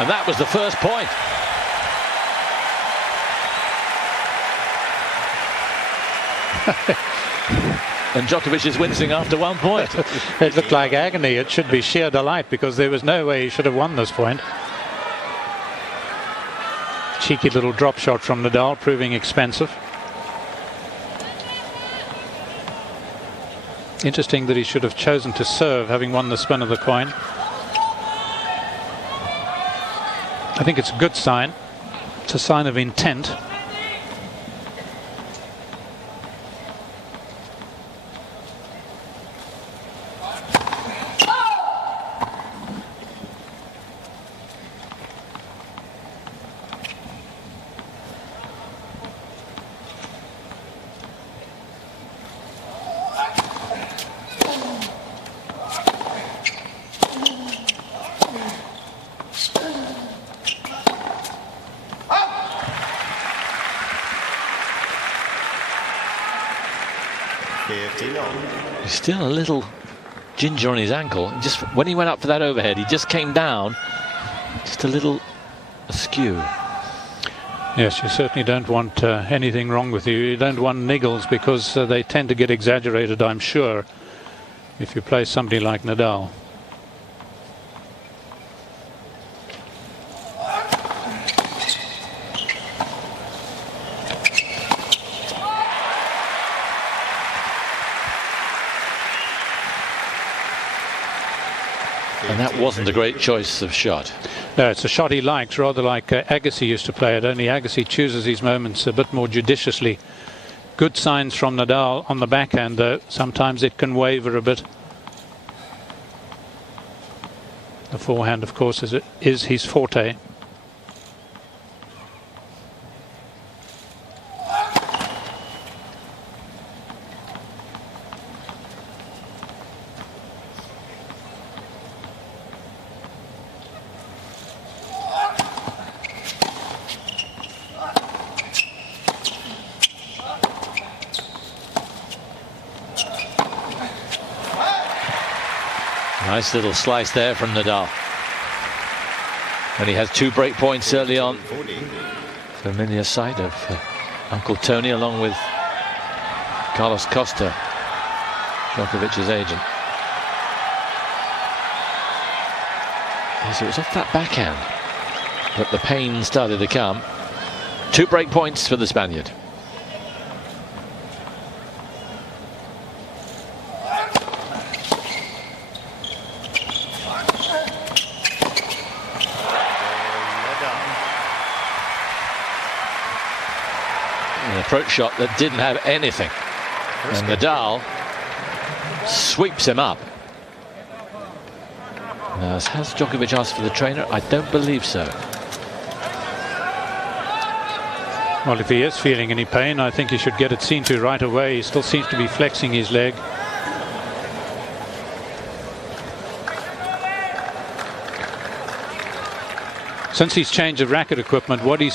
And that was the first point. And Djokovic is wincing after 1 point. It looked like agony. It should be sheer delight, because there was no way he should have won this point. Cheeky little drop shot from Nadal, proving expensive. Interesting that he should have chosen to serve, having won the spin of the coin. I think it's a good sign. It's a sign of intent. He's still a little ginger on his ankle. Just when he went up for that overhead, he just came down just a little askew. Yes, you certainly don't want anything wrong with you. You don't want niggles, because they tend to get exaggerated, I'm sure, if you play somebody like Nadal. And that wasn't a great choice of shot. No, it's a shot he likes, rather like Agassi used to play it, only Agassi chooses his moments a bit more judiciously. Good signs from Nadal on the backhand, though. Sometimes it can waver a bit. The forehand, of course, is his forte. Nice little slice there from Nadal. And he has 2 break points early on. Familiar sight of Uncle Tony, along with Carlos Costa, Djokovic's agent. So it was off that backhand that the pain started to come. 2 break points for the Spaniard. An approach shot that didn't have anything, and Nadal sweeps him up. Now, has Djokovic asked for the trainer? I don't believe so. Well, if he is feeling any pain, I think he should get it seen to right away. He still seems to be flexing his leg. Since he's changed the racket equipment, what he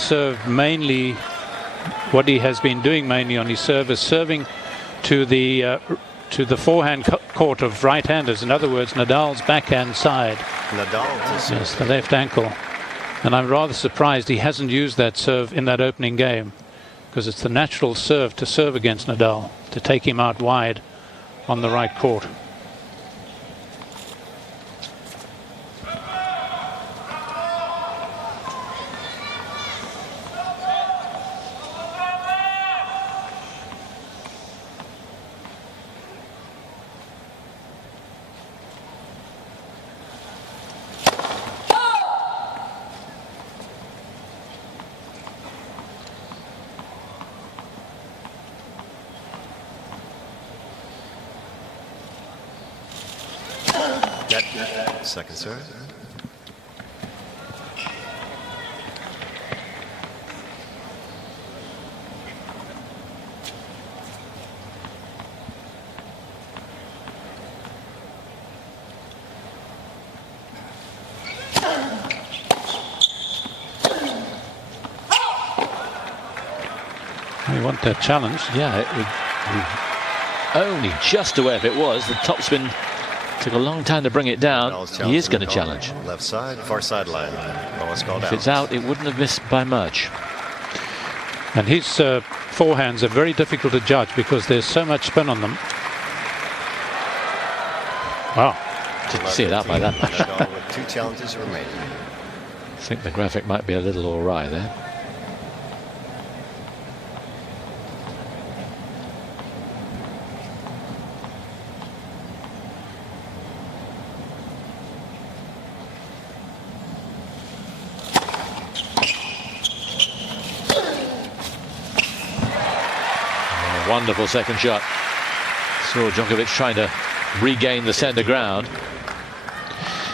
has been doing mainly on his serve is serving to the forehand court of right-handers. In other words, Nadal's backhand side. Yes, the left ankle. And I'm rather surprised he hasn't used that serve in that opening game, because it's the natural serve to serve against Nadal, to take him out wide on the right court. Second serve. You want that challenge? Yeah, only just aware if it was. The topspin Took a long time to bring it down. He is going to challenge. Left side, far sideline. If it's out, it wouldn't have missed by much. And his forehands are very difficult to judge because there's so much spin on them. Wow. Didn't see it out by that much. Nadal with 2 challenges remaining. I think the graphic might be a little awry there. Wonderful second shot. Saw Djokovic trying to regain the centre ground.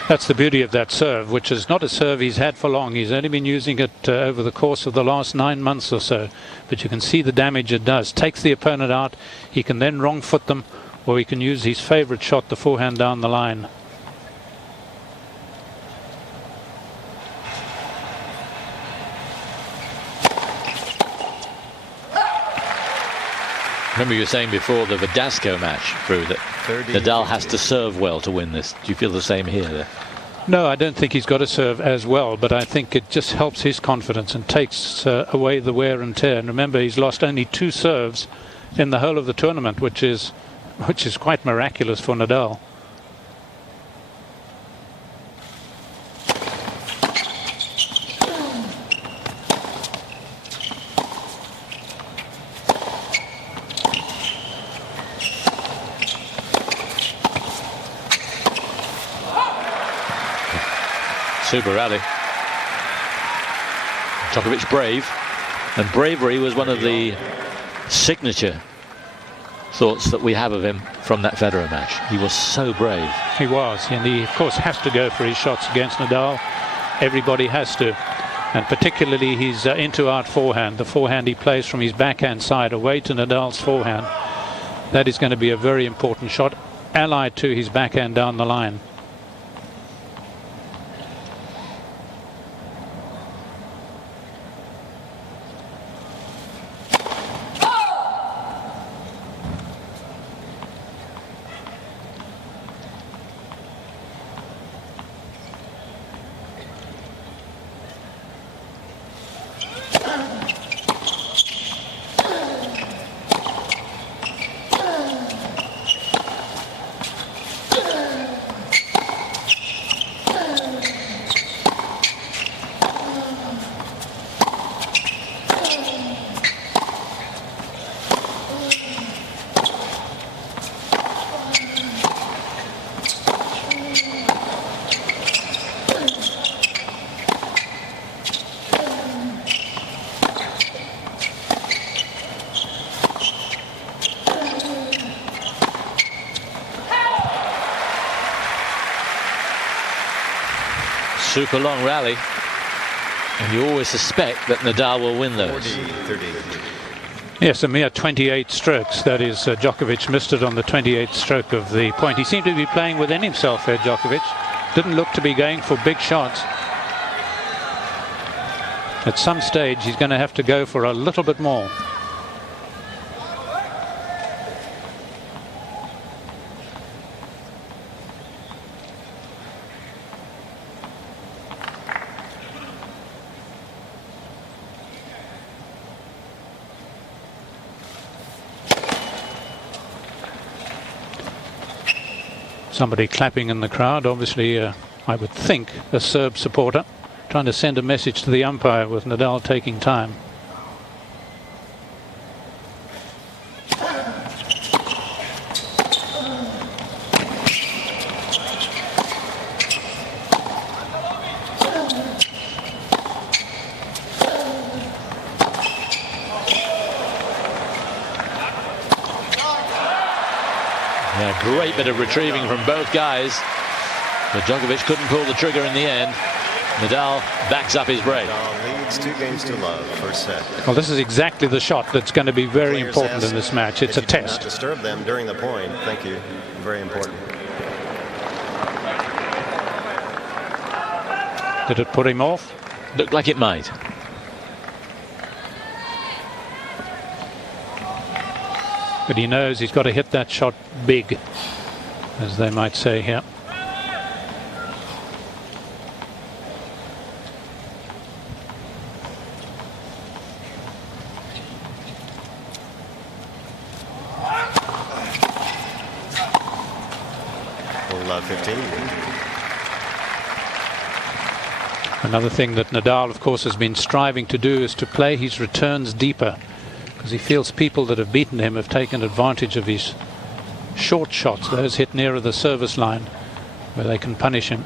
That's the beauty of that serve, which is not a serve he's had for long. He's only been using it over the course of the last 9 months or so. But you can see the damage it does. Takes the opponent out. He can then wrong foot them, or he can use his favourite shot, the forehand down the line. Remember you were saying before the Verdasco match, Drew, that Nadal has to serve well to win this. Do you feel the same here? No, I don't think he's got to serve as well, but I think it just helps his confidence and takes away the wear and tear. And remember, he's lost only 2 serves in the whole of the tournament, which is quite miraculous for Nadal. Super rally. Djokovic brave, and bravery was one of the signature thoughts that we have of him from that Federer match. He was so brave. He was, and he of course has to go for his shots against Nadal. Everybody has to, and particularly his into-out forehand, the forehand he plays from his backhand side away to Nadal's forehand. That is going to be a very important shot, allied to his backhand down the line. Super long rally, and you always suspect that Nadal will win those. 40. Yes, a mere 28 strokes. That is, Djokovic missed it on the 28th stroke of the point. He seemed to be playing within himself there, Djokovic. Didn't look to be going for big shots. At some stage, he's going to have to go for a little bit more. Somebody clapping in the crowd, obviously I would think a Serb supporter, trying to send a message to the umpire with Nadal taking time. Yeah, great bit of retrieving from both guys, but Djokovic couldn't pull the trigger in the end. Nadal backs up his break. Nadal leads 2 games to love, first set. Well, this is exactly the shot that's going to be very important in this match. It's a test. Not disturb them during the point. Thank you. Very important. Did it put him off? Looked like it might. But he knows he's got to hit that shot big. as they might say here. Love 15. Another thing that Nadal, of course, has been striving to do is to play his returns deeper, because he feels people that have beaten him have taken advantage of his short shots, those hit nearer the service line, where they can punish him.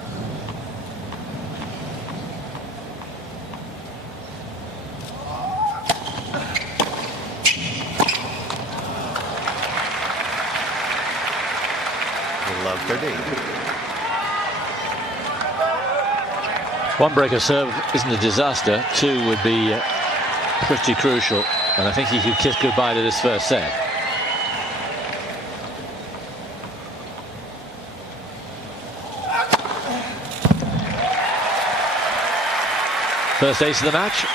Love 13. One breaker serve isn't a disaster. Two would be pretty crucial. And I think he could kiss goodbye to this first set. First ace of the match.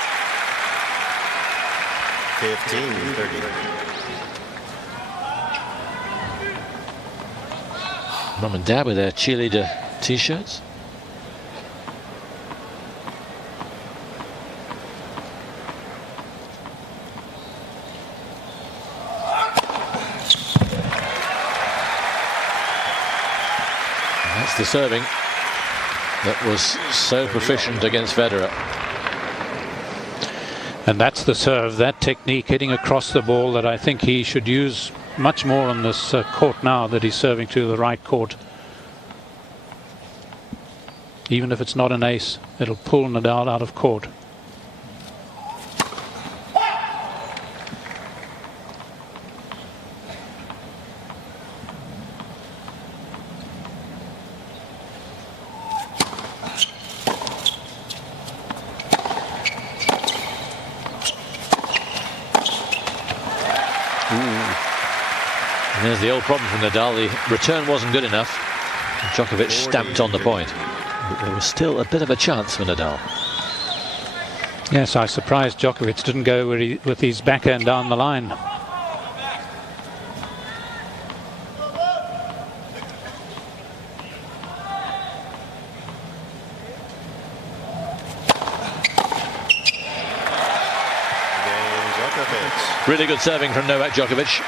15-30. Mum and Dad with their cheerleader t-shirts. That's the serving that was so proficient against Federer. And that's the serve, that technique hitting across the ball that I think he should use much more on this court now that he's serving to the right court. Even if it's not an ace, it'll pull Nadal out of court. And there's the old problem from Nadal. The return wasn't good enough. Djokovic stamped on the point. But there was still a bit of a chance for Nadal. Yes, I was surprised Djokovic didn't go with his backhand down the line. Really good serving from Novak Djokovic.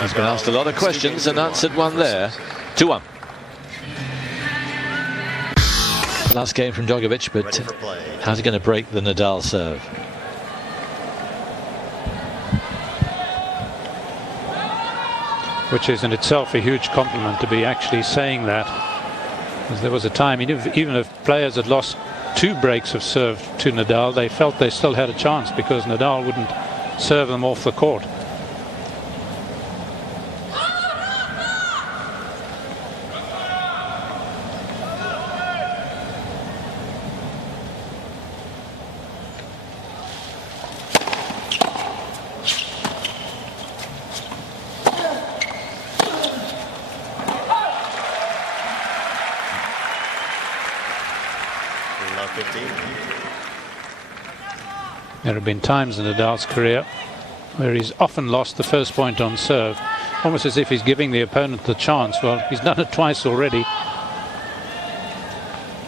He's been asked a lot of questions and answered one there. 2-1. Last game from Djokovic, but how's he going to break the Nadal serve? Which is in itself a huge compliment to be actually saying that. Because there was a time, even if players had lost 2 breaks of serve to Nadal, they felt they still had a chance because Nadal wouldn't serve them off the court. There have been times in Nadal's career where he's often lost the first point on serve, almost as if he's giving the opponent the chance. Well, he's done it twice already.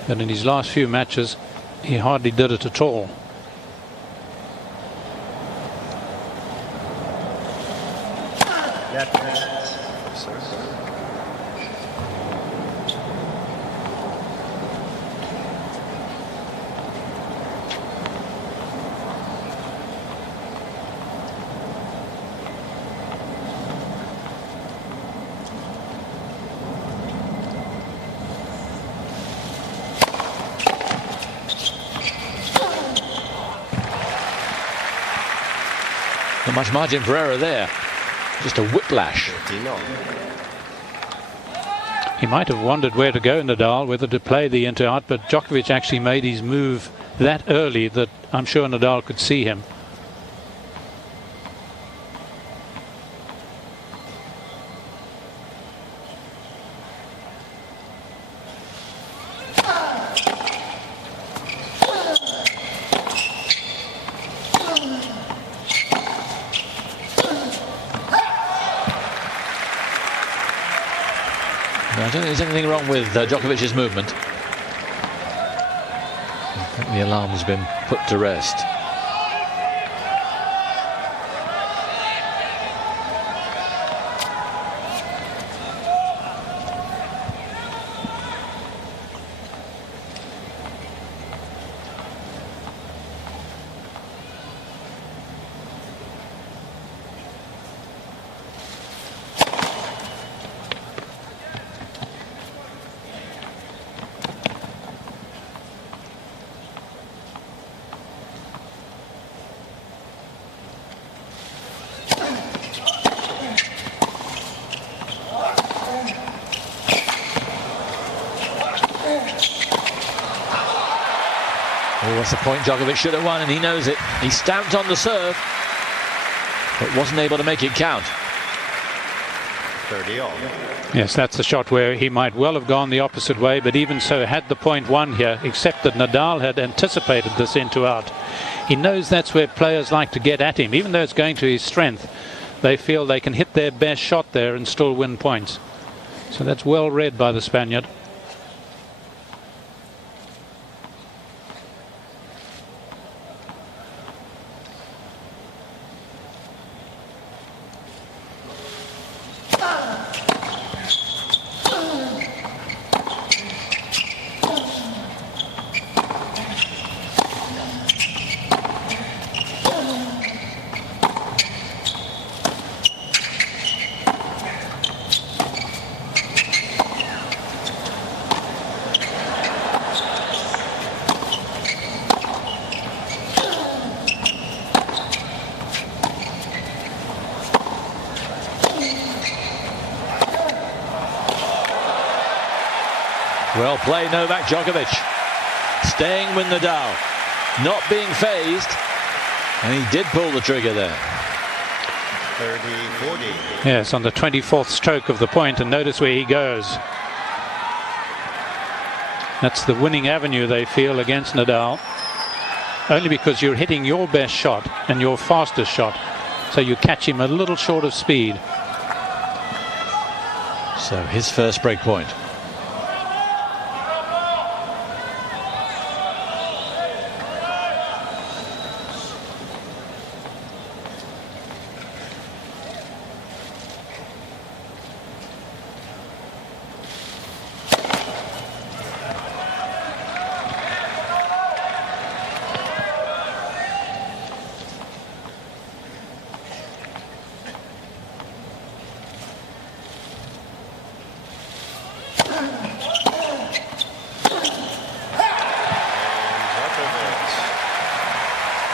And in his last few matches, he hardly did it at all. Not much margin for error there. Just a whiplash. He might have wondered where to go, Nadal, whether to play the into-out, but Djokovic actually made his move that early that I'm sure Nadal could see him. I don't think there's anything wrong with Djokovic's movement. I think the alarm's been put to rest. Oh, what's the point? Djokovic should have won, and he knows it. He stamped on the serve, but wasn't able to make it count. 30 all. Yes, that's a shot where he might well have gone the opposite way, but even so, had the point won here, except that Nadal had anticipated this into out. He knows that's where players like to get at him. Even though it's going to his strength, they feel they can hit their best shot there and still win points. So that's well read by the Spaniard. Well played, Novak Djokovic. Staying with Nadal. Not being phased. And he did pull the trigger there. 30-40. Yes, on the 24th stroke of the point, and notice where he goes. That's the winning avenue, they feel, against Nadal. Only because you're hitting your best shot and your fastest shot. So you catch him a little short of speed. So his first break point.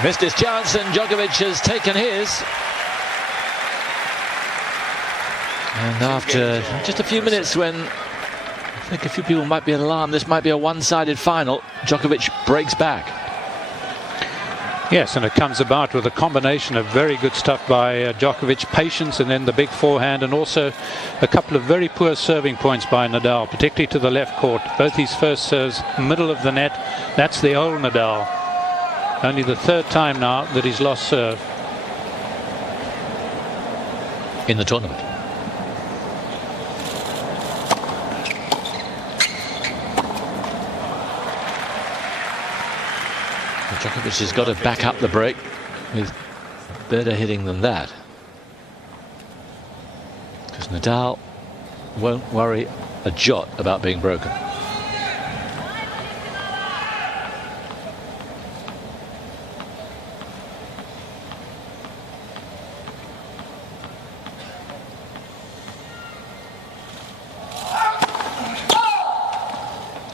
Missed his chance, and Djokovic has taken his. And after just a few minutes, when I think a few people might be alarmed, this might be a one-sided final, Djokovic breaks back. Yes, and it comes about with a combination of very good stuff by Djokovic, patience, and then the big forehand, and also a couple of very poor serving points by Nadal, particularly to the left court. Both his first serves, middle of the net. That's the old Nadal. Only the third time now that he's lost serve in the tournament. Djokovic has got to back up the break with better hitting than that, because Nadal won't worry a jot about being broken.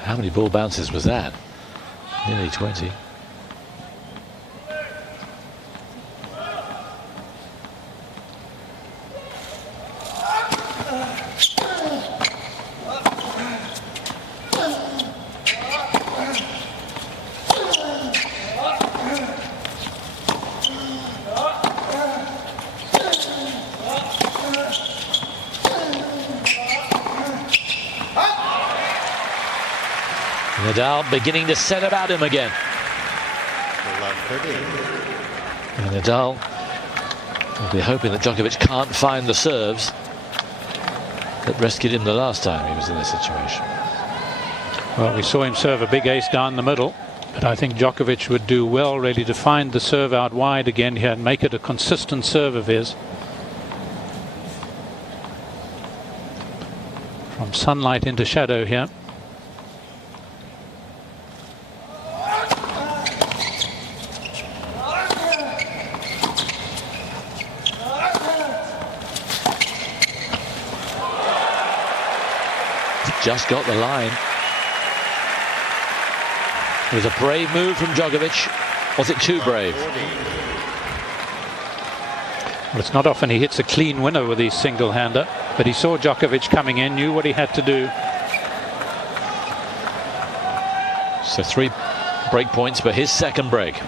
How many ball bounces was that? Nearly 20. Nadal beginning to set about him again. And Nadal will be hoping that Djokovic can't find the serves that rescued him the last time he was in this situation. Well, we saw him serve a big ace down the middle, but I think Djokovic would do well really to find the serve out wide again here and make it a consistent serve of his. From sunlight into shadow here. Just got the line. It was a brave move from Djokovic. Was it too brave? Well, it's not often he hits a clean winner with his single-hander, but he saw Djokovic coming in, knew what he had to do. So 3 break points for his second break.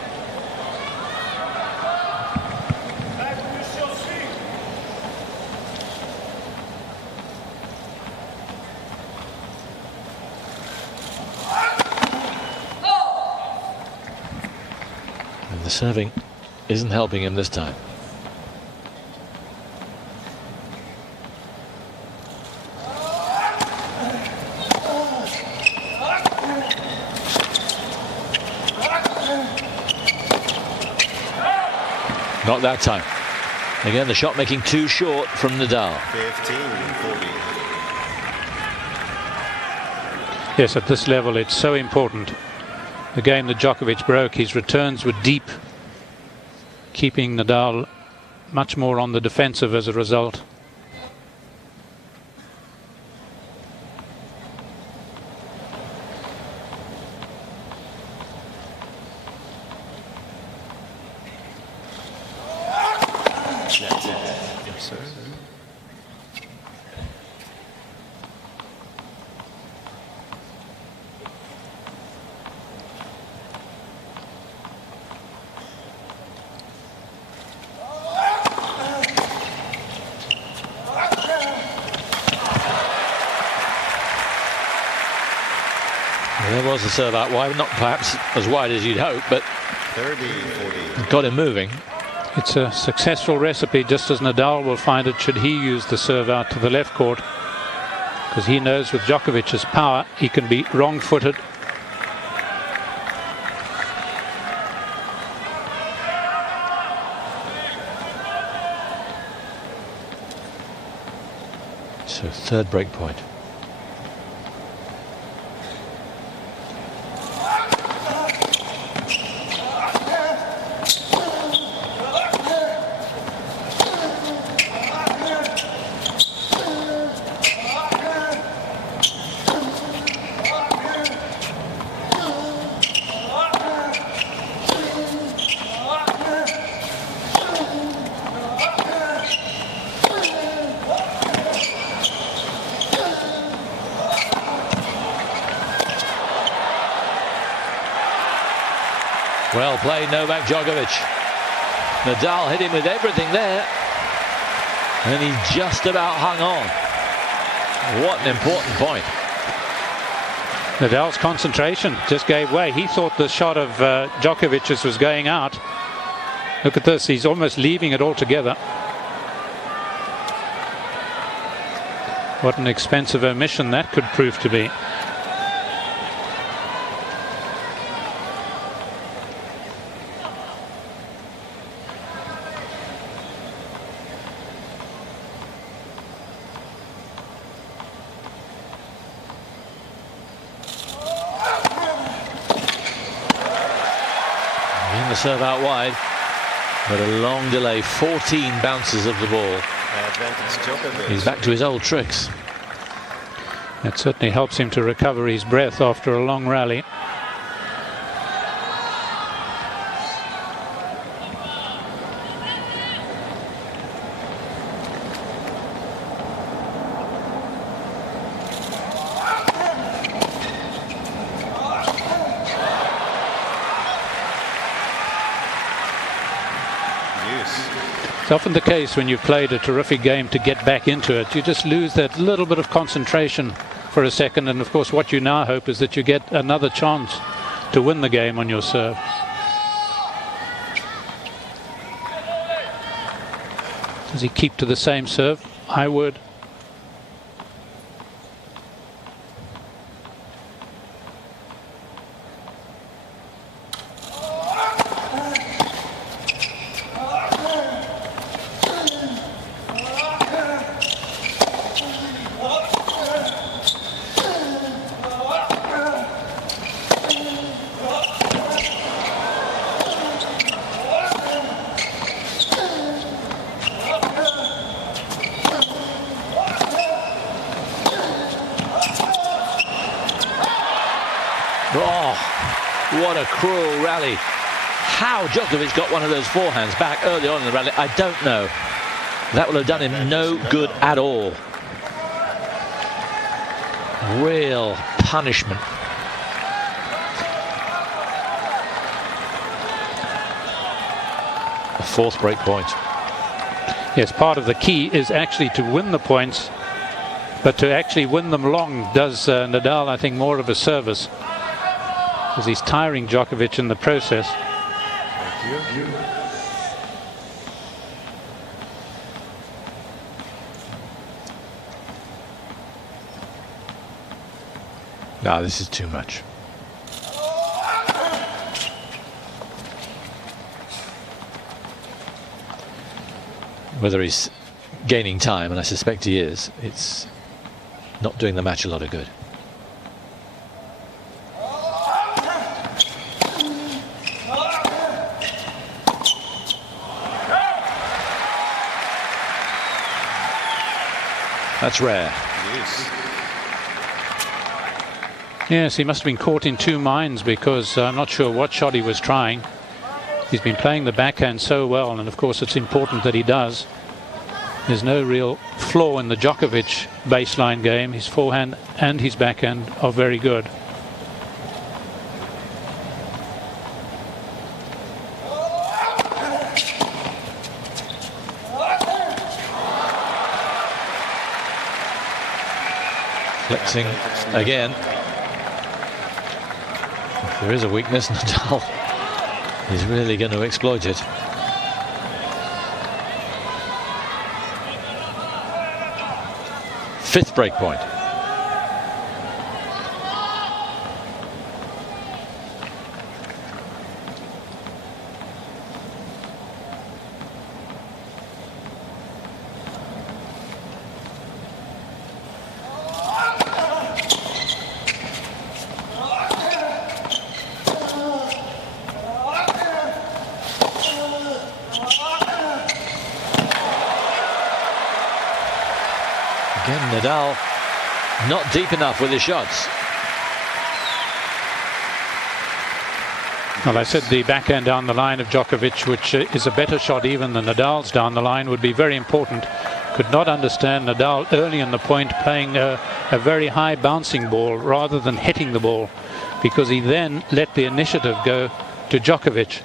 And the serving isn't helping him this time. Not that time. Again, the shot making too short from Nadal. 15-40. Yes, at this level it's so important. The game that Djokovic broke, his returns were deep, keeping Nadal much more on the defensive as a result. There was a serve out wide, not perhaps as wide as you'd hope, but 30-40. got him moving. It's a successful recipe, just as Nadal will find it should he use the serve out to the left court, because he knows with Djokovic's power he can be wrong-footed. So 3rd break point. Well played, Novak Djokovic. Nadal hit him with everything there, and he just about hung on. What an important point. Nadal's concentration just gave way. He thought the shot of Djokovic's was going out. Look at this, he's almost leaving it altogether. What an expensive omission that could prove to be. The serve out wide, but a long delay, 14 bounces of the ball. He's back to his old tricks. It certainly helps him to recover his breath after a long rally. It's often the case when you've played a terrific game to get back into it. You just lose that little bit of concentration for a second, and of course what you now hope is that you get another chance to win the game on your serve. Does he keep to the same serve? I would. Oh, what a cruel rally. How Djokovic got one of those forehands back early on in the rally, I don't know. That will have done him no good at all. Real punishment. A fourth break point. Yes, part of the key is actually to win the points, but to actually win them long does Nadal, I think, more of a service, because he's tiring Djokovic in the process. Thank you. No, this is too much. Whether he's gaining time, and I suspect he is, it's not doing the match a lot of good. That's rare. Yes. Yes, he must have been caught in two minds, because I'm not sure what shot he was trying. He's been playing the backhand so well, and of course it's important that he does. There's no real flaw in the Djokovic baseline game. His forehand and his backhand are very good. Flexing again. If there is a weakness, Nadal is really going to exploit it. Fifth break point. Again, Nadal not deep enough with his shots. Well, I said the backhand down the line of Djokovic, which is a better shot even than Nadal's down the line, would be very important. Could not understand Nadal early in the point playing a very high bouncing ball rather than hitting the ball, because he then let the initiative go to Djokovic.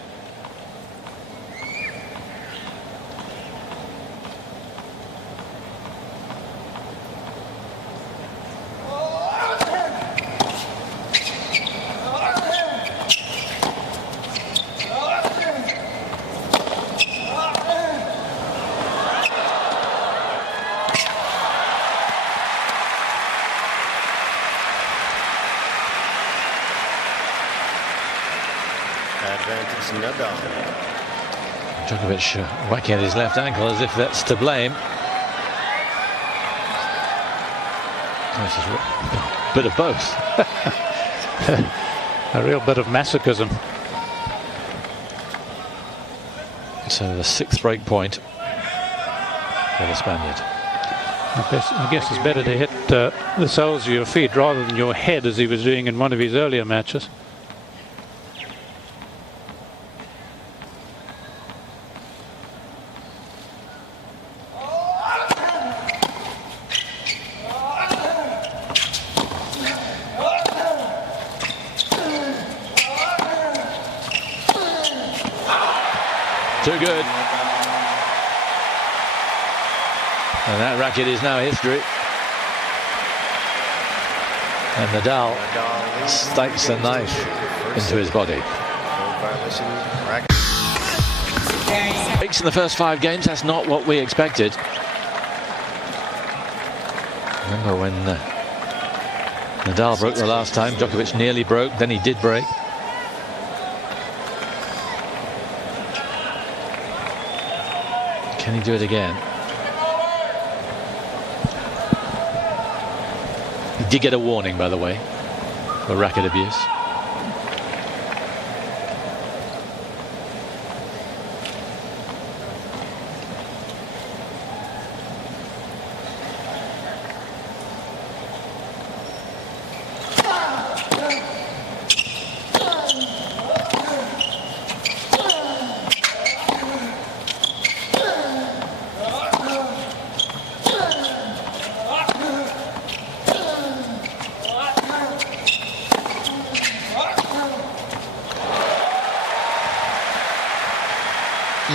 Advantage Nadal. Djokovic whacking at his left ankle as if that's to blame. This is a bit of both. A real bit of masochism. So the sixth break point for the Spaniard. I guess it's better to hit the soles of your feet rather than your head, as he was doing in one of his earlier matches. Too good. And that racket is now history. And Nadal stakes a knife into his body. Breaks in the first 5 games, that's not what we expected. Remember when Nadal broke the last time, Djokovic nearly broke, then he did break. Can he do it again? He did get a warning, by the way, for racket abuse.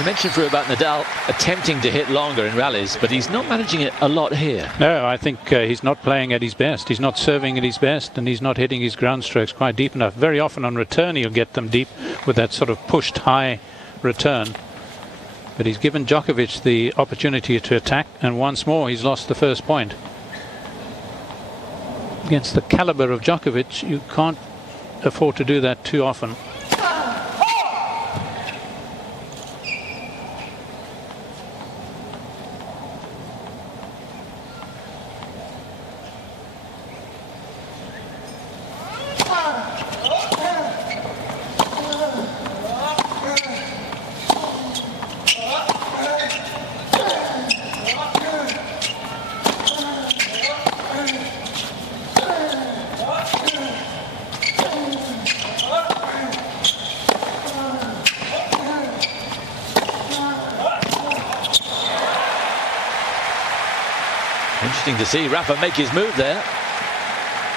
You mentioned Drew about Nadal attempting to hit longer in rallies, but he's not managing it a lot here. No, I think he's not playing at his best. He's not serving at his best, and he's not hitting his ground strokes quite deep enough. Very often on return he'll get them deep with that sort of pushed high return. But he's given Djokovic the opportunity to attack, and once more he's lost the first point. Against the caliber of Djokovic, you can't afford to do that too often. Interesting to see Rafa make his move there.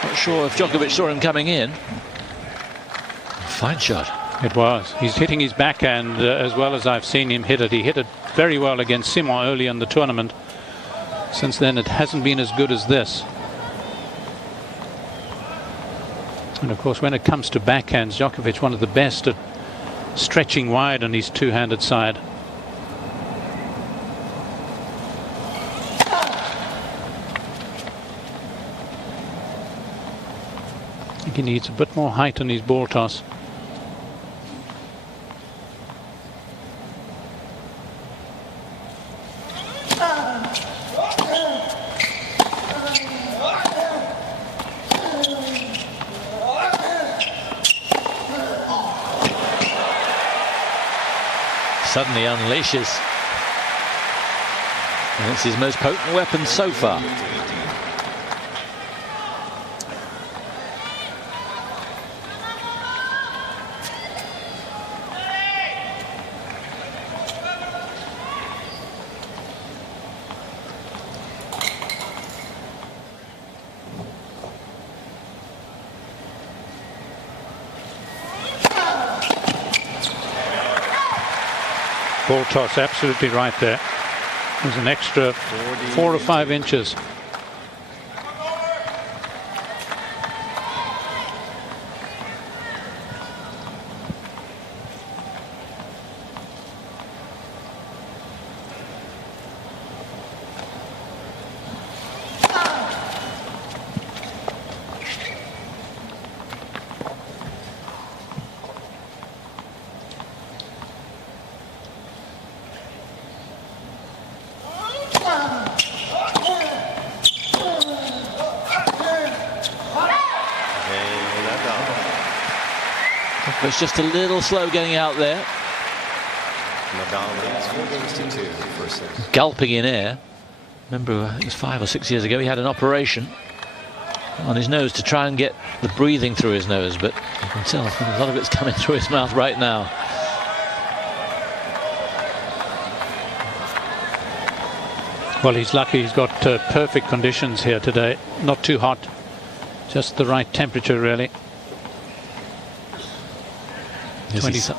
Not sure if Djokovic saw him coming in. Fine shot. It was. He's hitting his backhand as well as I've seen him hit it. He hit it very well against Simon early in the tournament. Since then it hasn't been as good as this. And of course when it comes to backhands, Djokovic one of the best at stretching wide on his two-handed side. He needs a bit more height on his ball toss. Suddenly unleashes. And it's his most potent weapon so far. Ball toss absolutely right there. There's an extra 4 or 5 inches. It's just a little slow getting out there. Nadal leads 4 games to 2 for a set. Gulping in air. Remember, it was 5 or 6 years ago, he had an operation on his nose to try and get the breathing through his nose, but you can tell a lot of it's coming through his mouth right now. Well, he's lucky he's got perfect conditions here today. Not too hot, just the right temperature really.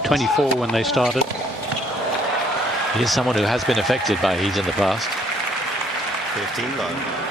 24 when they started. He is someone who has been affected by heat in the past. 15 love.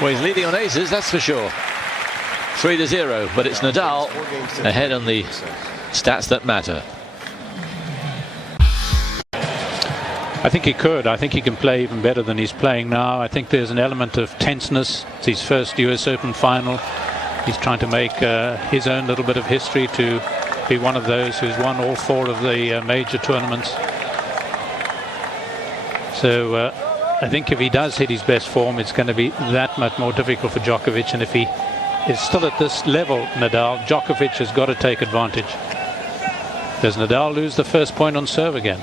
Well, he's leading on aces, that's for sure. 3-0, but it's Nadal ahead on the stats that matter. I think he could. I think he can play even better than he's playing now. I think there's an element of tenseness. It's his first US Open final. He's trying to make his own little bit of history to be one of those who's won all 4 of the major tournaments. So I think if he does hit his best form, it's going to be that much more difficult for Djokovic. And if he is still at this level, Nadal, Djokovic has got to take advantage. Does Nadal lose the first point on serve again?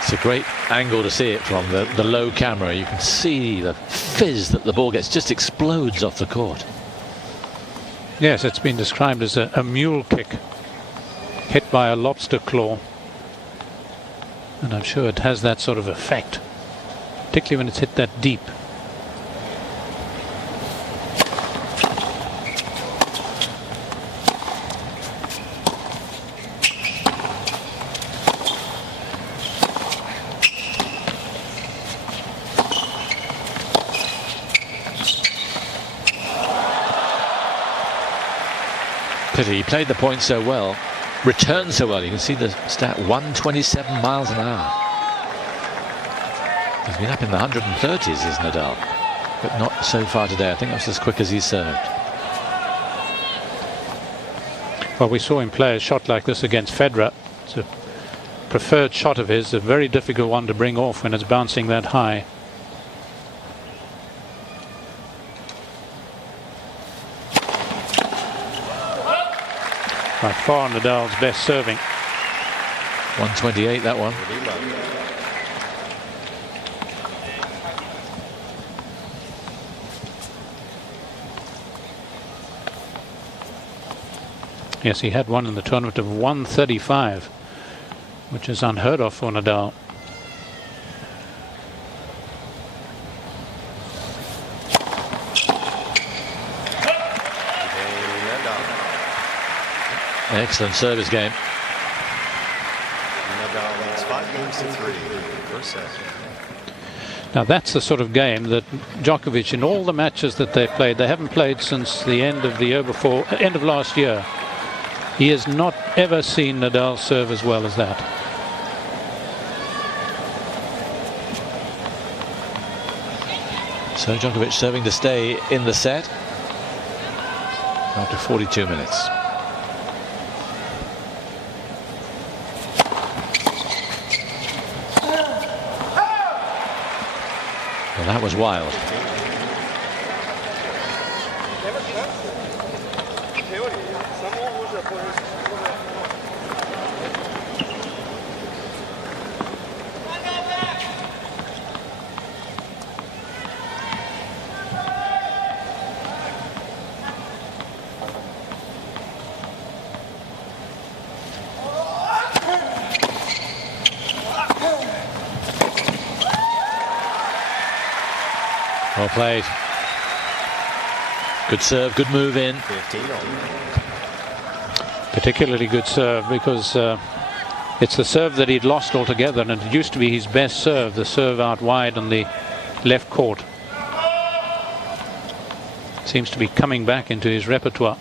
It's a great angle to see it from, the low camera. You can see the fizz that the ball gets, just explodes off the court. Yes, it's been described as a mule kick hit by a lobster claw. And I'm sure it has that sort of effect, particularly when it's hit that deep. He played the point so well, returned so well. You can see the stat, 127 miles an hour. He's been up in the 130s, is Nadal, but not so far today. I think that's as quick as he served. Well, we saw him play a shot like this against Federer. It's a preferred shot of his, a very difficult one to bring off when it's bouncing that high. By far Nadal's best serving. 128, that one. Yes, he had one in the tournament of 135, which is unheard of for Nadal. Excellent service game. Nadal leads 5 games to 3. First set. Now that's the sort of game that Djokovic, in all the matches that they've played, they haven't played since the end of the year before, end of last year. He has not ever seen Nadal serve as well as that. So Djokovic serving to stay in the set after 42 minutes. Well, that was wild. Well played. Good serve, good move in. 15 Particularly good serve because it's the serve that he'd lost altogether, and it used to be his best serve, the serve out wide on the left court. Seems to be coming back into his repertoire.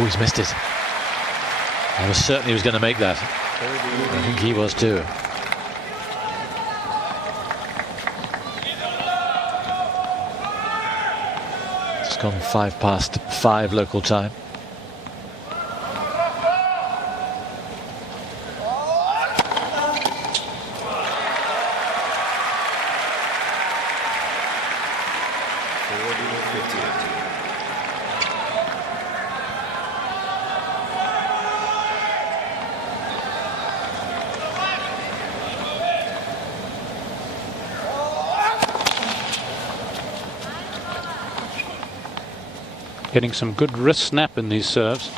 Oh, he's missed it. I was certain he was going to make that. I think he was too. It's gone 5:05 local time. Getting some good wrist snap in these serves.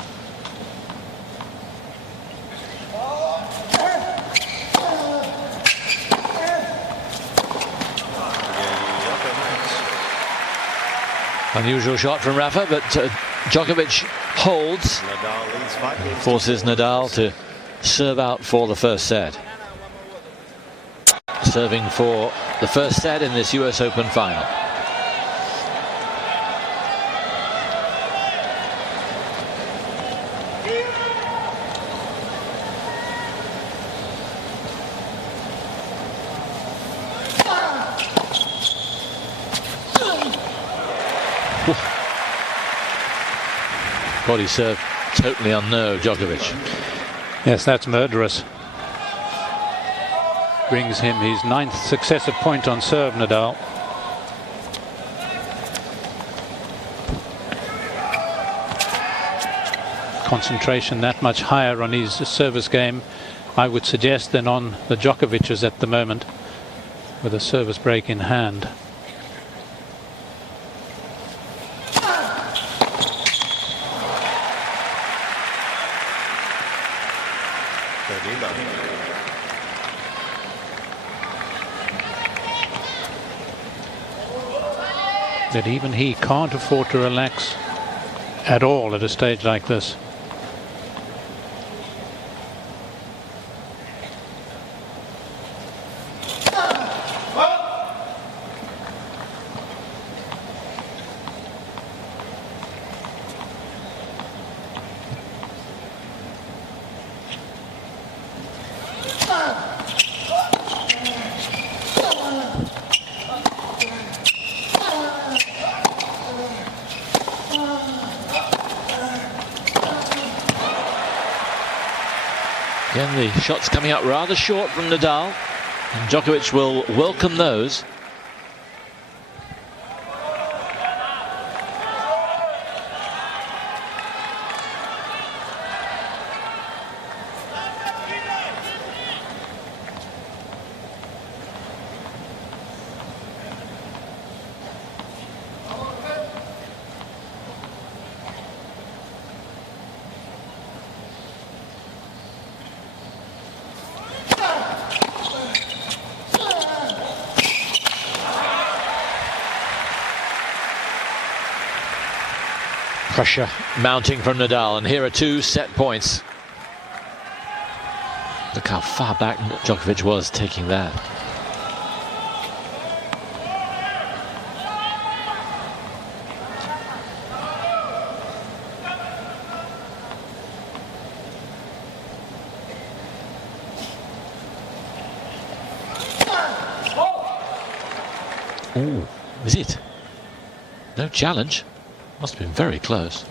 Unusual shot from Rafa, but Djokovic holds, forces Nadal to serve out for the first set. Serving for the first set in this US Open final. Body serve totally unnerved Djokovic. Yes, that's murderous. Brings him his 9th successive point on serve, Nadal. Concentration that much higher on his service game, I would suggest, than on the Djokovic's at the moment, with a service break in hand. That even he can't afford to relax at all at a stage like this. Again, the shots coming out rather short from Nadal, and Djokovic will welcome those. Pressure mounting from Nadal, and here are 2 set points. Look how far back Djokovic was taking that. Oh, is it? No challenge. Must have been very close.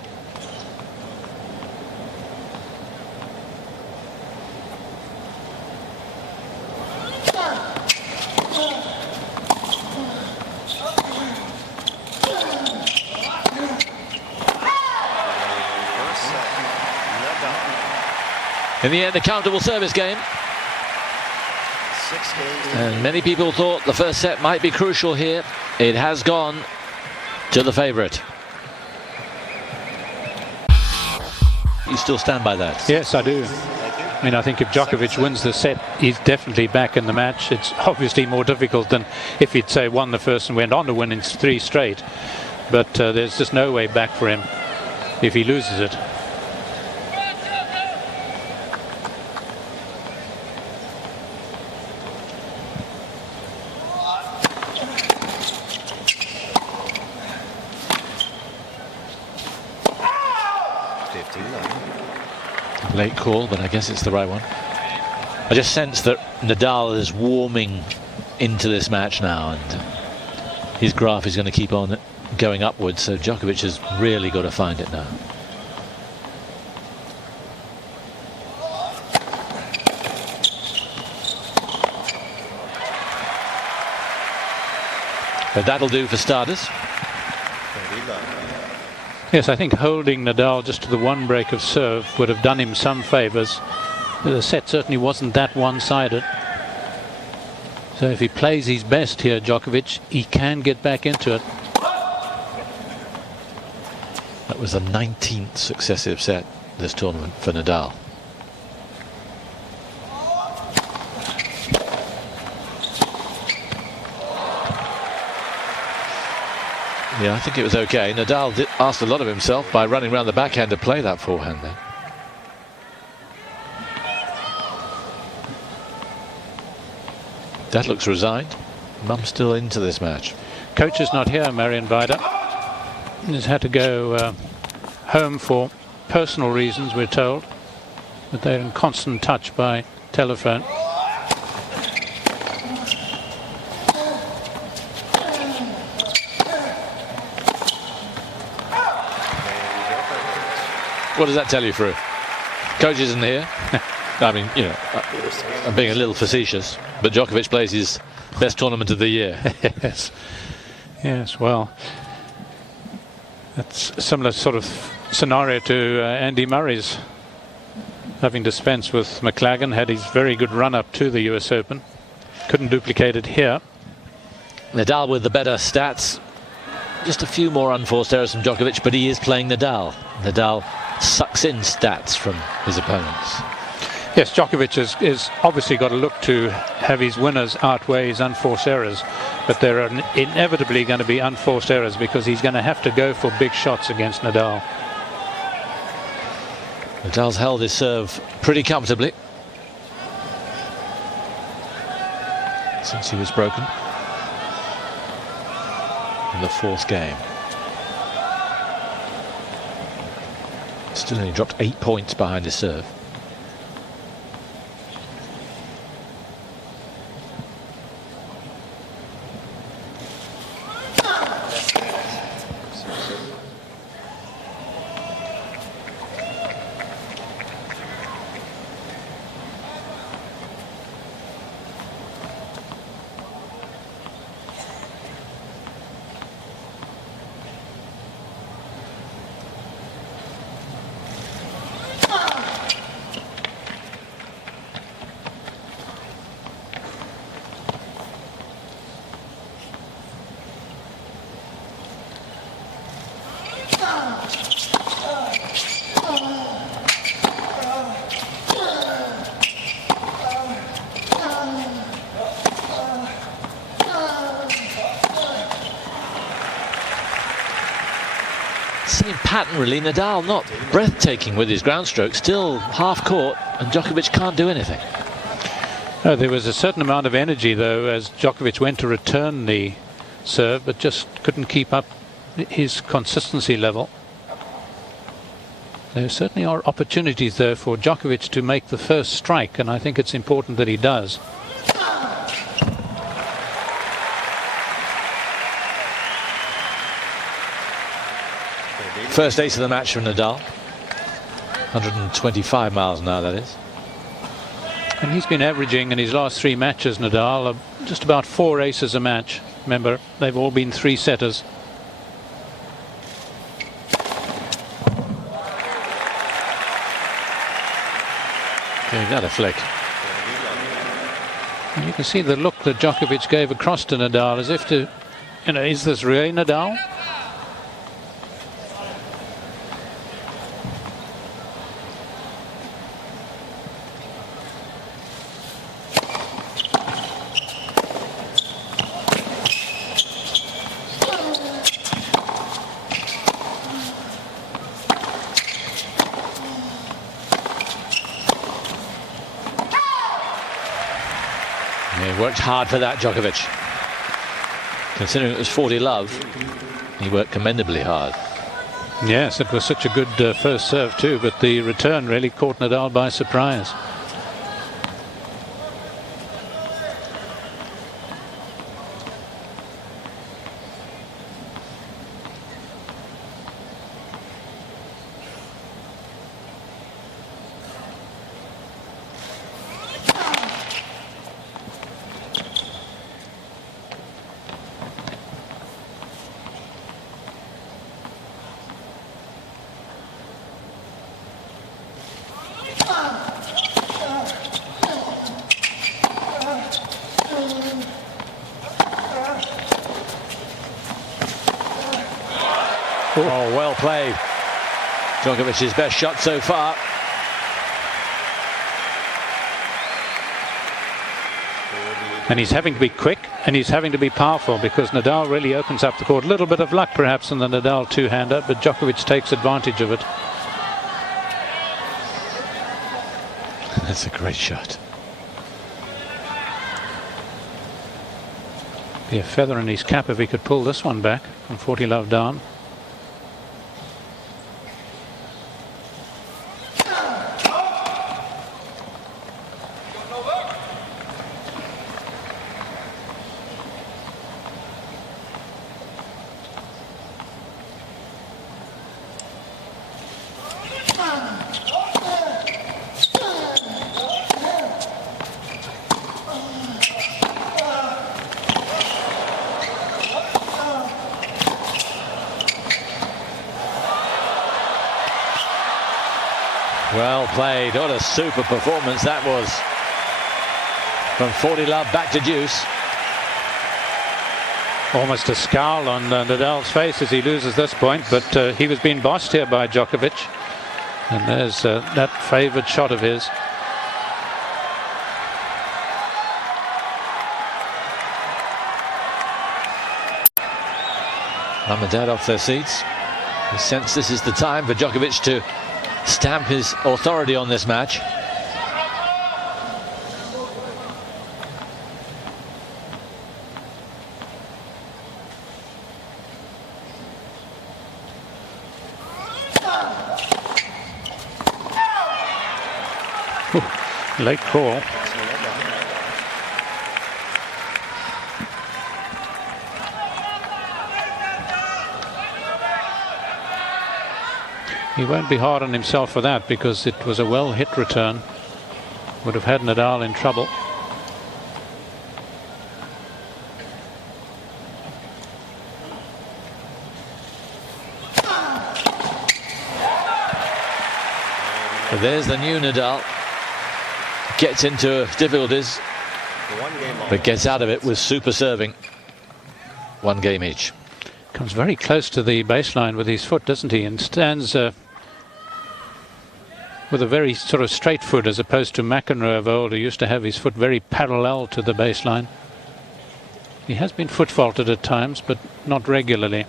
In the end, a countable service game. And many people thought the first set might be crucial here. It has gone to the favourite. You still stand by that? Yes, I do. I mean, I think if Djokovic wins the set, he's definitely back in the match. It's obviously more difficult than if he'd, say, won the first and went on to win in 3 straight. But there's just no way back for him if he loses it. Late call, but I guess it's the right one. I just sense that Nadal is warming into this match now, and his graph is going to keep on going upwards, so Djokovic has really got to find it now. But that'll do for starters. Yes, I think holding Nadal just to the 1 break of serve would have done him some favours. The set certainly wasn't that one-sided. So if he plays his best here, Djokovic, he can get back into it. That was the 19th successive set this tournament for Nadal. Yeah, I think it was okay. Nadal asked a lot of himself by running around the backhand to play that forehand there. That looks resigned. Mum's still into this match. Coach is not here, Marion Vida. He's had to go home for personal reasons, we're told. But they're in constant touch by telephone. What does that tell you, Fru? Coach isn't here. I mean, you know, I'm being a little facetious, but Djokovic plays his best tournament of the year. Yes. Yes, well, that's a similar sort of scenario to Andy Murray's, having dispensed with McLagan, had his very good run-up to the US Open. Couldn't duplicate it here. Nadal with the better stats. Just a few more unforced errors from Djokovic, but he is playing Nadal. Nadal sucks in stats from his opponents. Yes, Djokovic is obviously got to look to have his winners outweigh his unforced errors, but there are inevitably going to be unforced errors because he's going to have to go for big shots against Nadal. Nadal's held his serve pretty comfortably since he was broken in the fourth game. Still only dropped 8 points behind his serve. Same pattern really. Nadal not breathtaking with his ground stroke, still half court, and Djokovic can't do anything. There was a certain amount of energy though as Djokovic went to return the serve, but just couldn't keep up his consistency level. There certainly are opportunities though for Djokovic to make the first strike, and I think it's important that he does. First ace of the match for Nadal. 125 miles an hour, that is. And he's been averaging in his last three matches, Nadal, just about 4 aces a match. Remember, they've all been 3-setters. Gave that a flick. And you can see the look that Djokovic gave across to Nadal, as if to, you know, is this really Nadal? He worked hard for that, Djokovic. Considering it was 40 love, he worked commendably hard. Yes, it was such a good first serve too, but the return really caught Nadal by surprise. Oh, well played. Djokovic's best shot so far. And he's having to be quick and he's having to be powerful because Nadal really opens up the court. A little bit of luck perhaps in the Nadal two-hander, but Djokovic takes advantage of it. That's a great shot. Be a feather in his cap if he could pull this one back from 40 love down. Well played. What a super performance that was. From 40 love back to deuce. Almost a scowl on Nadal's face as he loses this point, but he was being bossed here by Djokovic. And there's that favoured shot of his. Mum and Dad off their seats. They sense this is the time for Djokovic to stamp his authority on this match. Late call. He won't be hard on himself for that because it was a well hit return. Would have had Nadal in trouble. But there's the new Nadal. Gets into difficulties, but gets out of it with super serving. One game each. Comes very close to the baseline with his foot, doesn't he? And stands with a very sort of straight foot, as opposed to McEnroe of old, who used to have his foot very parallel to the baseline. He has been foot faulted at times, but not regularly.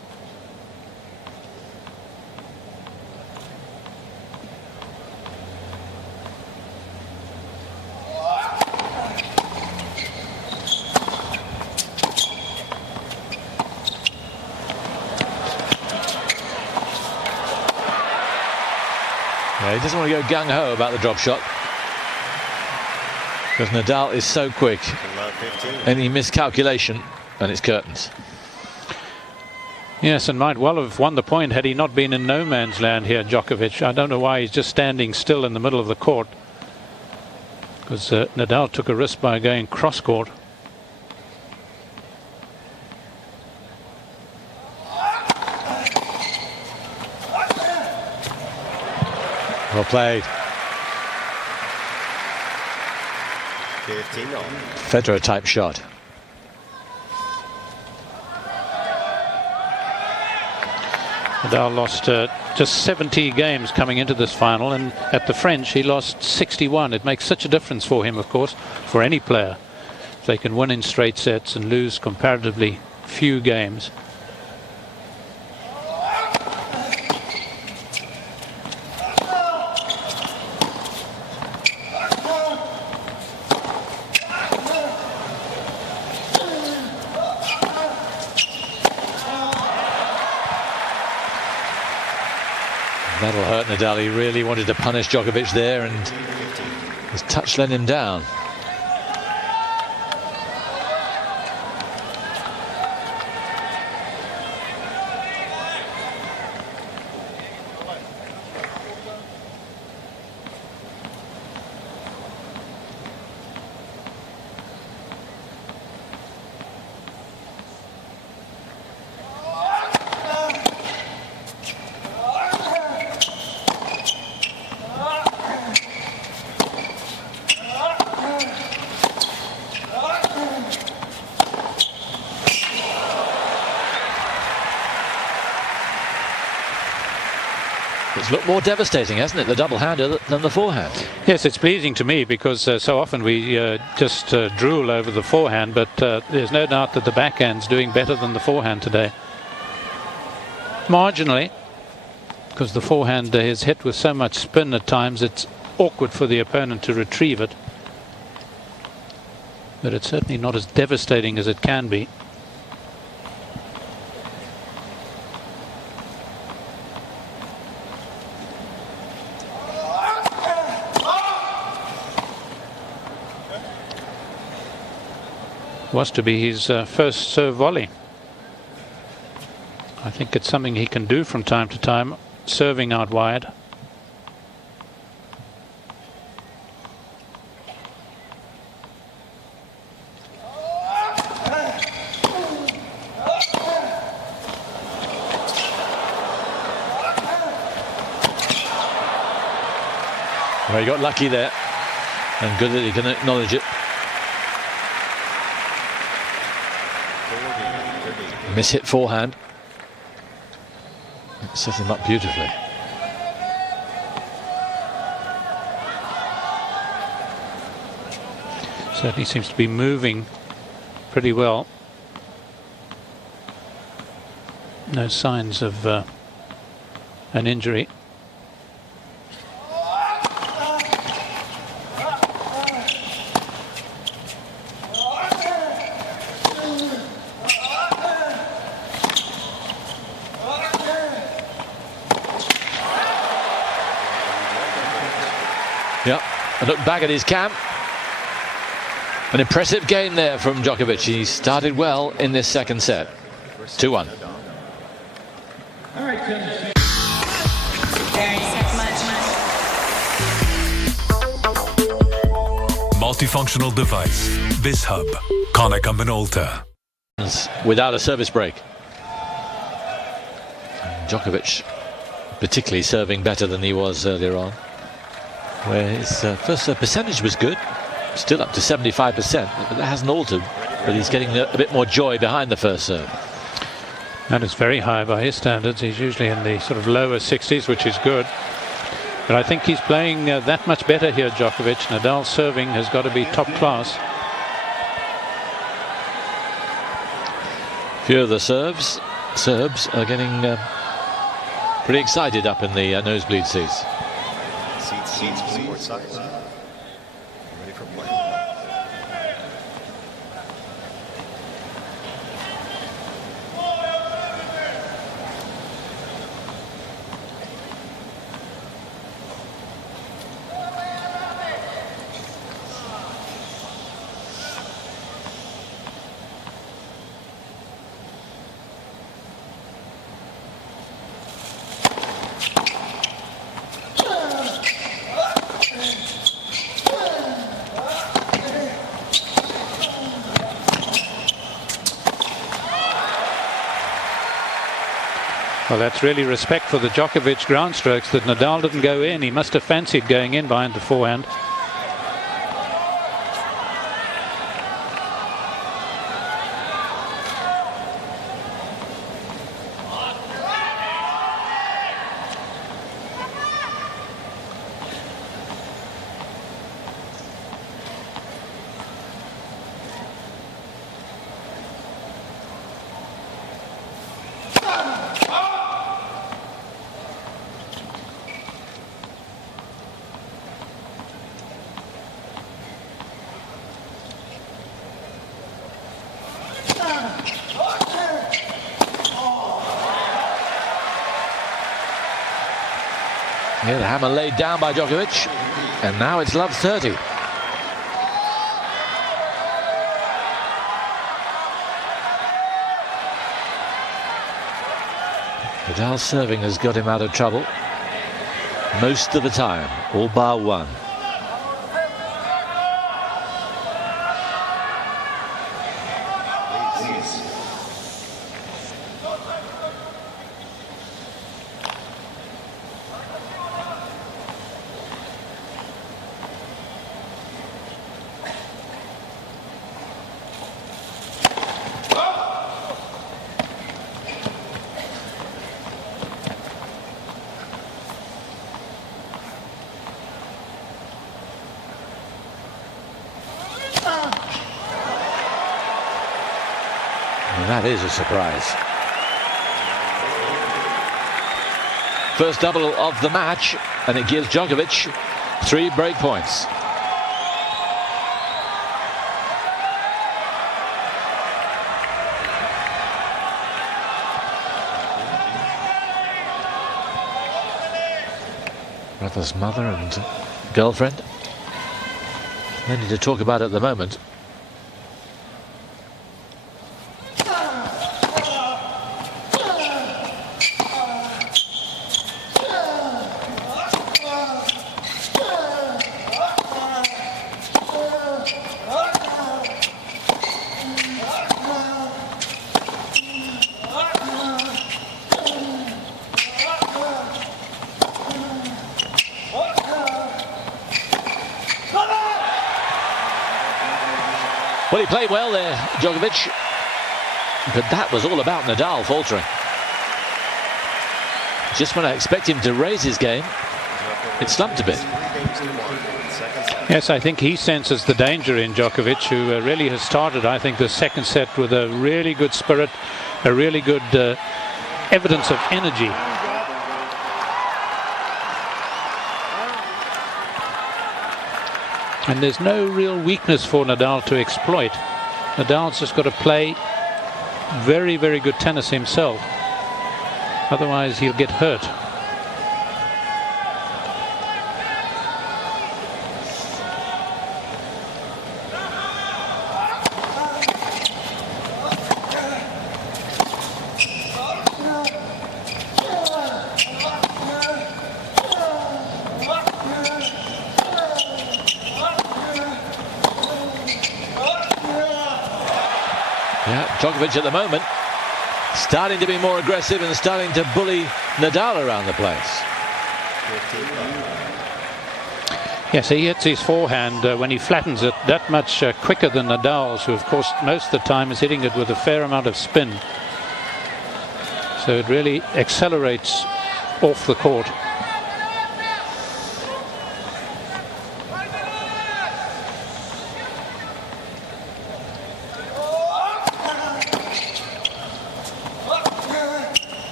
Yeah, he doesn't want to go gung-ho about the drop shot because Nadal is so quick. Any miscalculation and it's curtains. Yes, and might well have won the point had he not been in no man's land here, Djokovic. I don't know why he's just standing still in the middle of the court, because Nadal took a risk by going cross court. Well played. 15 on. Federer type shot. Nadal lost just 70 games coming into this final, and at the French he lost 61. It makes such a difference for him, of course, for any player, if they can win in straight sets and lose comparatively few games. That'll hurt Nadal. He really wanted to punish Djokovic there, and his touch let him down. It's looked more devastating, hasn't it, the double-hander than the forehand? Yes, it's pleasing to me because so often we just drool over the forehand, but there's no doubt that the backhand's doing better than the forehand today. Marginally, because the forehand is hit with so much spin at times, it's awkward for the opponent to retrieve it. But it's certainly not as devastating as it can be. Was to be his first serve volley. I think it's something he can do from time to time, serving out wide. Well, he got lucky there, and good that he can acknowledge it. Miss-hit forehand. Set him up beautifully. Certainly seems to be moving pretty well. No signs of an injury. Yeah, and look back at his camp. An impressive game there from Djokovic. He started well in this second set. 2-1. Multifunctional device. This hub. Konica Minolta. Without a service break. And Djokovic particularly serving better than he was earlier on, where his first percentage was good, still up to 75%, but that hasn't altered. But he's getting a bit more joy behind the first serve. That is very high by his standards. He's usually in the sort of lower 60s, which is good. But I think he's playing that much better here, Djokovic. Nadal's serving has got to be top class. Few of the Serbs are getting pretty excited up in the nosebleed seats. Seats, please. Ready for play. Well, that's really respect for the Djokovic ground strokes that Nadal didn't go in. He must have fancied going in behind the forehand. Yeah, the hammer laid down by Djokovic, and now it's love 30. Nadal's serving has got him out of trouble most of the time, all bar one. That is a surprise. First double of the match, and it gives Djokovic 3 break points. Brother's mother and girlfriend. Plenty to talk about at the moment. Well, he played well there, Djokovic, but that was all about Nadal faltering. Just when I expect him to raise his game, it slumped a bit. Yes, I think he senses the danger in Djokovic, who really has started, I think, the second set with a really good spirit, a really good evidence of energy. And there's no real weakness for Nadal to exploit. Nadal's just got to play very, very good tennis himself. Otherwise, he'll get hurt. Yeah, Djokovic at the moment starting to be more aggressive and starting to bully Nadal around the place. Yes, he hits his forehand when he flattens it that much quicker than Nadal's, who of course most of the time is hitting it with a fair amount of spin. So it really accelerates off the court.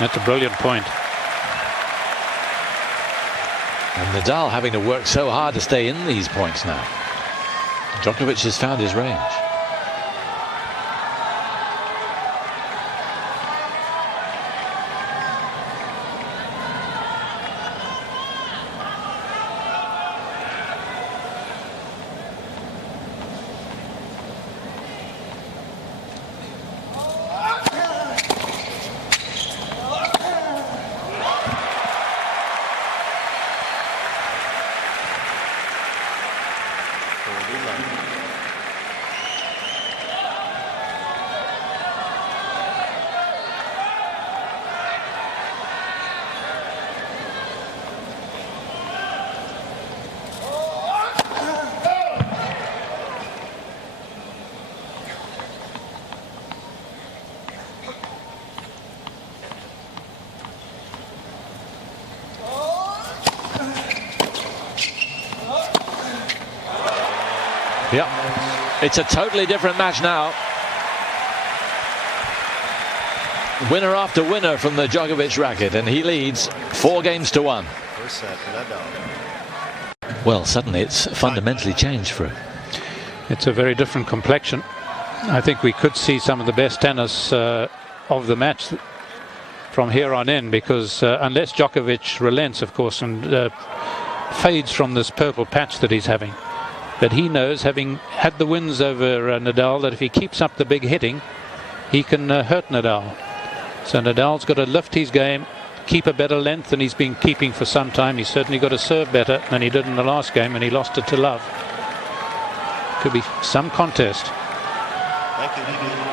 That's a brilliant point. And Nadal having to work so hard to stay in these points now. Djokovic has found his range. Yeah, it's a totally different match now. Winner after winner from the Djokovic racket, and he leads 4-1. First set, Nadal. Well, suddenly it's fundamentally changed for him. It's a very different complexion. I think we could see some of the best tennis of the match from here on in, because unless Djokovic relents, of course, and fades from this purple patch that he's having. But he knows, having had the wins over Nadal, that if he keeps up the big hitting, he can hurt Nadal. So Nadal's got to lift his game, keep a better length than he's been keeping for some time. He's certainly got to serve better than he did in the last game, and he lost it to Love. Could be some contest. Thank you.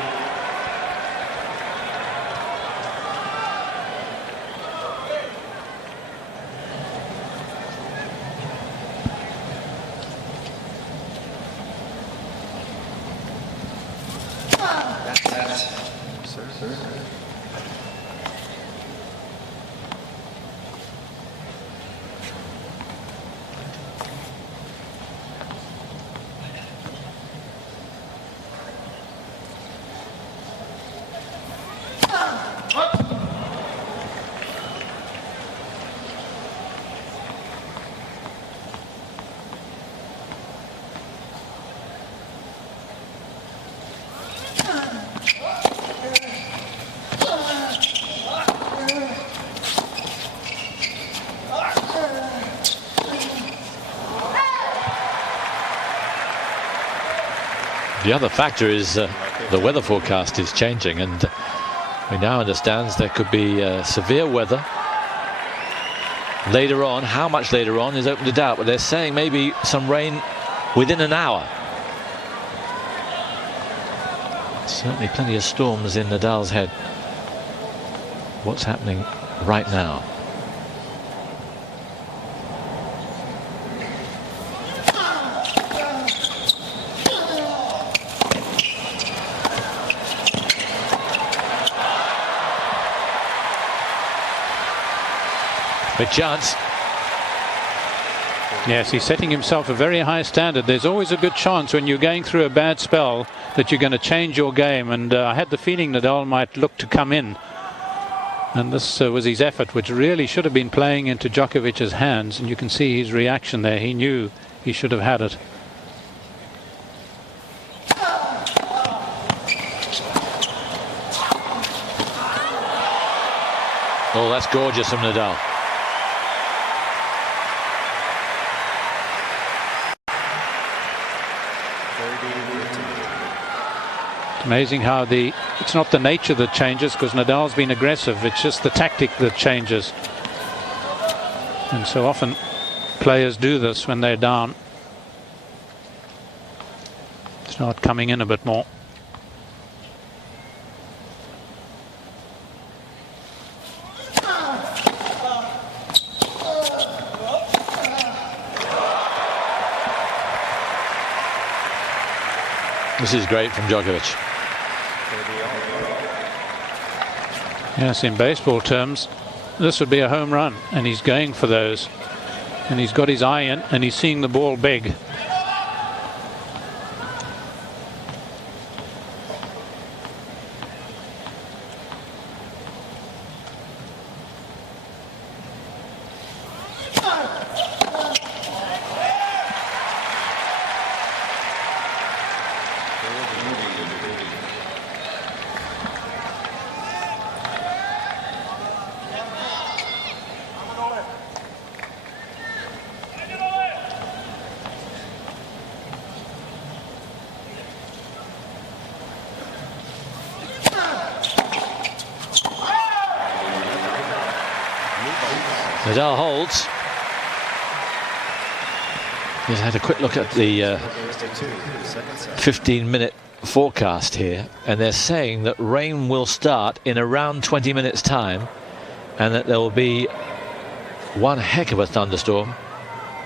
The other factor is the weather forecast is changing, and we now understand there could be severe weather later on. How much later on is open to doubt, but they're saying maybe some rain within an hour. Certainly plenty of storms in Nadal's head. What's happening right now? Big chance. Yes, he's setting himself a very high standard. There's always a good chance when you're going through a bad spell that you're going to change your game, and I had the feeling Nadal might look to come in, and this was his effort, which really should have been playing into Djokovic's hands, and you can see his reaction there. He knew he should have had it. Oh, that's gorgeous from Nadal. Amazing how it's not the nature that changes, because Nadal's been aggressive, it's just the tactic that changes. And so often players do this when they're down. Start coming in a bit more. This is great from Djokovic. Yes, in baseball terms, this would be a home run, and he's going for those. And he's got his eye in, and he's seeing the ball big. Nadal holds. He's had a quick look at the 15-minute forecast here, and they're saying that rain will start in around 20 minutes time, and that there will be one heck of a thunderstorm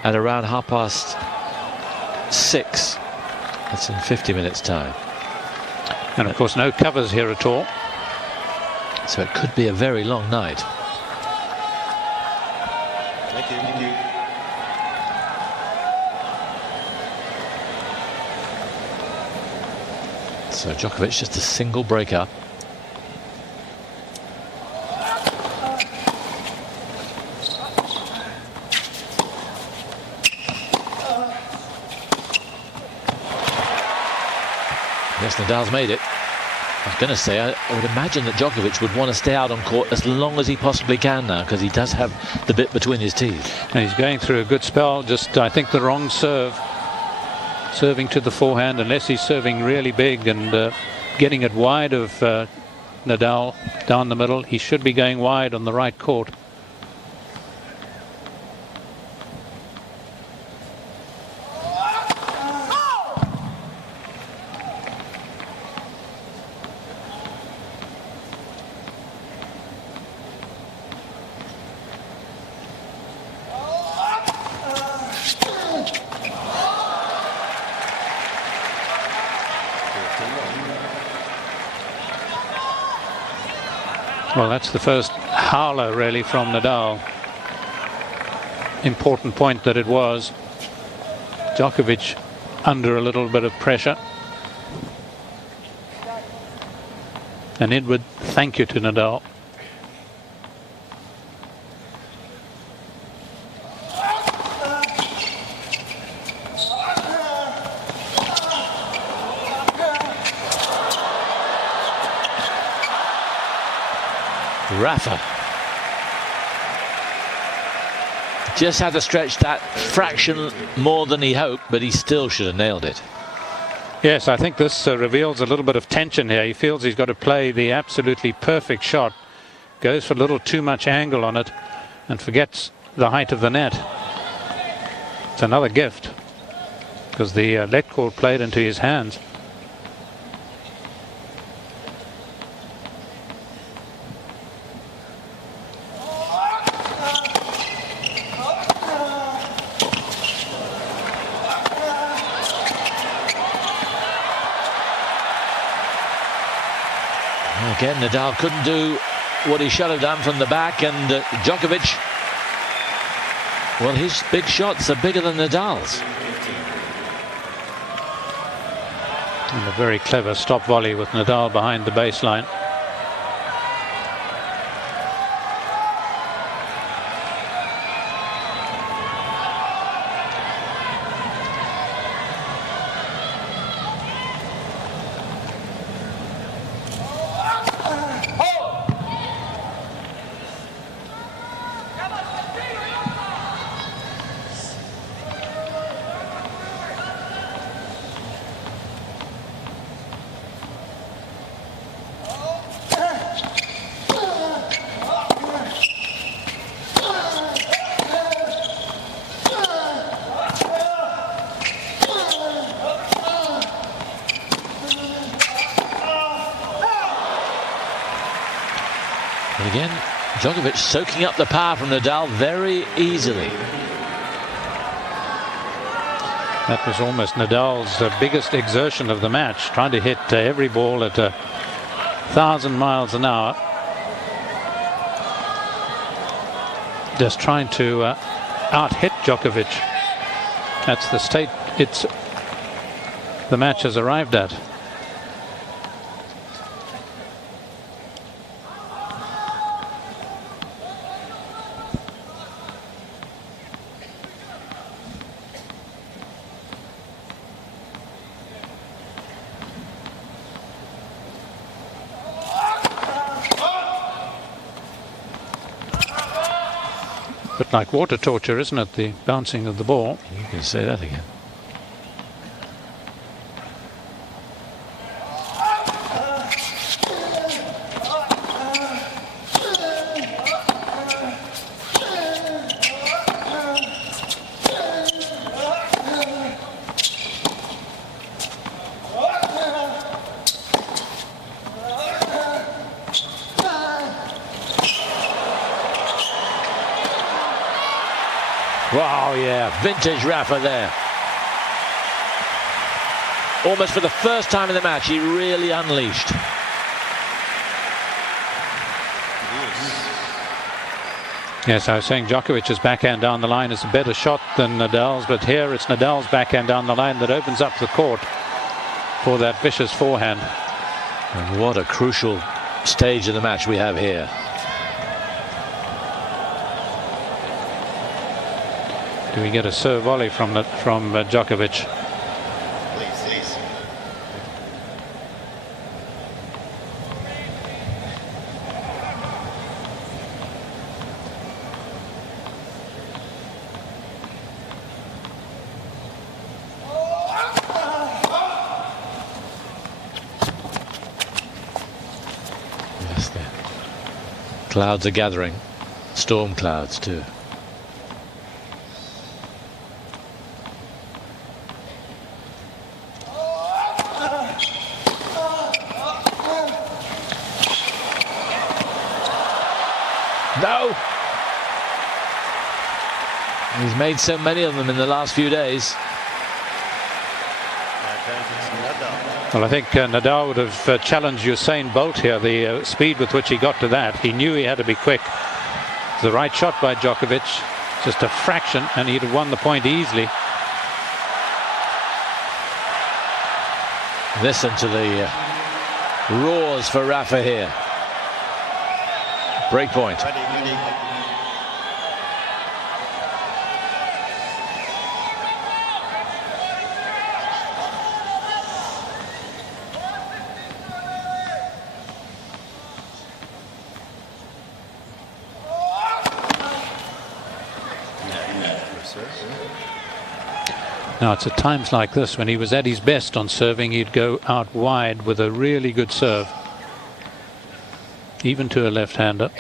at around 6:30. That's in 50 minutes time. And of course no covers here at all, so it could be a very long night. Thank you. So Djokovic just a single breakup. Yes, Nadal's made it. I was going to say, I would imagine that Djokovic would want to stay out on court as long as he possibly can now, because he does have the bit between his teeth. and he's going through a good spell. Just I think the wrong serve, serving to the forehand, unless he's serving really big and getting it wide of Nadal down the middle. He should be going wide on the right court. Well, that's the first howler really from Nadal. Important point that it was. Djokovic under a little bit of pressure. And Edward, thank you to Nadal. Rafa just had to stretch that fraction more than he hoped, but he still should have nailed it. Yes, I think this reveals a little bit of tension here. He feels he's got to play the absolutely perfect shot. Goes for a little too much angle on it and forgets the height of the net. It's another gift because the let court played into his hands. Again, Nadal couldn't do what he should have done from the back, and Djokovic, well, his big shots are bigger than Nadal's. And a very clever stop volley with Nadal behind the baseline. And again, Djokovic soaking up the power from Nadal very easily. That was almost Nadal's biggest exertion of the match, trying to hit every ball at 1,000 miles an hour. Just trying to out-hit Djokovic. That's the state the match has arrived at. Bit like water torture, isn't it? The bouncing of the ball. You can say that again. Wow, yeah, vintage Rafa there. Almost for the first time in the match, he really unleashed. Yes, I was saying Djokovic's backhand down the line is a better shot than Nadal's, but here it's Nadal's backhand down the line that opens up the court for that vicious forehand. And what a crucial stage of the match we have here. Do we get a serve volley from Djokovic? Please. Yes, the clouds are gathering. Storm clouds too. No! He's made so many of them in the last few days. Well, I think Nadal would have challenged Usain Bolt here, the speed with which he got to that. He knew he had to be quick. The right shot by Djokovic, just a fraction, and he'd have won the point easily. Listen to the roars for Rafa here. Break point. Now, it's at times like this when he was at his best on serving, he'd go out wide with a really good serve, even to a left-hander.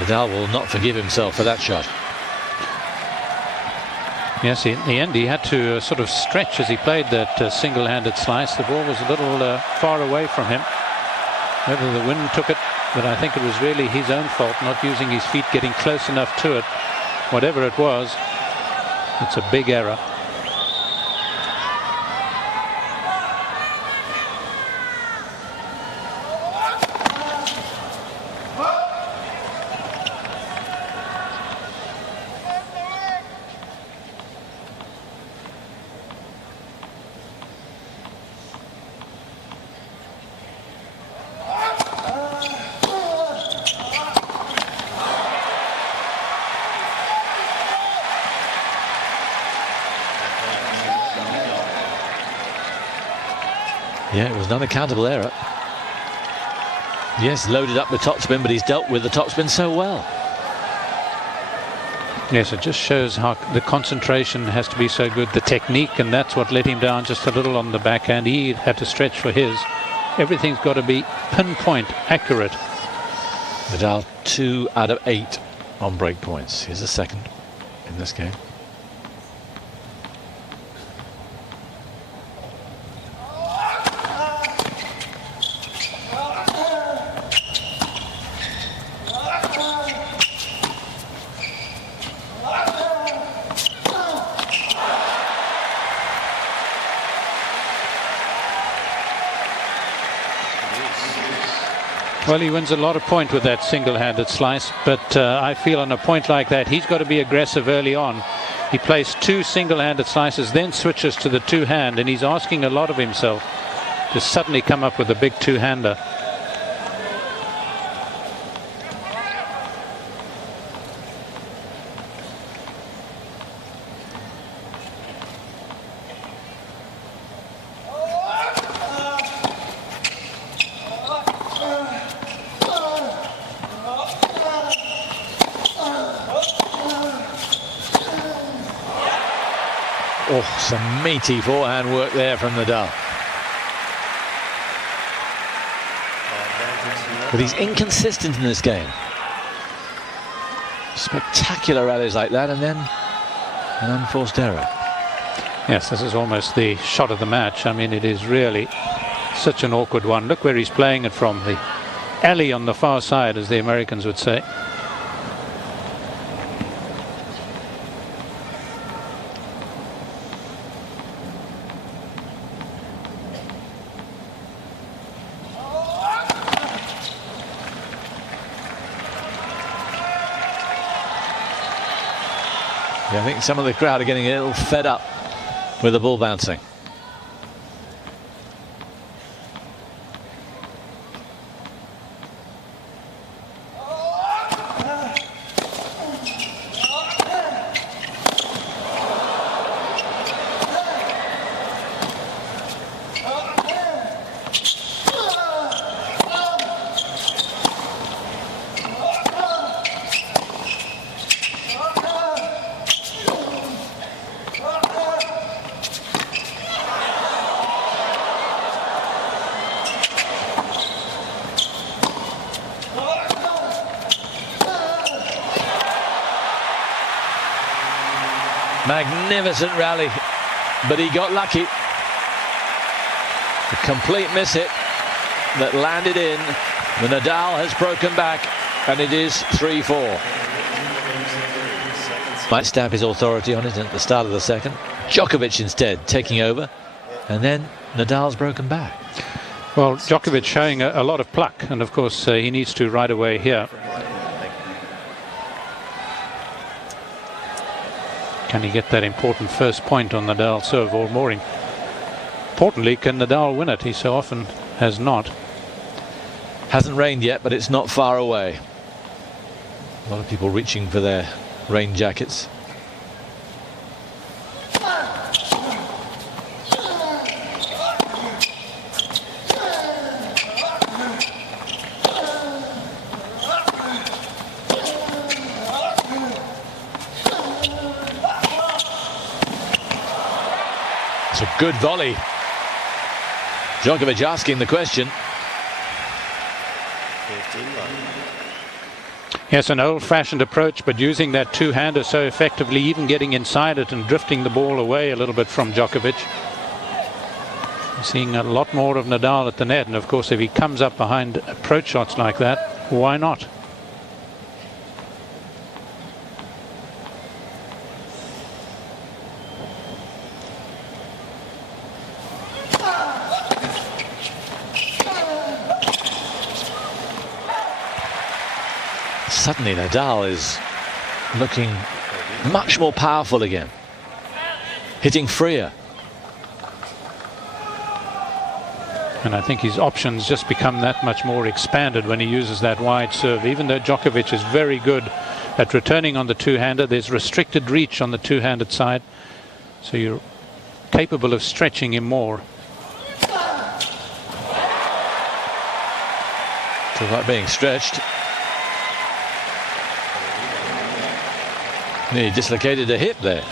Nadal will not forgive himself for that shot. Yes, in the end he had to sort of stretch as he played that single-handed slice. The ball was a little far away from him. Whether the wind took it, but I think it was really his own fault, not using his feet, getting close enough to it. Whatever it was, it's a big error. Yeah, it was an unaccountable error. Yes, loaded up the topspin, but he's dealt with the topspin so well. Yes, it just shows how the concentration has to be so good, the technique, and that's what let him down just a little on the backhand. He had to stretch for his. Everything's got to be pinpoint accurate. Nadal 2 out of 8 on break points. Here's a second in this game. Well, he wins a lot of point with that single-handed slice, but I feel on a point like that, he's got to be aggressive early on. He plays 2 single-handed slices, then switches to the two-hand, and he's asking a lot of himself to suddenly come up with a big two-hander. Oh, some meaty forehand work there from Nadal. But he's inconsistent in this game. Spectacular rallies like that, and then an unforced error. Yes, this is almost the shot of the match. I mean, it is really such an awkward one. Look where he's playing it from. The alley on the far side, as the Americans would say. Yeah, I think some of the crowd are getting a little fed up with the ball bouncing. Magnificent rally, but he got lucky. A complete miss hit that landed in. The Nadal has broken back, and it is 3-4. Might stamp his authority on it at the start of the second. Djokovic instead taking over, and then Nadal's broken back. Well, Djokovic showing a lot of pluck, and of course he needs to right away here. Can he get that important first point on Nadal serve, or more importantly, can Nadal win it? He so often has not. Hasn't rained yet, but it's not far away. A lot of people reaching for their rain jackets. It's a good volley. Djokovic asking the question. Yes, an old-fashioned approach, but using that two-hander so effectively, even getting inside it and drifting the ball away a little bit from Djokovic. We're seeing a lot more of Nadal at the net, and of course if he comes up behind approach shots like that, why not? Suddenly Nadal is looking much more powerful again, hitting freer. And I think his options just become that much more expanded when he uses that wide serve. Even though Djokovic is very good at returning on the two-hander, there's restricted reach on the two-handed side, so you're capable of stretching him more. Talk about being stretched. He dislocated a hip there.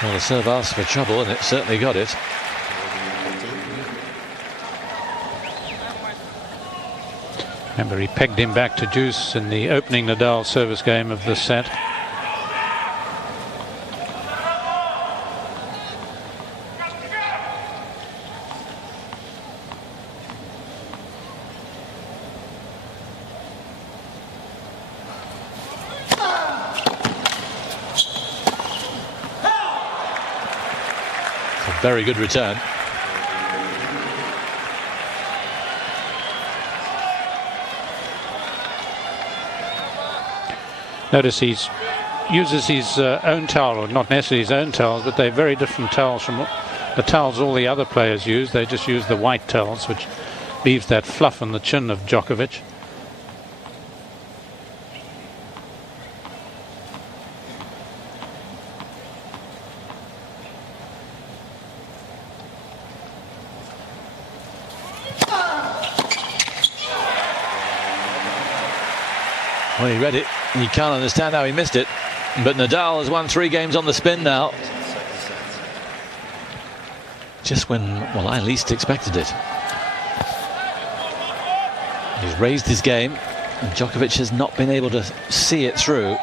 Well, the serve asked for trouble, and it certainly got it. Remember, he pegged him back to deuce in the opening Nadal service game of this set. Very good return. Notice he uses his own towel, or not necessarily his own towels, but they're very different towels from the towels all the other players use. They just use the white towels, which leaves that fluff on the chin of Djokovic. Well, he read it. You can't understand how he missed it. But Nadal has won 3 games on the spin now. Just when, well, I least expected it. He's raised his game, and Djokovic has not been able to see it through.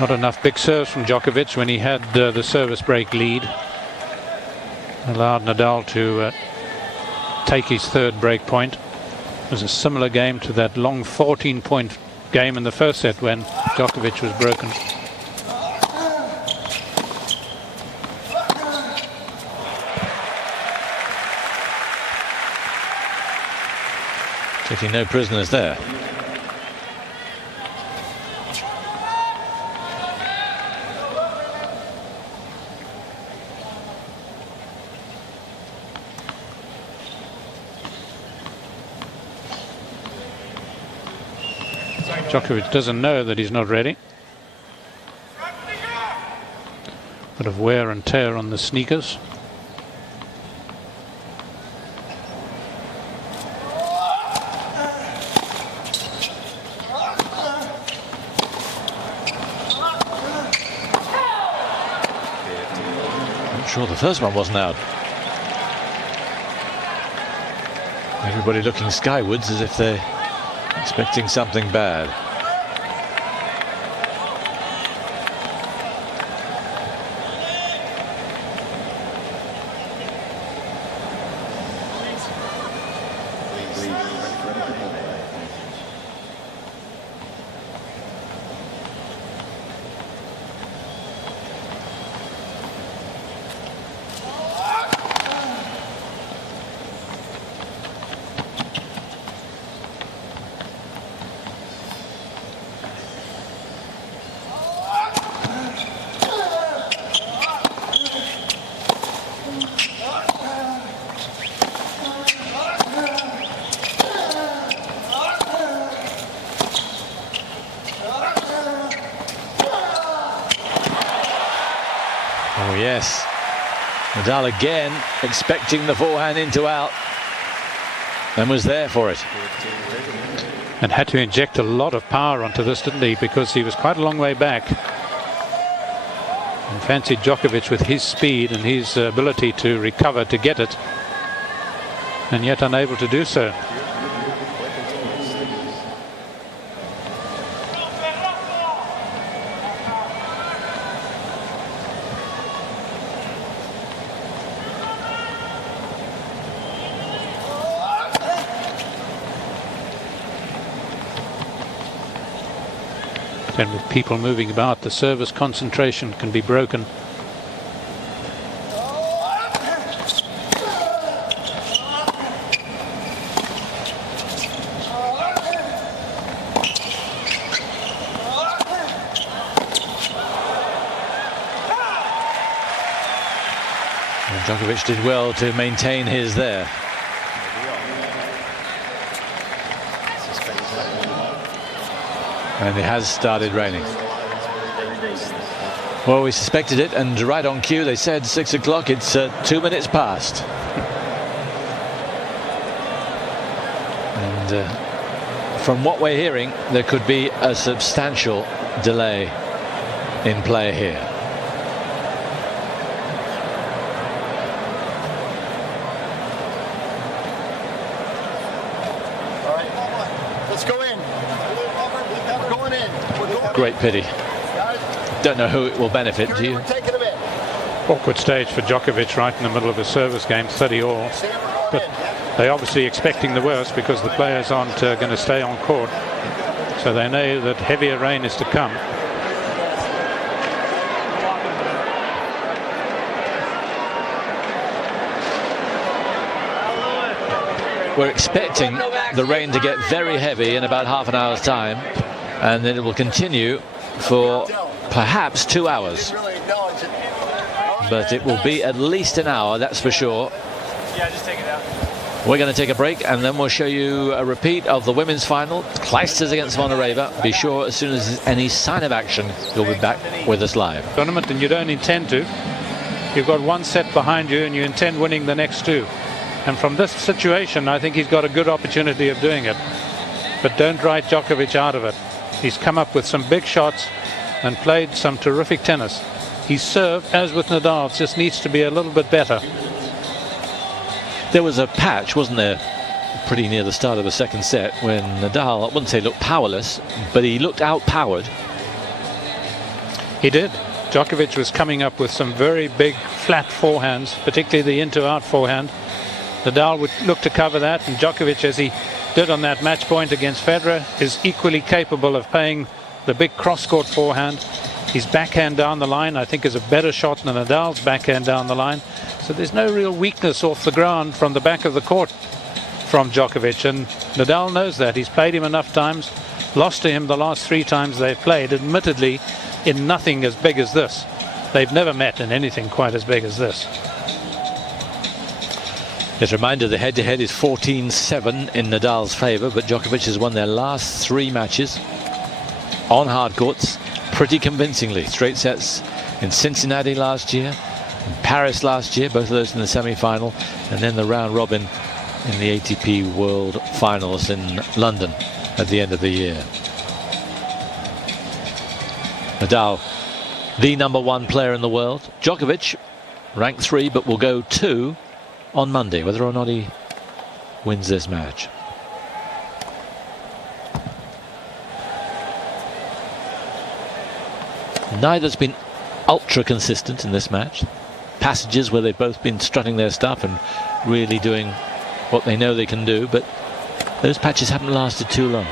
Not enough big serves from Djokovic when he had the service break lead. Allowed Nadal to take his third break point. It was a similar game to that long 14-point game in the first set when Djokovic was broken. Taking no prisoners there. Djokovic doesn't know that he's not ready. Bit of wear and tear on the sneakers. Not sure the first one wasn't out. Everybody looking skywards as if they're expecting something bad. yes. Nadal again expecting the forehand into out and was there for it. And had to inject a lot of power onto this, didn't he? Because he was quite a long way back. And fancied Djokovic with his speed and his ability to recover to get it, and yet unable to do so. And with people moving about, the service concentration can be broken. And Djokovic did well to maintain his there. And it has started raining. Well, we suspected it, and right on cue they said 6 o'clock. It's 2 minutes past. And from what we're hearing, there could be a substantial delay in play here. All right, let's go in. We're going in. Great pity. Don't know who it will benefit, do you? We're taking a bit. Awkward stage for Djokovic right in the middle of his service game, 30 all. But they're obviously expecting the worst because the players aren't going to stay on court. So they know that heavier rain is to come. We're expecting the rain to get very heavy in about half an hour's time, and then it will continue for perhaps 2 hours. But it will be at least an hour, that's for sure. Yeah, just take it out. We're going to take a break, and then we'll show you a repeat of the women's final, Kleisters against Vonareva. Be sure as soon as there's any sign of action, you'll be back with us live. Tournament, and you don't intend to. You've got one set behind you and you intend winning the next two. And from this situation, I think he's got a good opportunity of doing it. But don't write Djokovic out of it. He's come up with some big shots and played some terrific tennis. His serve, as with Nadal, just needs to be a little bit better. There was a patch, wasn't there, pretty near the start of the second set, when Nadal, I wouldn't say looked powerless, but he looked outpowered. He did. Djokovic was coming up with some very big flat forehands, particularly the into-out forehand. Nadal would look to cover that, and Djokovic, as he did on that match point against Federer, is equally capable of playing the big cross-court forehand. His backhand down the line, I think, is a better shot than Nadal's backhand down the line. So there's no real weakness off the ground from the back of the court from Djokovic, and Nadal knows that. He's played him enough times, lost to him the last 3 times they've played, admittedly in nothing as big as this. They've never met in anything quite as big as this. Just a reminder, the head-to-head is 14-7 in Nadal's favour, but Djokovic has won their last 3 matches on hard courts pretty convincingly. Straight sets in Cincinnati last year, in Paris last year, both of those in the semi-final, and then the round robin in the ATP World Finals in London at the end of the year. Nadal, the #1 player in the world. Djokovic, ranked 3, but will go 2 on Monday, whether or not he wins this match. Neither's been ultra consistent in this match. Passages where they've both been strutting their stuff and really doing what they know they can do, but those patches haven't lasted too long.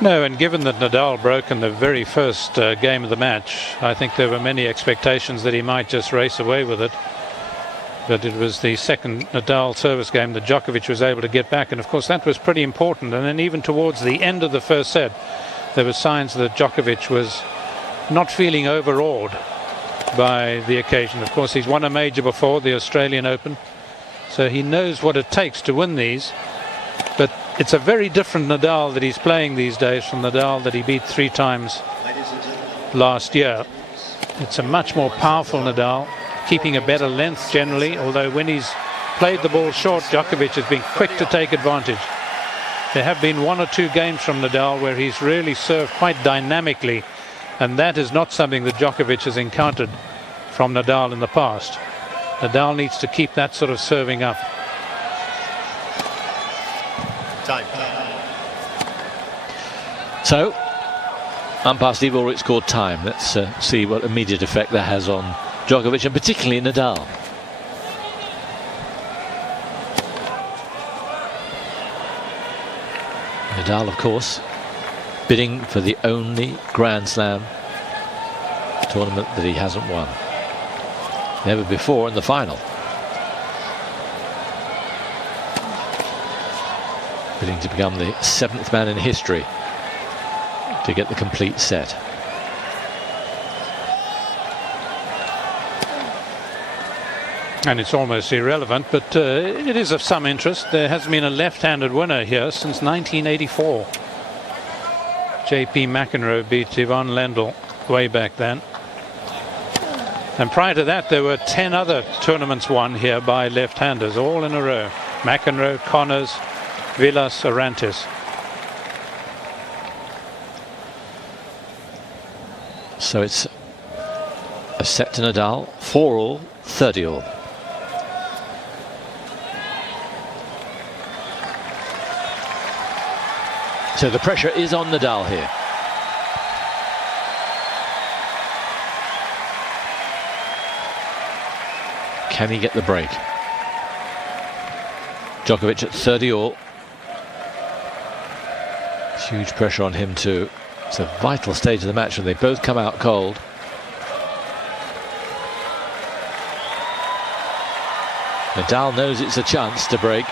No, and given that Nadal broke in the very first game of the match, I think there were many expectations that he might just race away with it. But it was the second Nadal service game that Djokovic was able to get back, and of course that was pretty important. And then even towards the end of the first set, there were signs that Djokovic was not feeling overawed by the occasion. Of course, he's won a major before, the Australian Open, so he knows what it takes to win these. But it's a very different Nadal that he's playing these days from Nadal that he beat 3 times last year. It's a much more powerful Nadal, keeping a better length generally, although when he's played the ball short, Djokovic has been quick to take advantage. There have been 1 or 2 games from Nadal where he's really served quite dynamically, and that is not something that Djokovic has encountered from Nadal in the past. Nadal needs to keep that sort of serving up. Time. So, umpire Steve Ulrich scored time. Let's see what immediate effect that has on Djokovic, and particularly Nadal. Nadal, of course, bidding for the only Grand Slam tournament that he hasn't won. Never before in the final. Bidding to become the 7th man in history to get the complete set. And it's almost irrelevant, but it is of some interest. There hasn't been a left-handed winner here since 1984. J.P. McEnroe beat Yvonne Lendl way back then. And prior to that, there were 10 other tournaments won here by left-handers, all in a row. McEnroe, Connors, Vilas, Orantes. So it's a set to Nadal, 4-all, 30-all. So the pressure is on Nadal here. Can he get the break? Djokovic at 30-all. Huge pressure on him too. It's a vital stage of the match when they both come out cold. Nadal knows it's a chance to break.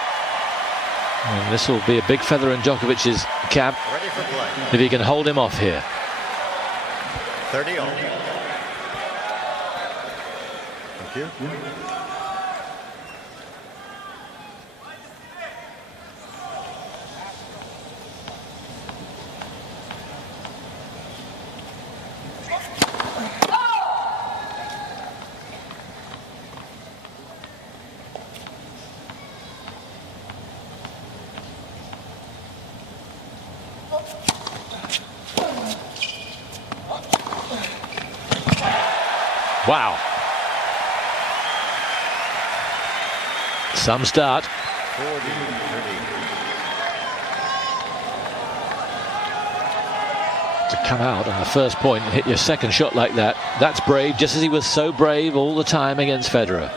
And this will be a big feather in Djokovic's cap if he can hold him off here. 30-all. Thank you. Wow. Some start. 40, 30. To come out on the first point and hit your second shot like that, that's brave, just as he was so brave all the time against Federer.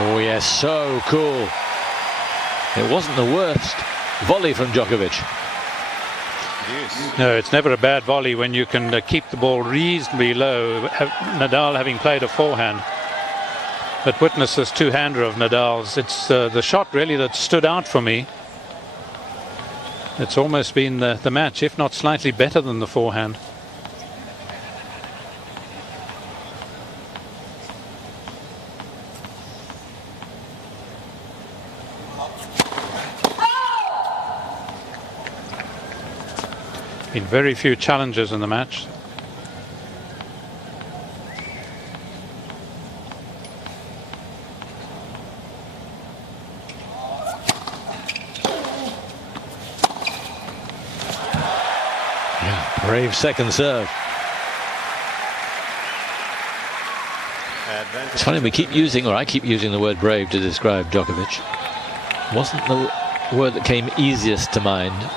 Oh yes, so cool. It wasn't the worst volley from Djokovic. No, it's never a bad volley when you can keep the ball reasonably low. Nadal having played a forehand. But witness this two-hander of Nadal's. It's the shot really that stood out for me. It's almost been the match, if not slightly better than the forehand. Been very few challenges in the match. Yeah, brave second serve. It's funny, we keep using, or I keep using the word brave to describe Djokovic. Wasn't the word that came easiest to mind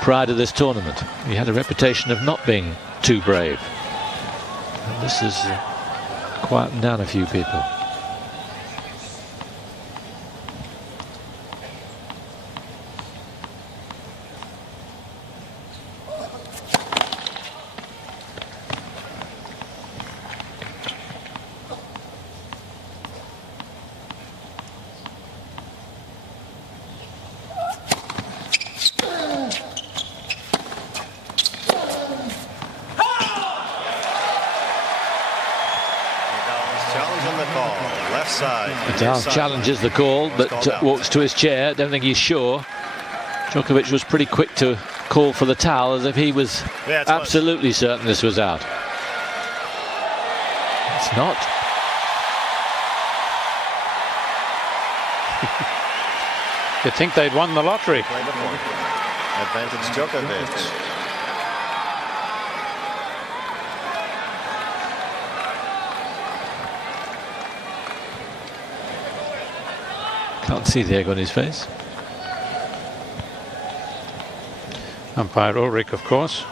prior to this tournament. He had a reputation of not being too brave. And this has quietened down a few people. Challenge on the call. Nadal challenges the call, but walks to his chair. Don't think he's sure. Djokovic was pretty quick to call for the towel, as if he was absolutely certain this was out. It's not. You'd think they'd won the lottery. Advantage Djokovic. Can't see the egg on his face. Umpire Ulrich, of course.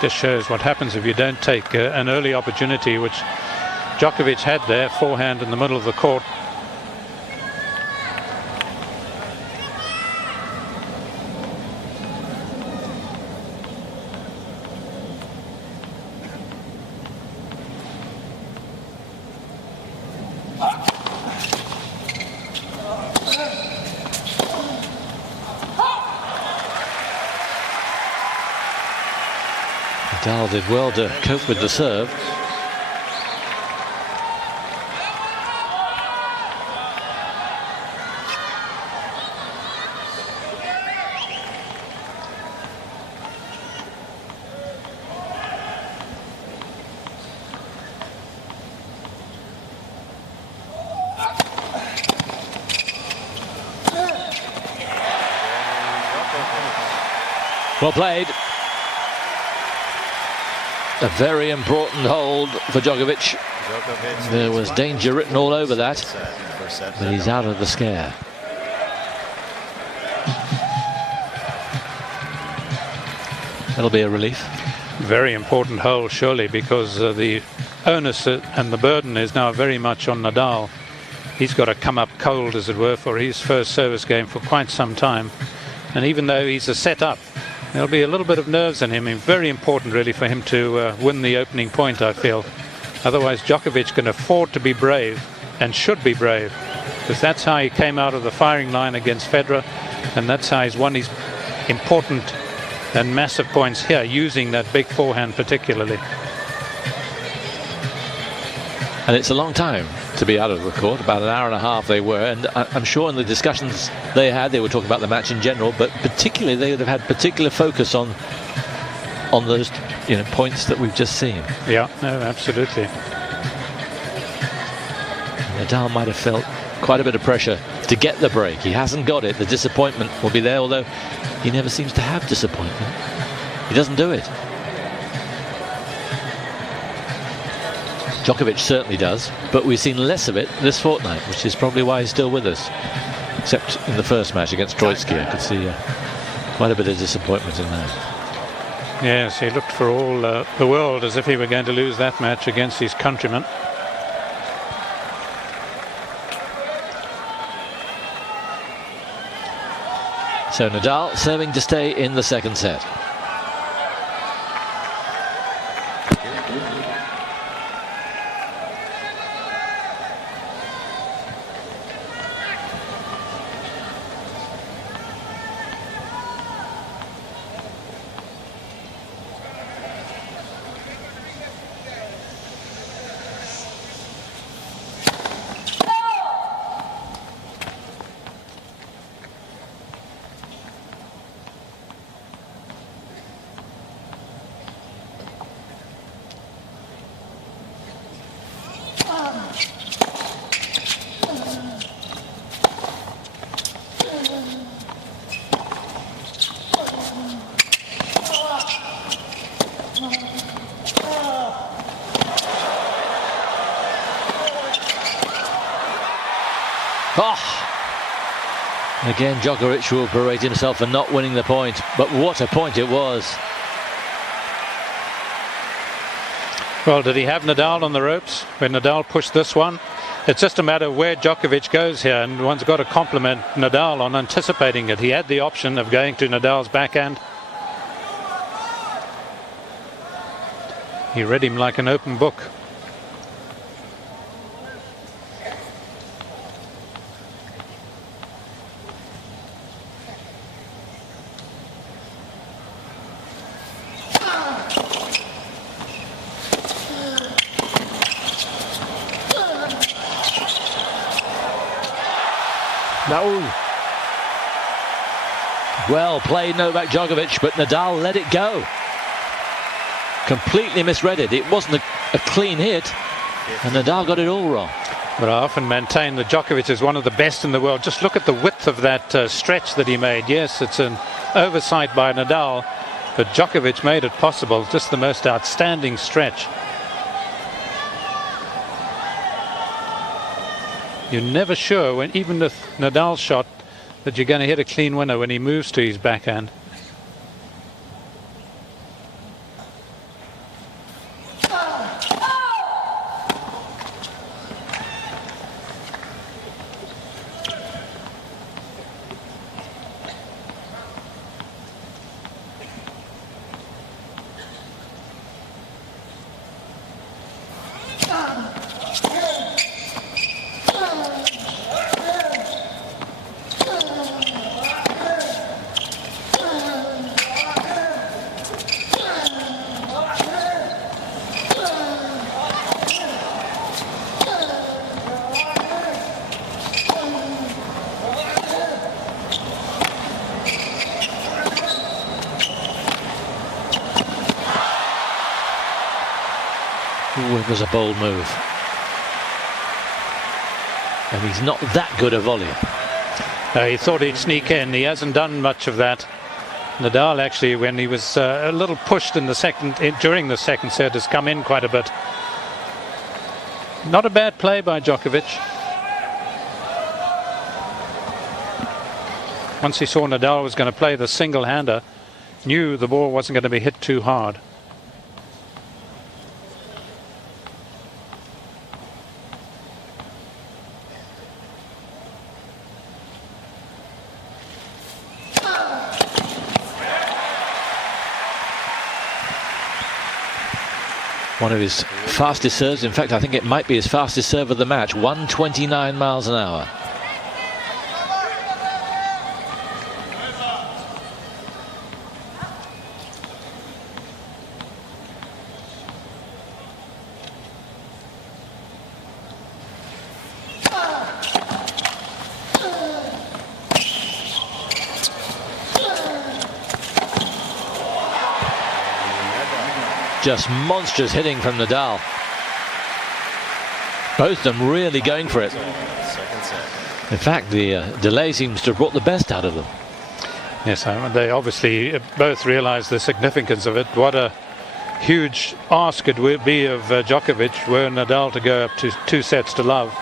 Just shows what happens if you don't take an early opportunity, which Djokovic had there, forehand in the middle of the court. Nadal did well to cope with the serve. Well played. A very important hold for Djokovic. There was danger written all over that, but he's out of the scare. That'll be a relief. Very important hole, surely, because the onus and the burden is now very much on Nadal. He's got to come up cold, as it were, for his first service game for quite some time. And even though he's a set-up, there'll be a little bit of nerves in him. It's very important, really, for him to win the opening point, I feel. Otherwise, Djokovic can afford to be brave, and should be brave, because that's how he came out of the firing line against Federer, and that's how he's won his important and massive points here, using that big forehand particularly. And it's a long time to be out of the court. About an hour and a half they were, and I'm sure in the discussions they had, they were talking about the match in general, but particularly they would have had particular focus on those points that we've just seen. Yeah, no, absolutely. Nadal might have felt quite a bit of pressure to get the break. He hasn't got it. The disappointment will be there, although he never seems to have disappointment. He doesn't do it. Djokovic certainly does, but we've seen less of it this fortnight, which is probably why he's still with us. Except in the first match against Troitsky, I could see quite a bit of disappointment in that. Yes, he looked for all the world as if he were going to lose that match against his countrymen. So Nadal serving to stay in the second set. Again, Djokovic will berate himself for not winning the point, but what a point it was. Well, did he have Nadal on the ropes when Nadal pushed this one? It's just a matter of where Djokovic goes here, and one's got to compliment Nadal on anticipating it. He had the option of going to Nadal's backhand. He read him like an open book. No. Well played, Novak Djokovic, but Nadal let it go. Completely misread it. It wasn't a clean hit, and Nadal got it all wrong. But I often maintain that Djokovic is one of the best in the world. Just look at the width of that stretch that he made. Yes, it's an oversight by Nadal, but Djokovic made it possible. Just the most outstanding stretch. You're never sure, when even with Nadal's shot, that you're going to hit a clean winner when he moves to his backhand. It was a bold move, and he's not that good a volleyer. He thought he'd sneak in. He hasn't done much of that. Nadal, actually, when he was a little pushed in the during the second set, has come in quite a bit. Not a bad play by Djokovic. Once he saw Nadal was going to play the single-hander, knew the ball wasn't going to be hit too hard. One of his fastest serves. In fact, I think it might be his fastest serve of the match. 129 miles an hour. Just monstrous hitting from Nadal. Both of them really going for it. In fact, the delay seems to have brought the best out of them. Yes, they obviously both realise the significance of it. What a huge ask it would be of Djokovic were Nadal to go up to 2-0.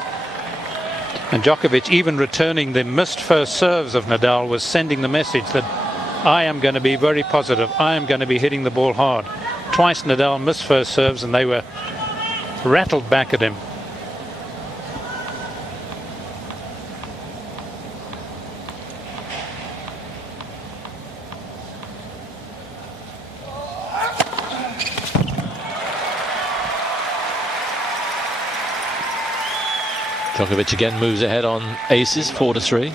And Djokovic, even returning the missed first serves of Nadal, was sending the message that I am going to be very positive. I am going to be hitting the ball hard. Twice Nadal missed first serves and they were rattled back at him. Djokovic again moves ahead on aces, 4-3.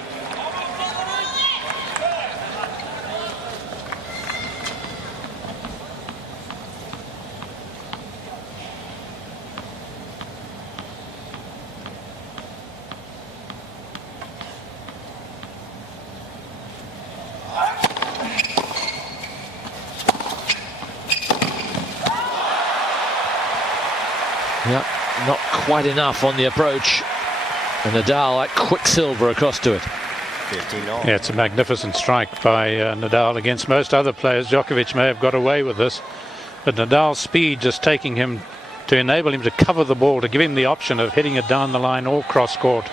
Yep, not quite enough on the approach. And Nadal, like quicksilver across to it. 15-all. Yeah, it's a magnificent strike by Nadal against most other players. Djokovic may have got away with this, but Nadal's speed just taking him to enable him to cover the ball, to give him the option of hitting it down the line or cross court.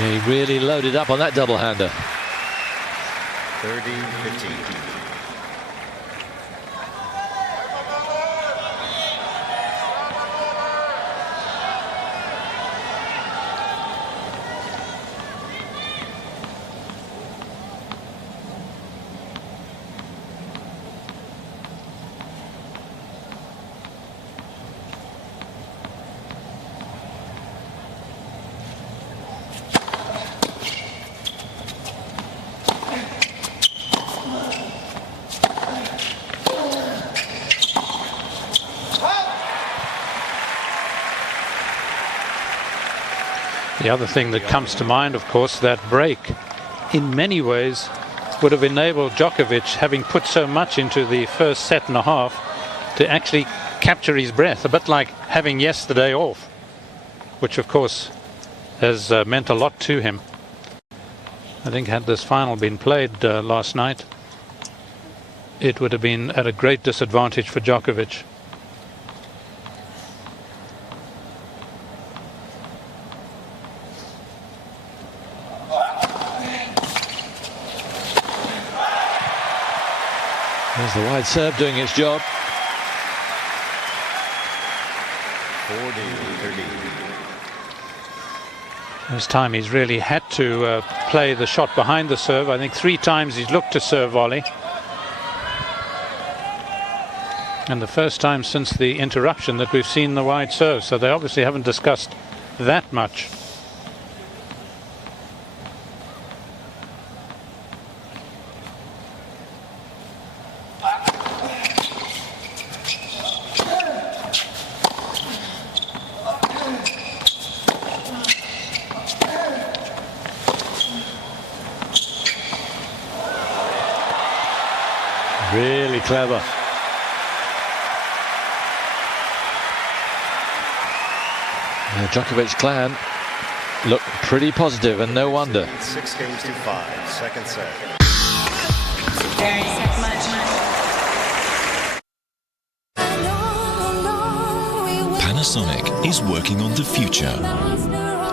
He really loaded up on that double-hander. 30-15. The other thing that comes to mind, of course, that break in many ways would have enabled Djokovic, having put so much into the first set and a half, to actually capture his breath, a bit like having yesterday off, which of course has meant a lot to him. I think had this final been played last night, it would have been at a great disadvantage for Djokovic. There's the wide serve doing its job. 40-30. This time he's really had to play the shot behind the serve. I think 3 times he's looked to serve volley. And the first time since the interruption that we've seen the wide serve. So they obviously haven't discussed that much. Really clever. The Djokovic clan look pretty positive, and no wonder. 6-5, second set. Panasonic is working on the future.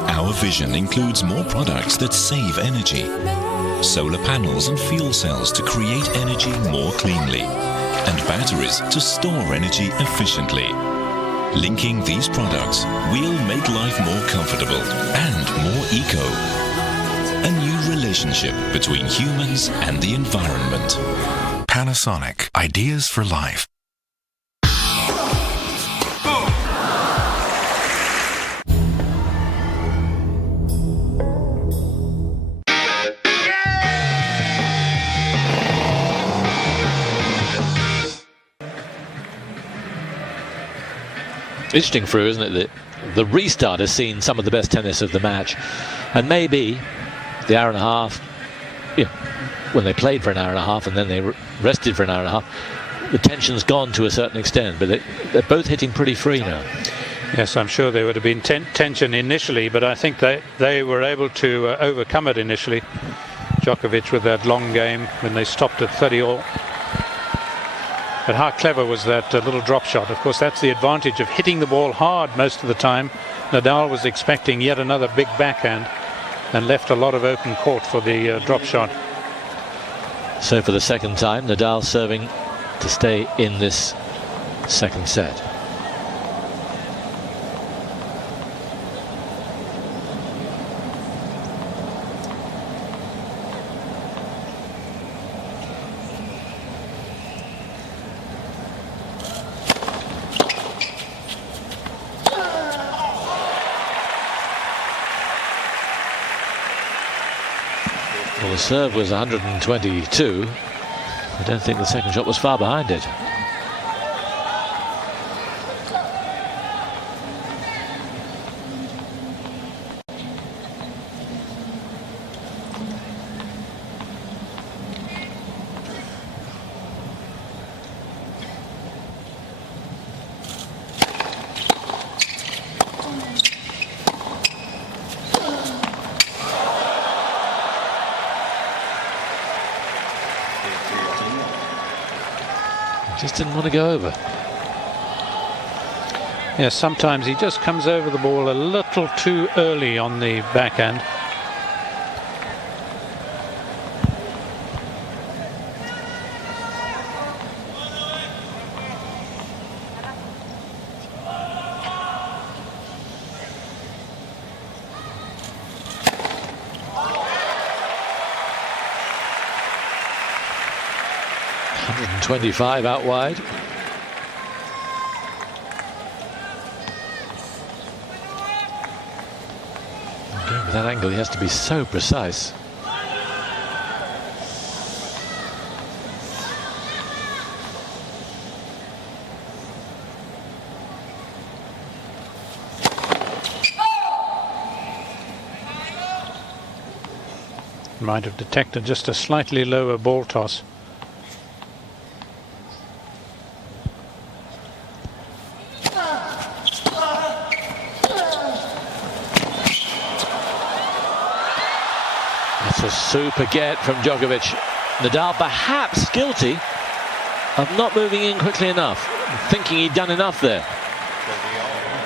Our vision includes more products that save energy, solar panels and fuel cells to create energy more cleanly, and batteries to store energy efficiently. Linking these products will make life more comfortable and more eco. A new relationship between humans and the environment. Panasonic. Ideas for life. Interesting through, isn't it? That the restart has seen some of the best tennis of the match, and maybe the hour and a half, when they played for an hour and a half and then they rested for an hour and a half, the tension's gone to a certain extent, but they're both hitting pretty free now. Yes, I'm sure there would have been tension initially, but I think they were able to overcome it initially. Djokovic with that long game when they stopped at 30-all. But how clever was that little drop shot? Of course, that's the advantage of hitting the ball hard most of the time. Nadal was expecting yet another big backhand and left a lot of open court for the drop shot. So for the second time, Nadal serving to stay in this second set. Well, the serve was 122. I don't think the second shot was far behind it. Just didn't want to go over. Yes, sometimes he just comes over the ball a little too early on the backhand. 125 out wide. Again, with that angle, he has to be so precise. Might have detected just a slightly lower ball toss. That's a super get from Djokovic. Nadal perhaps guilty of not moving in quickly enough, thinking he'd done enough there.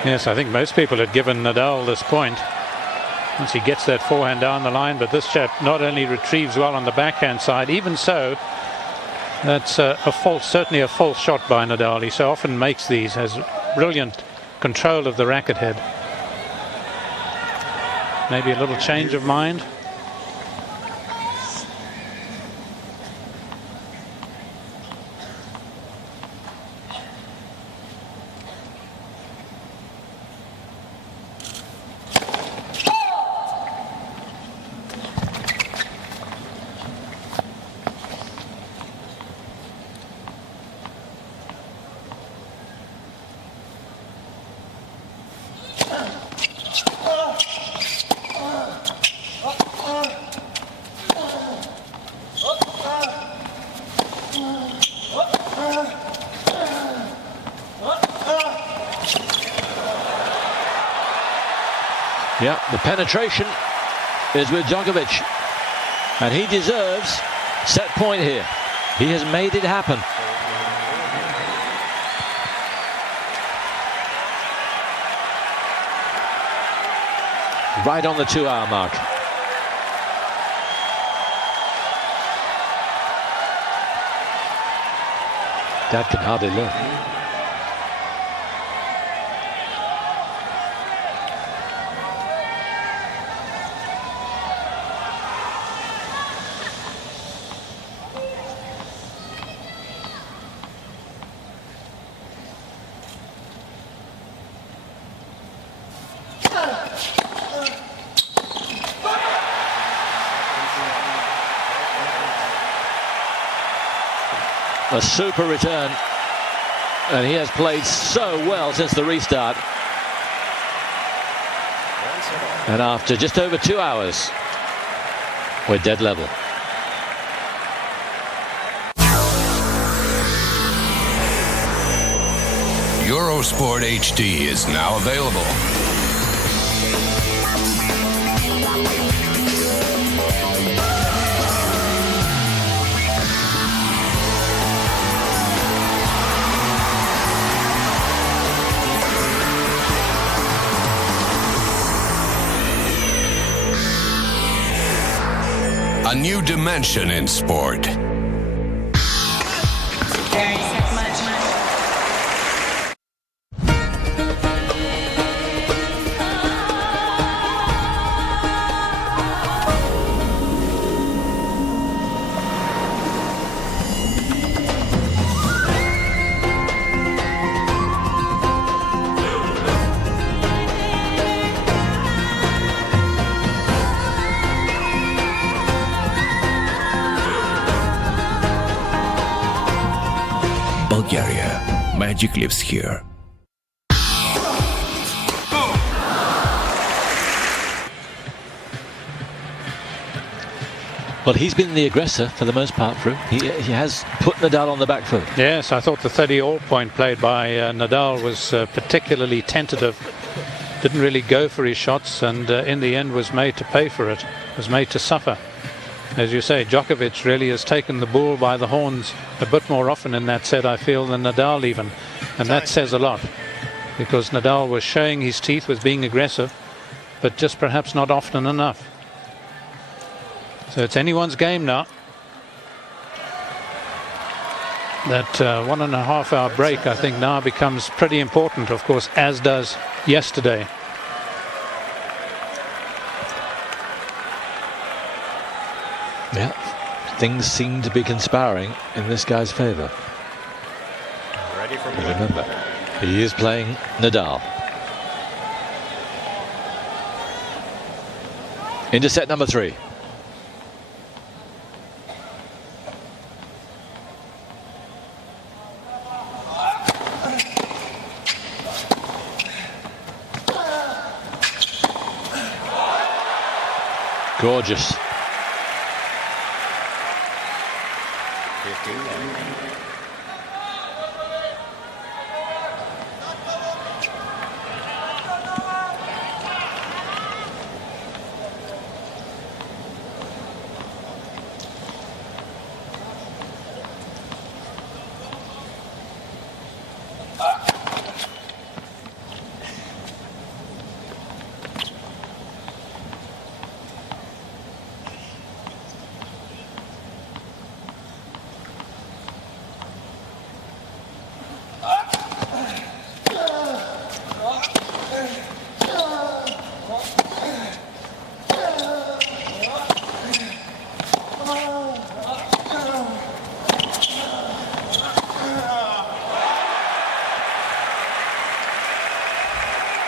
Yes, I think most people had given Nadal this point once he gets that forehand down the line, but this chap not only retrieves well on the backhand side, even so, that's certainly a false shot by Nadal. He so often makes these, has brilliant control of the racket head. Maybe a little change of mind. Yeah, the penetration is with Djokovic, and he deserves set point here. He has made it happen. Right on the 2-hour mark. Dad can hardly look. A super return, and he has played so well since the restart. And after just over 2 hours, we're dead level. Eurosport HD is now available. A new dimension in sport. Bulgaria. Magic lives here. Well, he's been the aggressor for the most part, Drew. He has put Nadal on the back foot. Yes, I thought the 30-all point played by Nadal was particularly tentative. Didn't really go for his shots, and in the end was made to pay for it, was made to suffer. As you say, Djokovic really has taken the bull by the horns a bit more often in that set, I feel, than Nadal even. And that says a lot, because Nadal was showing his teeth, was being aggressive, but just perhaps not often enough. So it's anyone's game now. That 1.5 hour break, I think, now becomes pretty important, of course, as does yesterday. Yeah, things seem to be conspiring in this guy's favour. Ready for But remember, he is playing Nadal. Into set number 3. Gorgeous. 15.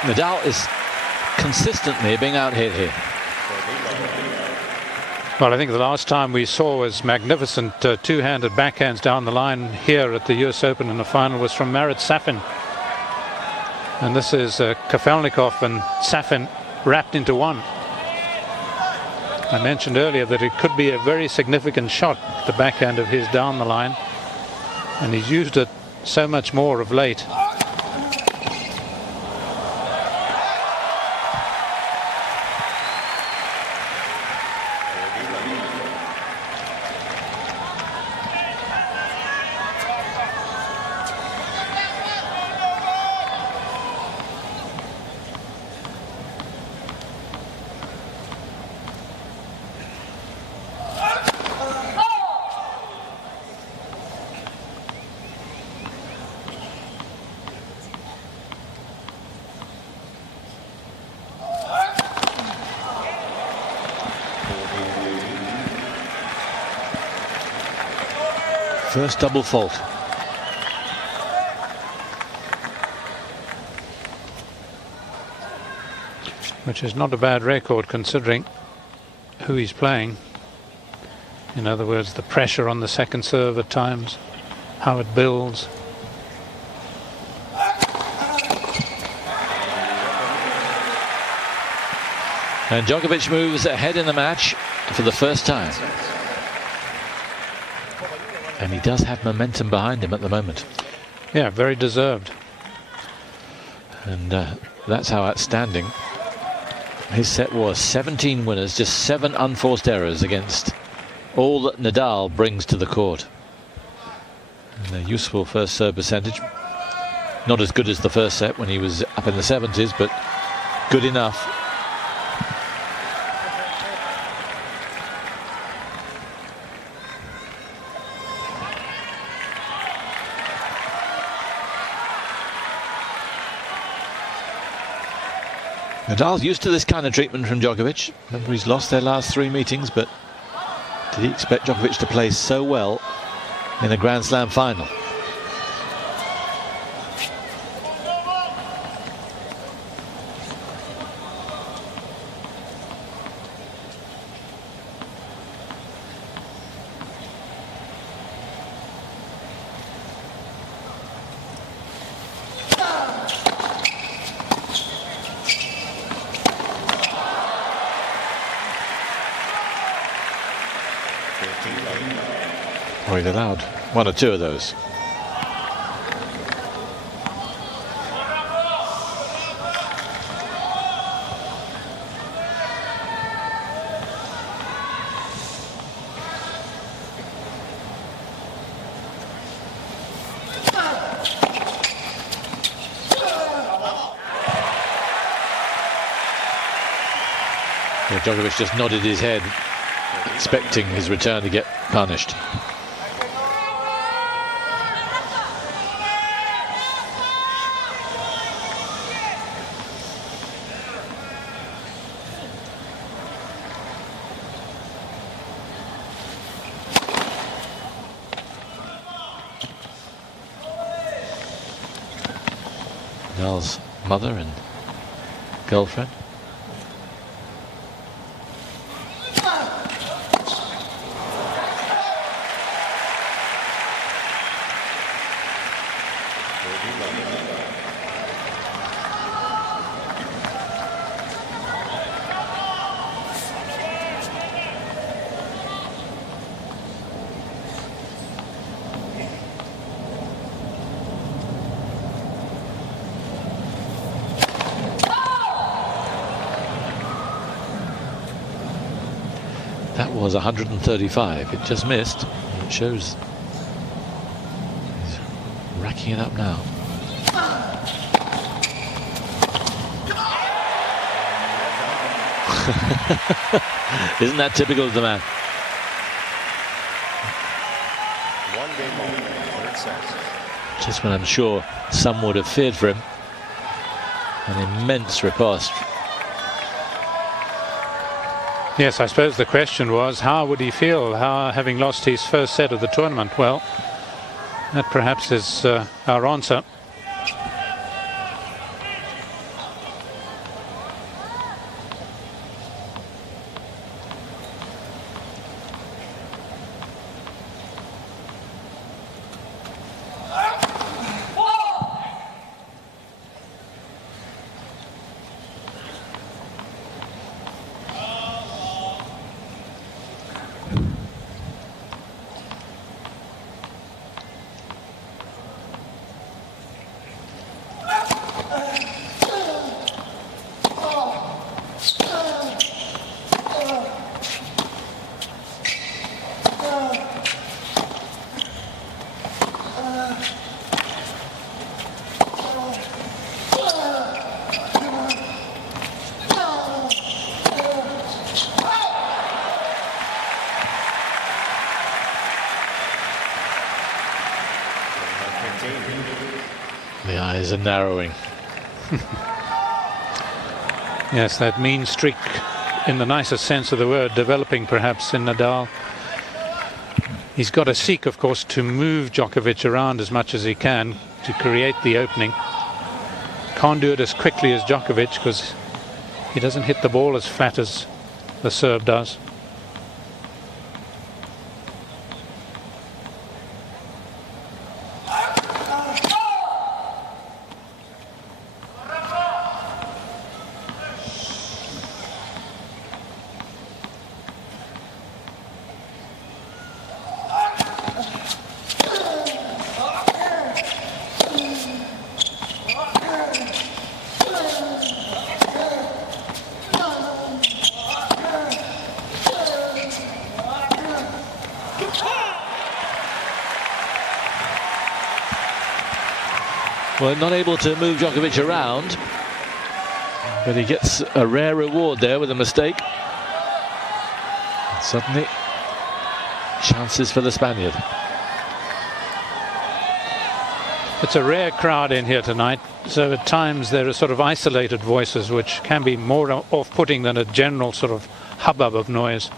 Nadal is consistently being out-hit here. Well, I think the last time we saw was magnificent two-handed backhands down the line here at the US Open in the final was from Marat Safin. And this is Kafelnikov and Safin wrapped into one. I mentioned earlier that it could be a very significant shot, the backhand of his down the line. And he's used it so much more of late. First double fault. Which is not a bad record considering who he's playing. In other words, the pressure on the second serve at times, how it builds. And Djokovic moves ahead in the match for the first time. And he does have momentum behind him at the moment. Yeah, very deserved. And that's how outstanding his set was. 17 winners, just 7 unforced errors against all that Nadal brings to the court. And a useful first serve percentage. Not as good as the first set when he was up in the 70s, but good enough. Nadal's used to this kind of treatment from Djokovic. Remember, he's lost their last 3 meetings, but did he expect Djokovic to play so well in a Grand Slam final? Or he's allowed 1 or 2 of those. Yeah, Djokovic just nodded his head, expecting his return to get punished. Nadal's mother and girlfriend. That was 135. It just missed. It shows he's racking it up now. Isn't that typical of the man? One game ball, third set. Just when I'm sure some would have feared for him. An immense riposte. Yes, I suppose the question was, how would he feel having lost his first set of the tournament? Well, that perhaps is our answer. The eyes are narrowing. Yes, that mean streak, in the nicest sense of the word, developing perhaps in Nadal. He's got to seek, of course, to move Djokovic around as much as he can to create the opening. Can't do it as quickly as Djokovic because he doesn't hit the ball as flat as the Serb does. Well, not able to move Djokovic around, but he gets a rare reward there with a mistake. And suddenly, chances for the Spaniard. It's a rare crowd in here tonight, so at times there are sort of isolated voices which can be more off-putting than a general sort of hubbub of noise.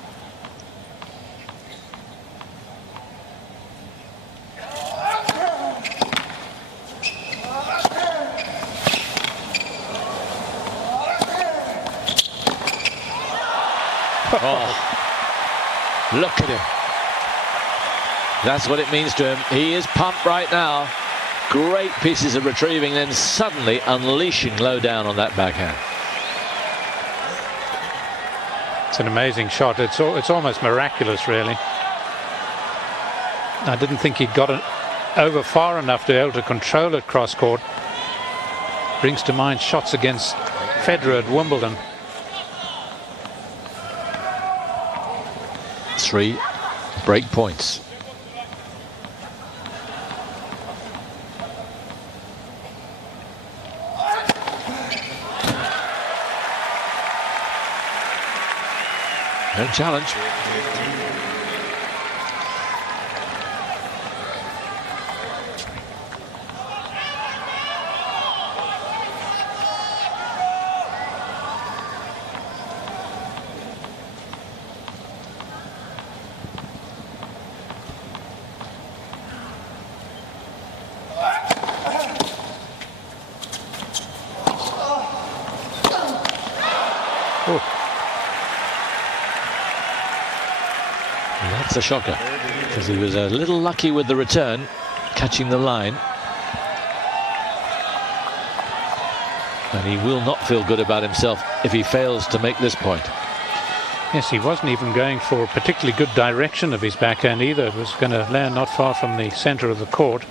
Oh, look at him. That's what it means to him. He is pumped right now. Great pieces of retrieving, then suddenly unleashing low down on that backhand. It's an amazing shot. It's almost miraculous, really. I didn't think he'd got it over far enough to be able to control it cross court. Brings to mind shots against Federer at Wimbledon. 3 break points. No challenge. That's a shocker, because he was a little lucky with the return, catching the line. And he will not feel good about himself if he fails to make this point. Yes, he wasn't even going for a particularly good direction of his backhand either. It was going to land not far from the center of the court.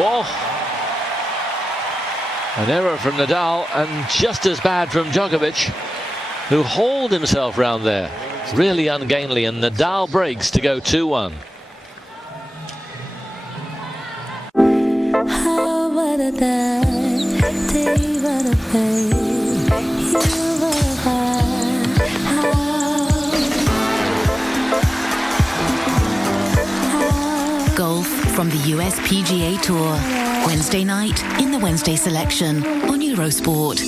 Oh, an error from Nadal, and just as bad from Djokovic, who hauled himself round there. Really ungainly, and Nadal breaks to go 2-1. Golf from the US PGA Tour. Wednesday night in the Wednesday Selection on Eurosport.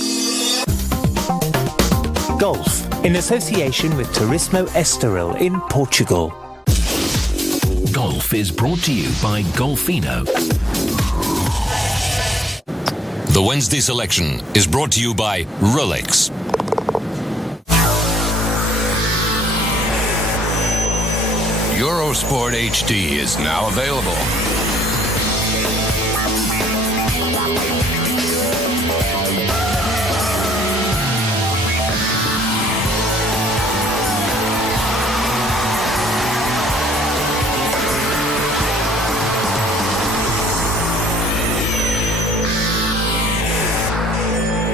Golf in association with Turismo Estoril in Portugal. Golf is brought to you by Golfino. The Wednesday Selection is brought to you by Rolex. Eurosport HD is now available.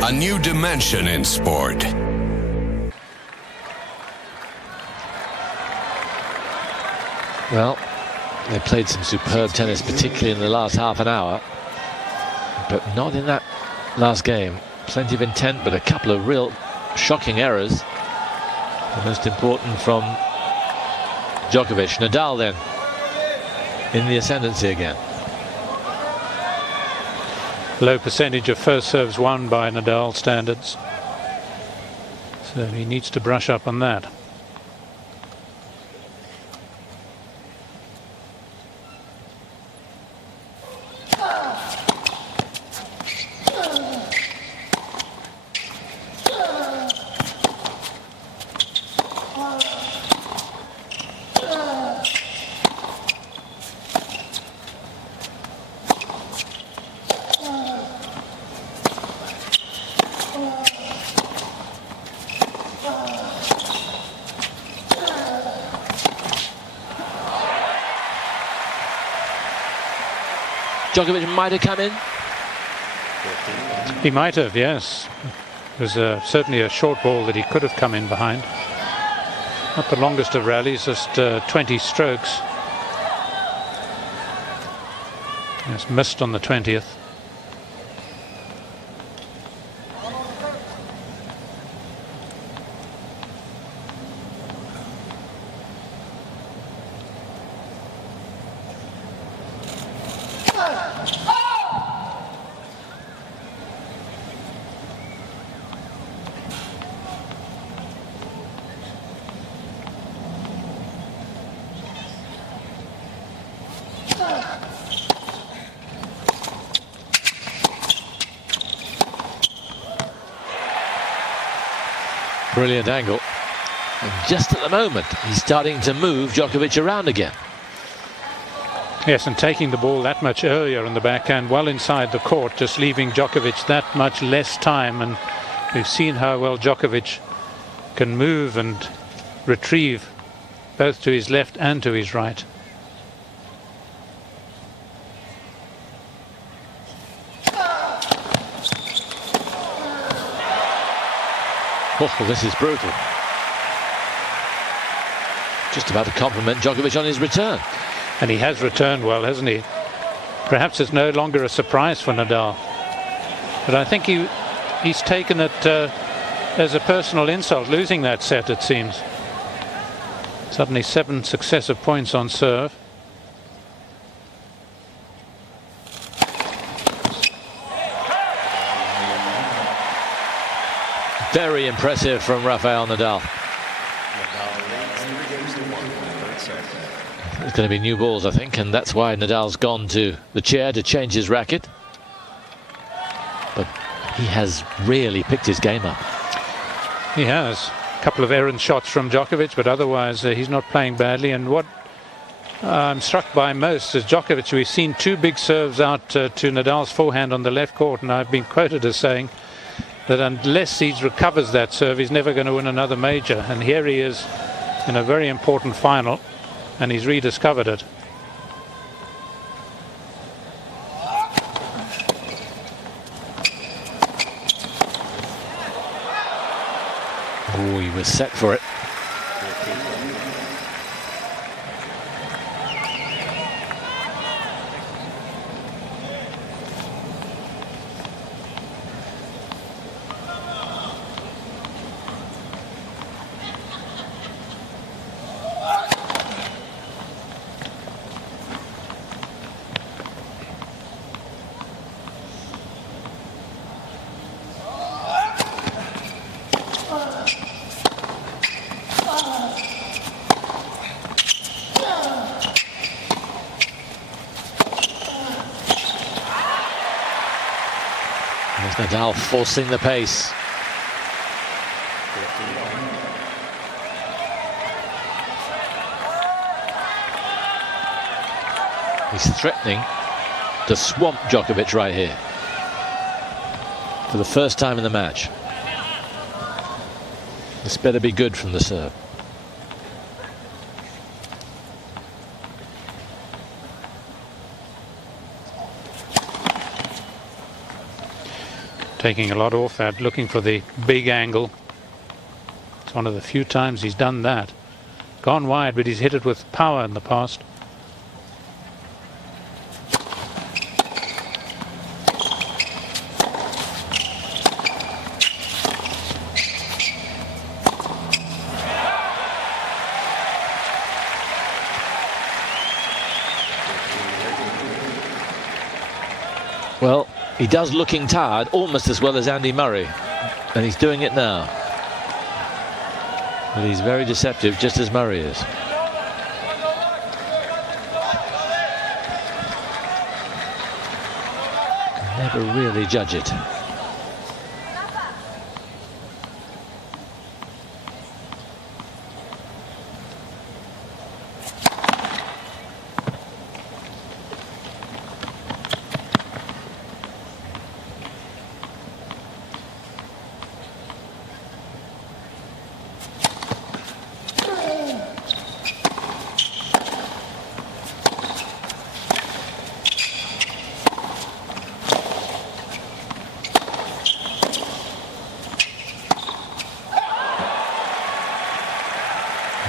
A new dimension in sport. Well, they played some superb tennis, particularly in the last half an hour, but not in that last game. Plenty of intent, but a couple of real shocking errors. The most important from Djokovic. Nadal then in the ascendancy again. Low percentage of first serves won by Nadal standards, so he needs to brush up on that. Djokovic might have come in. He might have, yes. It was certainly a short ball that he could have come in behind. Not the longest of rallies, just 20 strokes. It's missed on the 20th. Brilliant angle. And just at the moment, he's starting to move Djokovic around again. Yes, and taking the ball that much earlier on the backhand, well inside the court, just leaving Djokovic that much less time. And we've seen how well Djokovic can move and retrieve both to his left and to his right. Oh, this is brutal. Just about to compliment Djokovic on his return. And he has returned well, hasn't he? Perhaps it's no longer a surprise for Nadal. But I think he's taken it as a personal insult, losing that set, it seems. Suddenly 7 successive points on serve. Very impressive from Rafael Nadal. It's going to be new balls, I think, and that's why Nadal's gone to the chair to change his racket. But he has really picked his game up. He has. A couple of errant shots from Djokovic, but otherwise he's not playing badly. And what I'm struck by most is Djokovic. We've seen two big serves out to Nadal's forehand on the left court, and I've been quoted as saying that unless he recovers that serve, he's never going to win another major. And here he is in a very important final, and he's rediscovered it. Oh, he was set for it. Nadal forcing the pace. He's threatening to swamp Djokovic right here for the first time in the match. This better be good from the serve. Taking a lot off that, looking for the big angle. It's one of the few times he's done that. Gone wide, but he's hit it with power in the past. Well, he does looking tired almost as well as Andy Murray, and he's doing it now. But he's very deceptive, just as Murray is. Never really judge it.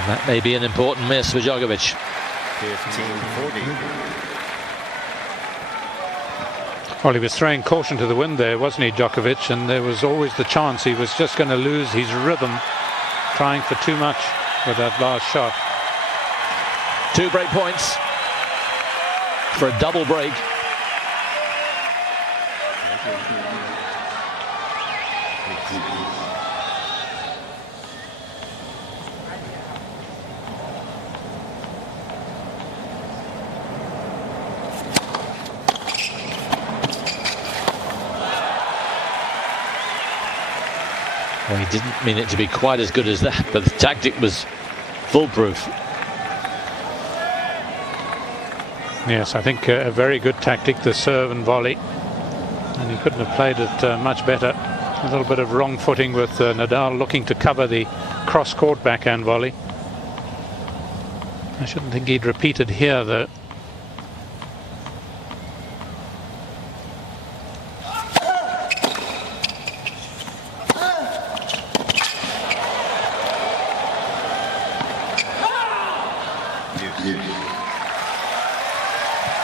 That may be an important miss for Djokovic. 15-40. Well, he was throwing caution to the wind there, wasn't he, Djokovic? And there was always the chance he was just going to lose his rhythm, trying for too much with that last shot. 2 break points for a double break. Well, he didn't mean it to be quite as good as that, but the tactic was foolproof. Yes, I think a very good tactic, the serve and volley. And he couldn't have played it much better. A little bit of wrong footing with Nadal looking to cover the cross-court backhand volley. I shouldn't think he'd repeated here, though.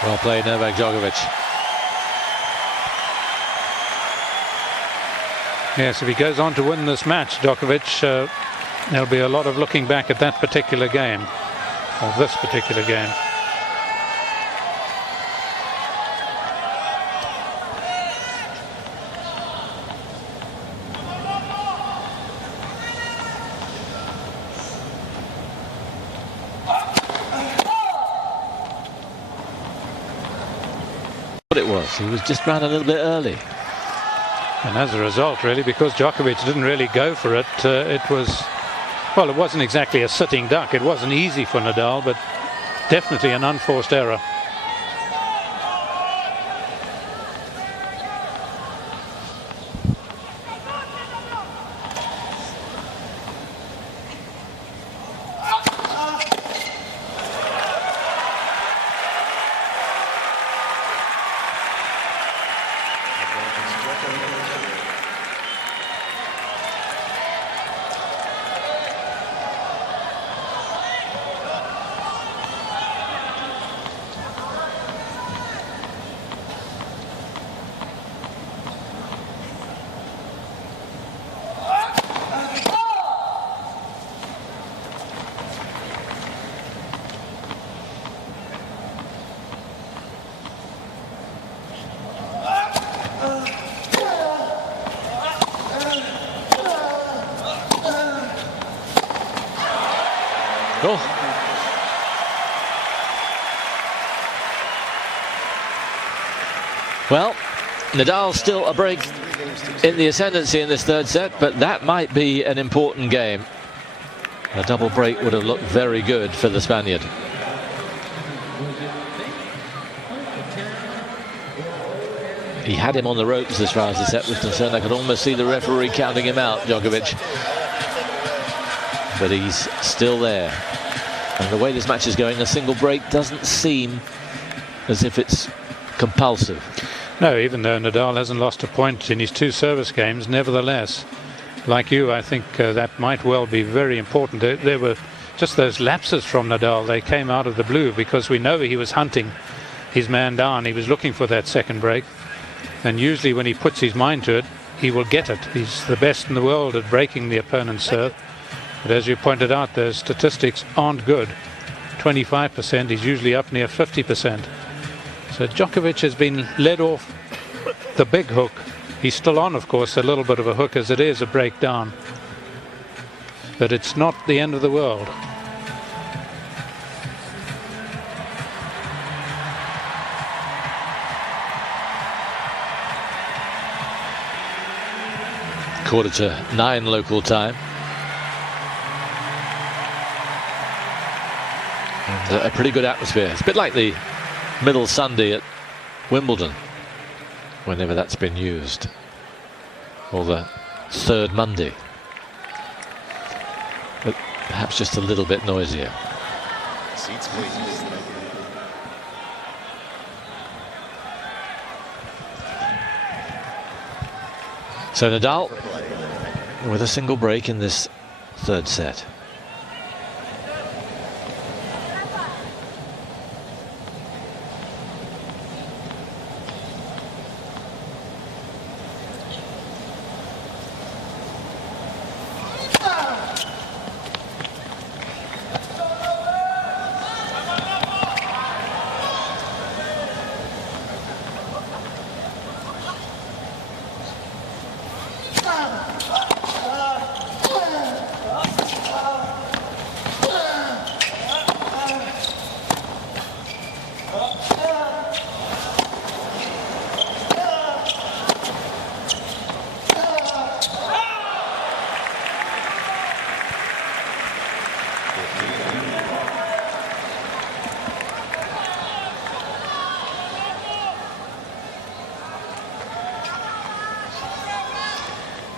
Well played, Novak Djokovic. Yes, if he goes on to win this match, Djokovic, there'll be a lot of looking back at that particular game, or this particular game. thought it was. He was just ran a little bit early. And as a result, really, because Djokovic didn't really go for it, it wasn't exactly a sitting duck. It wasn't easy for Nadal, but definitely an unforced error. Oh. Well, Nadal still a break in the ascendancy in this third set, but that might be an important game. A double break would have looked very good for the Spaniard. He had him on the ropes as far as the set was concerned. I could almost see the referee counting him out, Djokovic. But he's still there. And the way this match is going, a single break doesn't seem as if it's compulsive. No, even though Nadal hasn't lost a point in his 2 service games, nevertheless, like you, I think that might well be very important. There were just those lapses from Nadal. They came out of the blue because we know he was hunting his man down. He was looking for that second break. And usually when he puts his mind to it, he will get it. He's the best in the world at breaking the opponent's serve. But as you pointed out, the statistics aren't good. 25%, he's usually up near 50%. So Djokovic has been led off the big hook. He's still on, of course, a little bit of a hook as it is a breakdown. But it's not the end of the world. Quarter to 9 local time. And a pretty good atmosphere. It's a bit like the middle Sunday at Wimbledon, whenever that's been used, or the third Monday, but perhaps just a little bit noisier. Seats, please. So Nadal with a single break in this third set.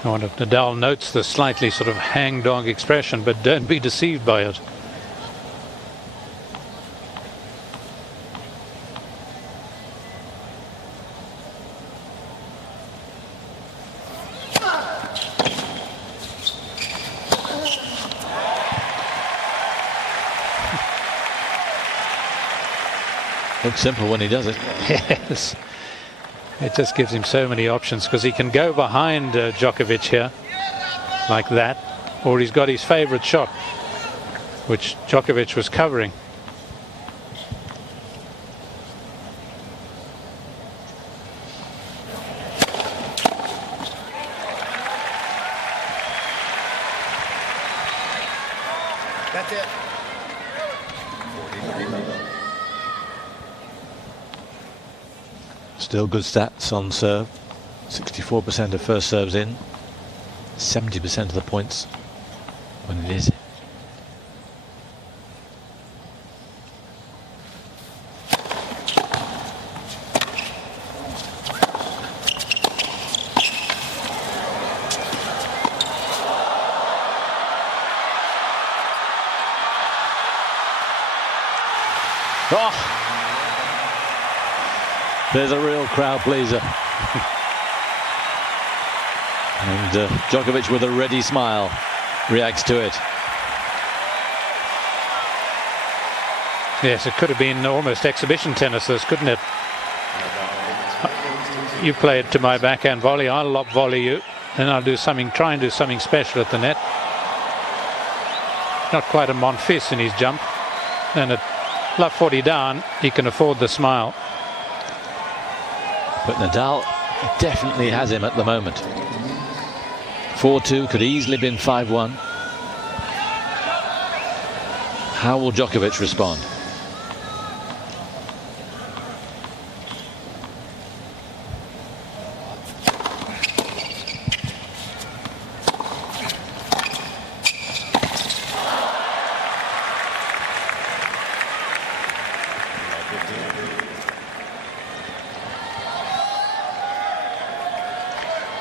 I wonder if Nadal notes the slightly sort of hangdog expression, but don't be deceived by it. Looks simple when he does it. Yes. It just gives him so many options, because he can go behind Djokovic here like that, or he's got his favorite shot, which Djokovic was covering. That's it. Still good stats on serve. 64% of first serves in. 70% of the points when it is. Oh, there's a real crowd pleaser. And Djokovic, with a ready smile, reacts to it. Yes, it could have been almost exhibition tennis, this, couldn't it? You play it to my backhand volley, I'll lob volley you, then I'll do something, try and do something special at the net. Not quite a Monfils in his jump. And at love 40 down, he can afford the smile. But Nadal definitely has him at the moment. 4-2, could easily been 5-1. How will Djokovic respond?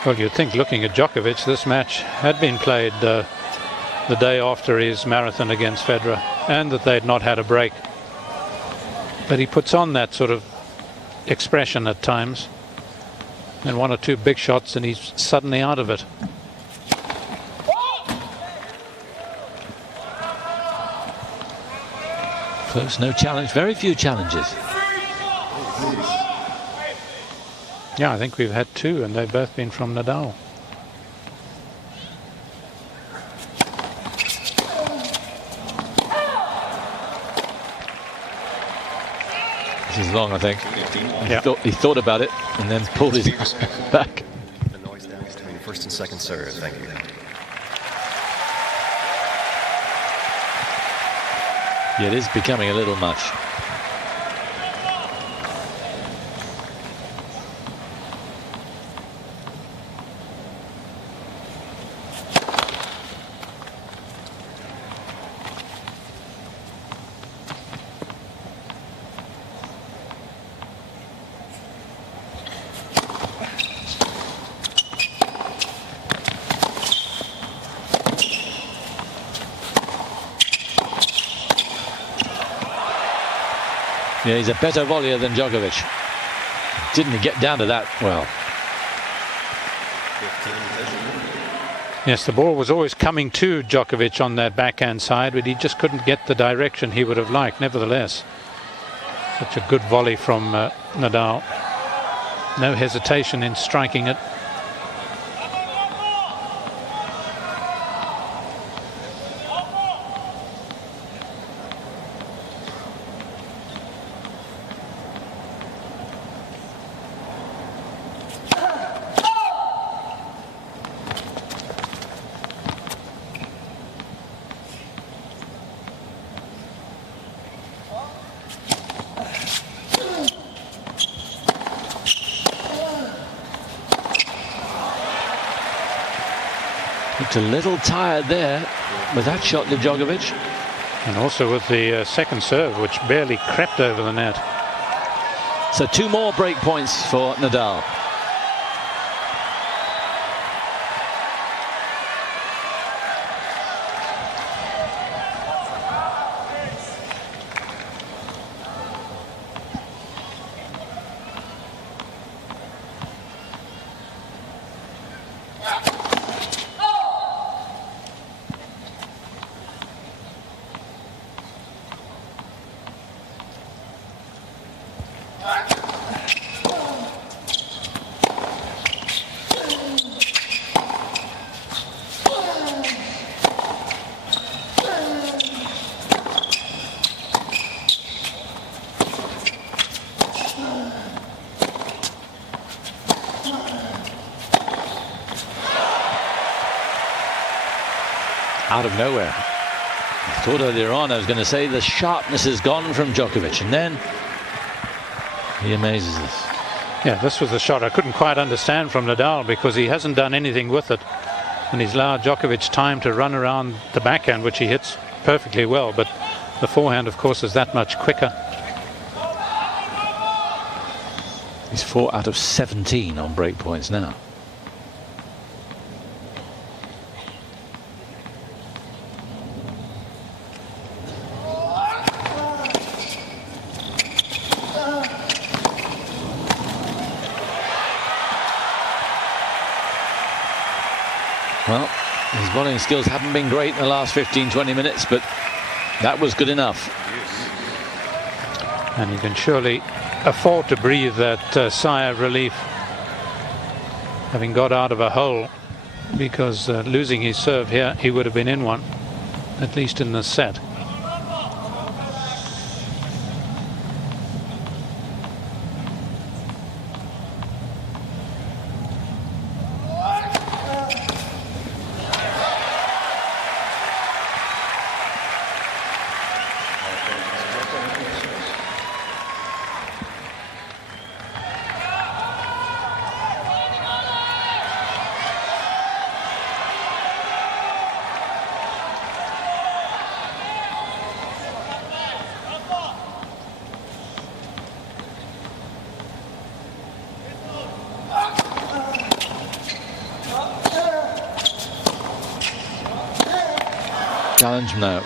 Well, you'd think, looking at Djokovic, this match had been played the day after his marathon against Federer, and that they'd not had a break. But he puts on that sort of expression at times, and one or two big shots and he's suddenly out of it. Close, no challenge, very few challenges. Yeah, I think we've had two, and they've both been from Nadal. This is long, I think. Yeah. He thought about it and then pulled his back. The noise down between first and second serve. Thank you. Yeah, it is becoming a little much. Yeah, he's a better volleyer than Djokovic. Didn't get down to that well. Yes, the ball was always coming to Djokovic on that backhand side, but he just couldn't get the direction he would have liked. Nevertheless, such a good volley from Nadal. No hesitation in striking it. Looked a little tired there with that shot to Djokovic. And also with the second serve, which barely crept over the net. So 2 more break points for Nadal. Out of nowhere. I thought earlier on I was going to say the sharpness is gone from Djokovic, and then he amazes us. Yeah, this was the shot I couldn't quite understand from Nadal, because he hasn't done anything with it, and he's allowed Djokovic time to run around the backhand, which he hits perfectly well, but the forehand, of course, is that much quicker. He's 4 out of 17 on break points now. Well, his volleying skills haven't been great in the last 15-20 minutes, but that was good enough. And he can surely afford to breathe that sigh of relief, having got out of a hole, because losing his serve here, he would have been in one, at least in the set. Challenge now.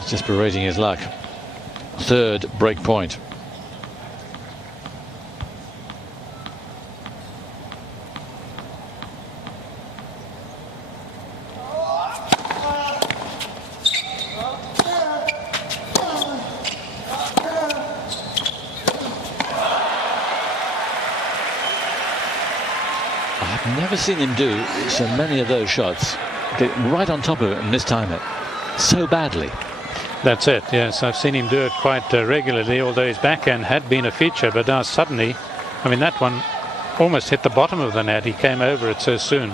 He's just berating his luck. Third break point. I've never seen him do so many of those shots. Get right on top of it and mistime it so badly. That's it, yes. I've seen him do it quite regularly, although his backhand had been a feature, but now suddenly, I mean, that one almost hit the bottom of the net. He came over it so soon.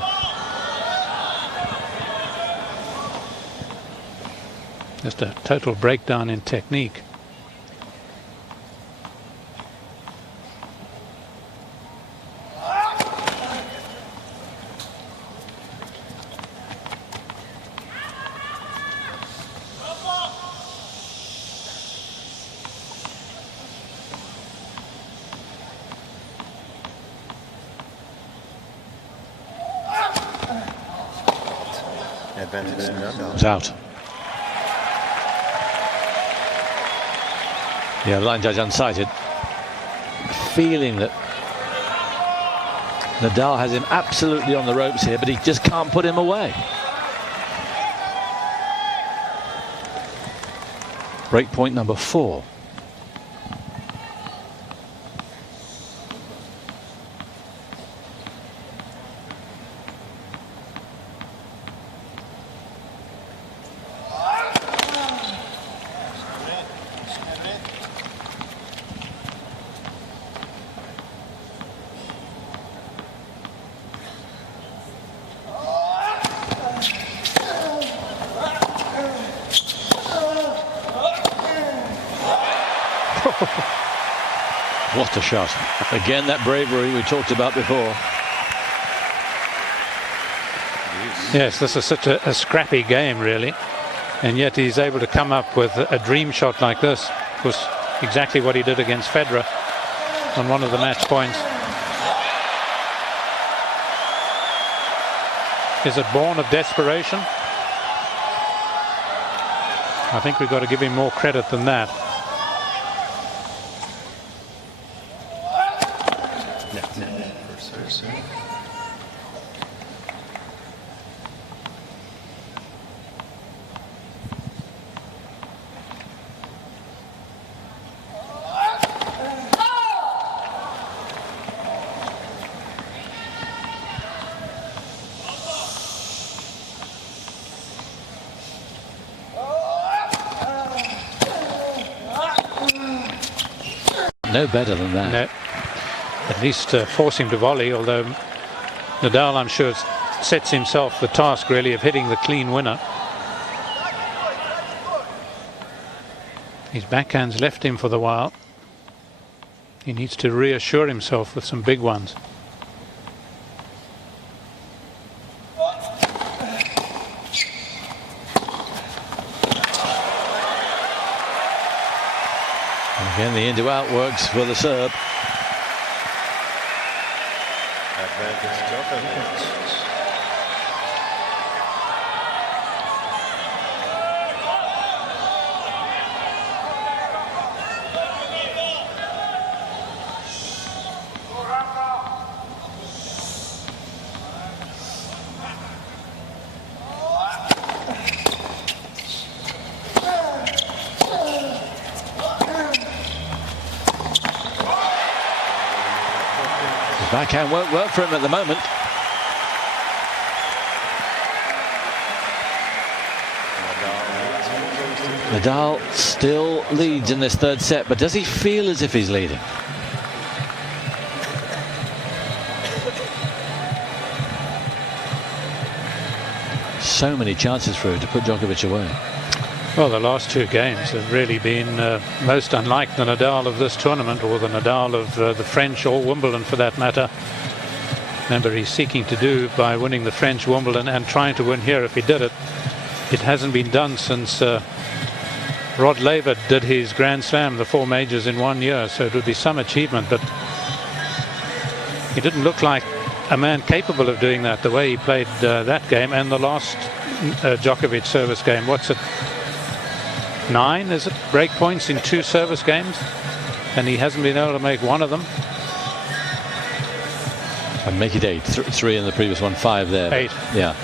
Just a total breakdown in technique. It's out. Yeah, the line judge unsighted. Feeling that Nadal has him absolutely on the ropes here, but he just can't put him away. Break point number 4. What a shot. Again, that bravery we talked about before. Yes, this is such a scrappy game, really. And yet he's able to come up with a dream shot like this. It was exactly what he did against Federer on one of the match points. Is it born of desperation? I think we've got to give him more credit than that. No better than that. No. At least force him to volley, although Nadal, I'm sure, sets himself the task really of hitting the clean winner. His backhand's left him for the while. He needs to reassure himself with some big ones. Again, the into-out works for the Serb. Advantage Djokovic. Backhand won't work for him at the moment. Nadal still leads in this third set, but does he feel as if he's leading? So many chances for him to put Djokovic away. Well, the last two games have really been most unlike the Nadal of this tournament, or the Nadal of the French or Wimbledon for that matter. Remember, he's seeking to do by winning the French, Wimbledon, and trying to win here. If he did it, it hasn't been done since Rod Laver did his Grand Slam, the 4 majors in 1 year, so it would be some achievement, but he didn't look like a man capable of doing that the way he played that game and the last Djokovic service game. What's it? 9, is it? Break points in 2 service games, and he hasn't been able to make one of them. And make it 8. 3 in the previous one, 5 there. 8. Yeah.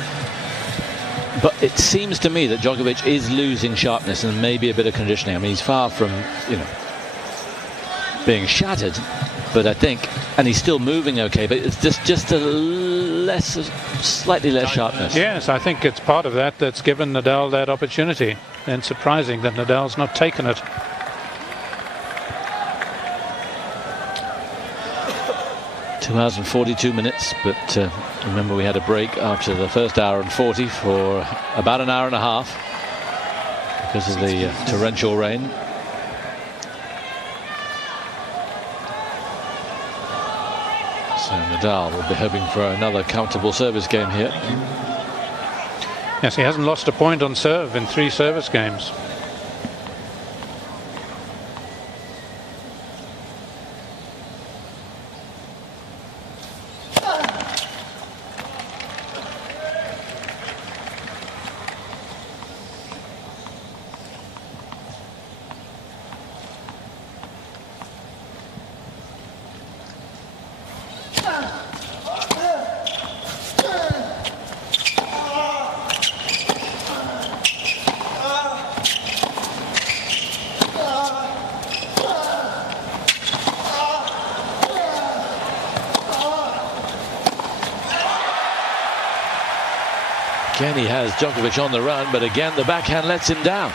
But it seems to me that Djokovic is losing sharpness and maybe a bit of conditioning. I mean, he's far from, being shattered, but I think, and he's still moving okay, but it's just a slightly less sharpness. Yes, I think it's part of that that's given Nadal that opportunity, and surprising that Nadal's not taken it. Two hours and 42 minutes, but remember we had a break after the first hour and 40 for about an hour and a half because of the torrential rain. So Nadal will be hoping for another comfortable service game here. Yes, he hasn't lost a point on serve in 3 service games. Again, he has Djokovic on the run, but again, the backhand lets him down.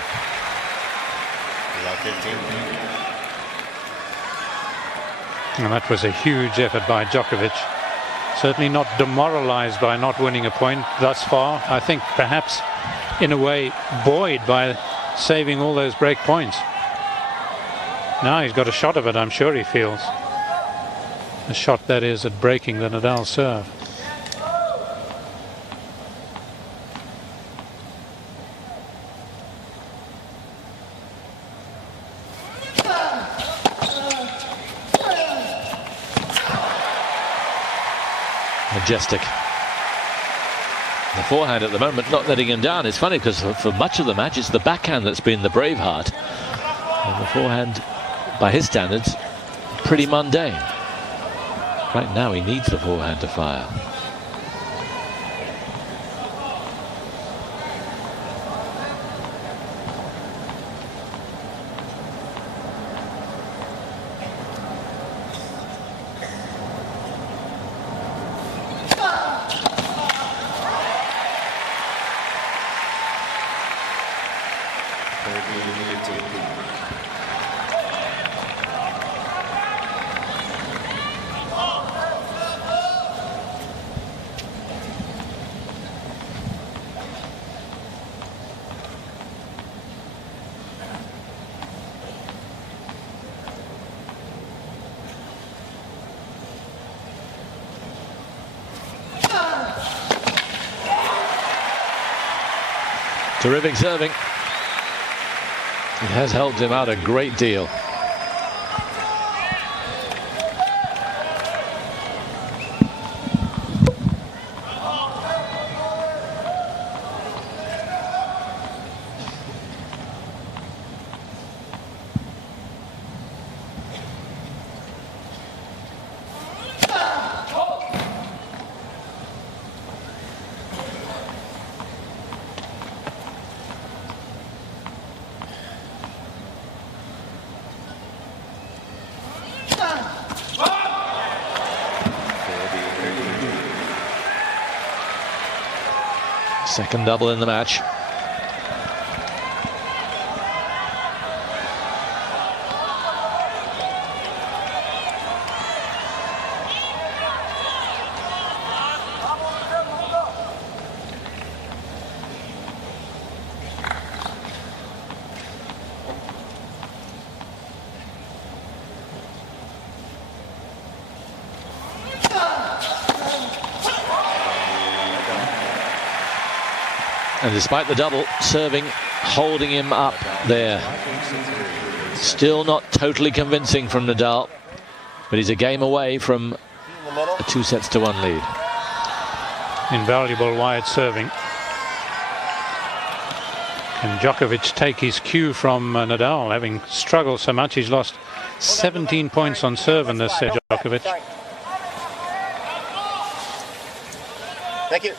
And that was a huge effort by Djokovic. Certainly not demoralized by not winning a point thus far. I think perhaps, in a way, buoyed by saving all those break points. Now he's got a shot of it, I'm sure he feels. A shot, that is, at breaking the Nadal serve. Majestic. The forehand at the moment not letting him down. It's funny because for much of the match it's the backhand that's been the braveheart, and the forehand, by his standards, pretty mundane. Right now he needs the forehand to fire. Terrific serving. It has helped him out a great deal. Second double in the match. And despite the double, serving, holding him up there. Still not totally convincing from Nadal, but he's a game away from a 2-1 lead. Invaluable wide serving. Can Djokovic take his cue from Nadal, having struggled so much? He's lost 17 points on serve in this set, Djokovic. Thank you.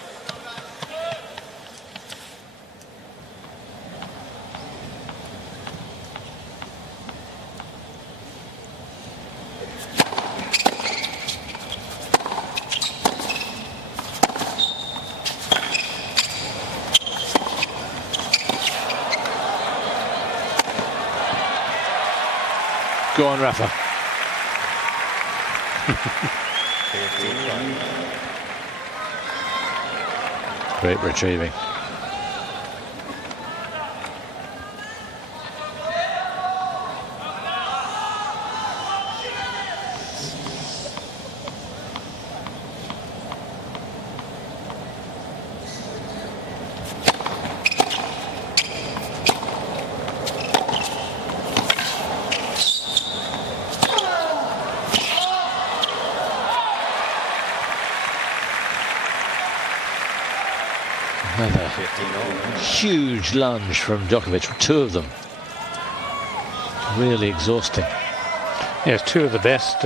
Go on, Rafa. Great retrieving. Another huge lunge from Djokovic, two of them. Really exhausting. Yes, two of the best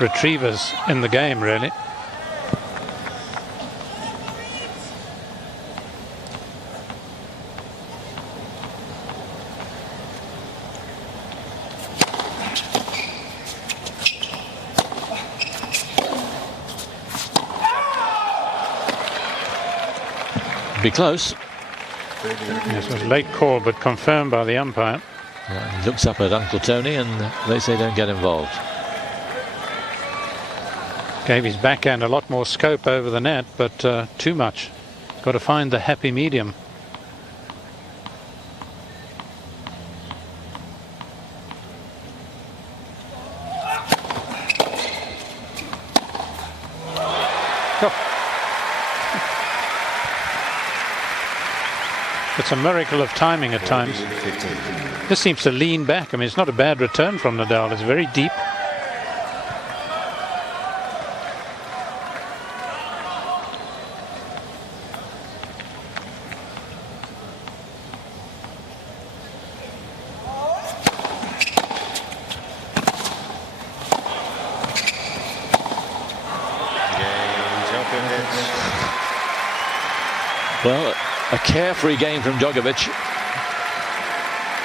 retrievers in the game, really. Be close. Yes, it was a late call, but confirmed by the umpire. He looks up at Uncle Tony and they say don't get involved. Gave his backhand a lot more scope over the net, but too much. Got to find the happy medium. It's a miracle of timing at times. This seems to lean back. I mean, it's not a bad return from Nadal. It's very deep. Well, a carefree game from Djokovic.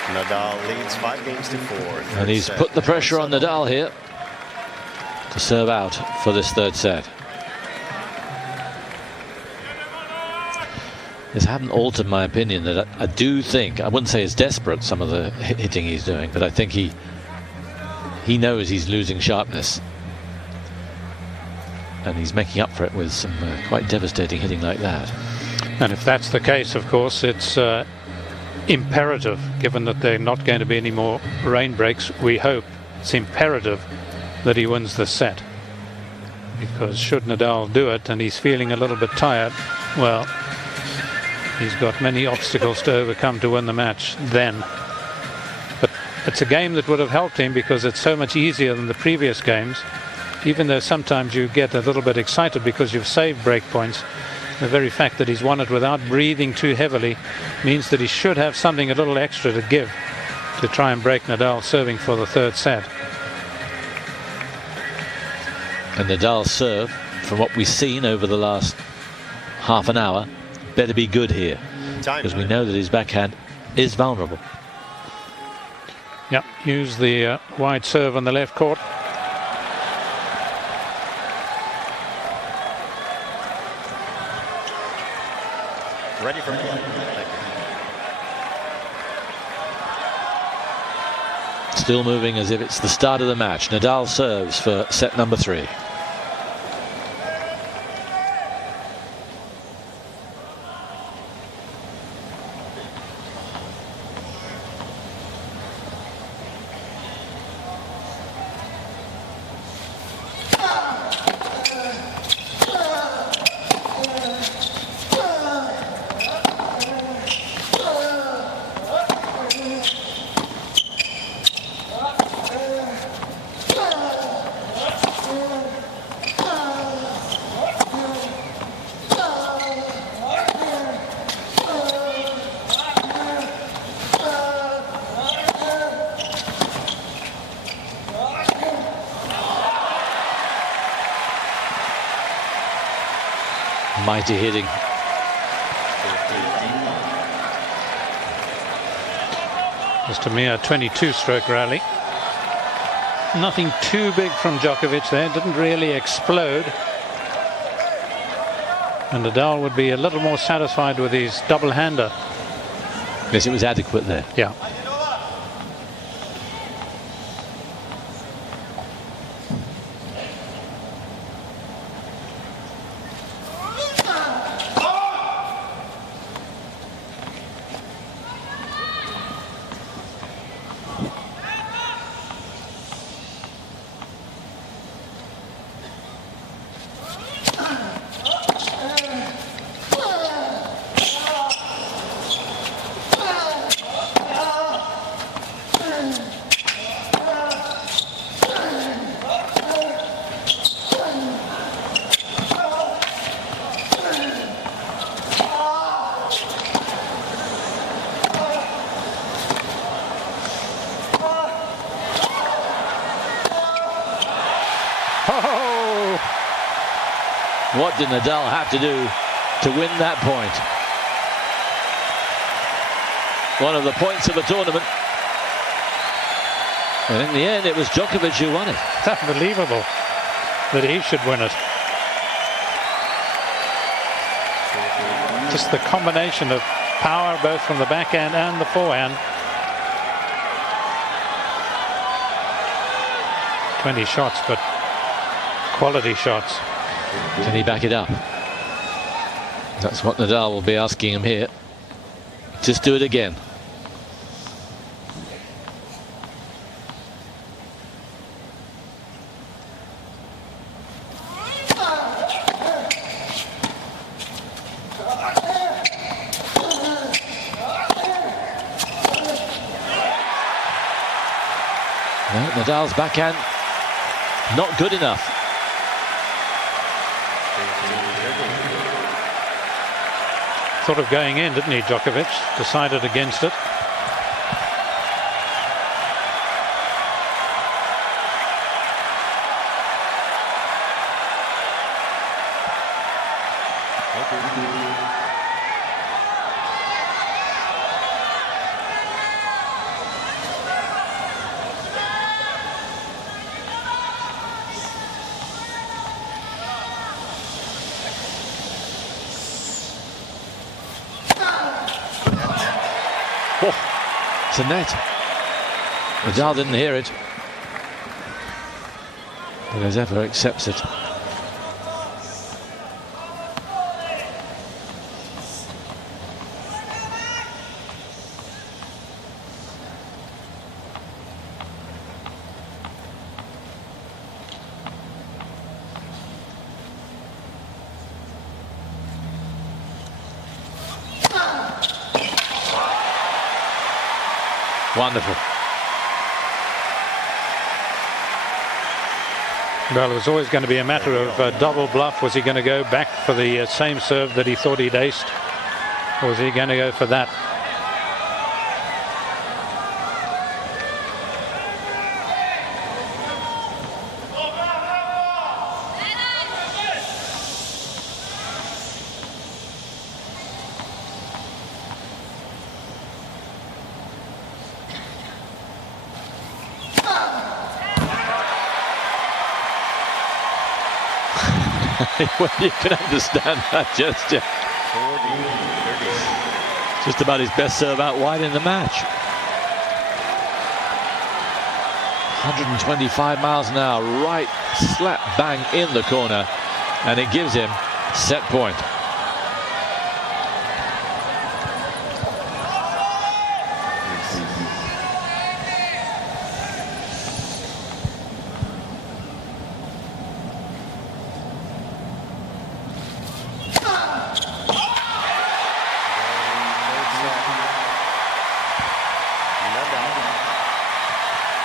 Nadal leads 5-4. And he's put the pressure on Nadal here to serve out for this third set. This hadn't altered my opinion that I do think, I wouldn't say it's desperate, some of the hitting he's doing, but I think he knows he's losing sharpness. And he's making up for it with some quite devastating hitting like that. And if that's the case, of course, it's imperative, given that there are not going to be any more rain breaks, we hope, it's imperative that he wins the set. Because should Nadal do it and he's feeling a little bit tired, well, He's got many obstacles to overcome to win the match then. But it's a game that would have helped him because it's so much easier than the previous games. Even though sometimes you get a little bit excited because you've saved break points, the very fact that he's won it without breathing too heavily means that he should have something a little extra to give to try and break Nadal serving for the third set. And Nadal's serve, from what we've seen over the last half an hour, better be good here, because we know that his backhand is vulnerable. Yeah, use the wide serve on the left court. Ready for play. Still moving as if it's the start of the match. Nadal serves for set number 3. Mighty hitting. Just a mere 22-stroke rally. Nothing too big from Djokovic there. Didn't really explode. And Nadal would be a little more satisfied with his double-hander. Yes, it was adequate there. Yeah. What did Nadal have to do to win that point? One of the points of the tournament. And in the end, it was Djokovic who won it. It's unbelievable that he should win it. Just the combination of power both from the backhand and the forehand. 20 shots, but quality shots. Can he back it up? That's what Nadal will be asking him here. Just do it again. No, Nadal's backhand not good enough. Thought of going in, didn't he, Djokovic? Decided against it. It's a net. Nadal didn't hear it, but as ever accepts it. Wonderful. Well, it was always going to be a matter of double bluff. Was he going to go back for the same serve that he thought he'd aced? Or was he going to go for that? Well, you can understand that gesture. Just about his best serve out wide in the match. 125 miles an hour, right slap bang in the corner, and it gives him set point.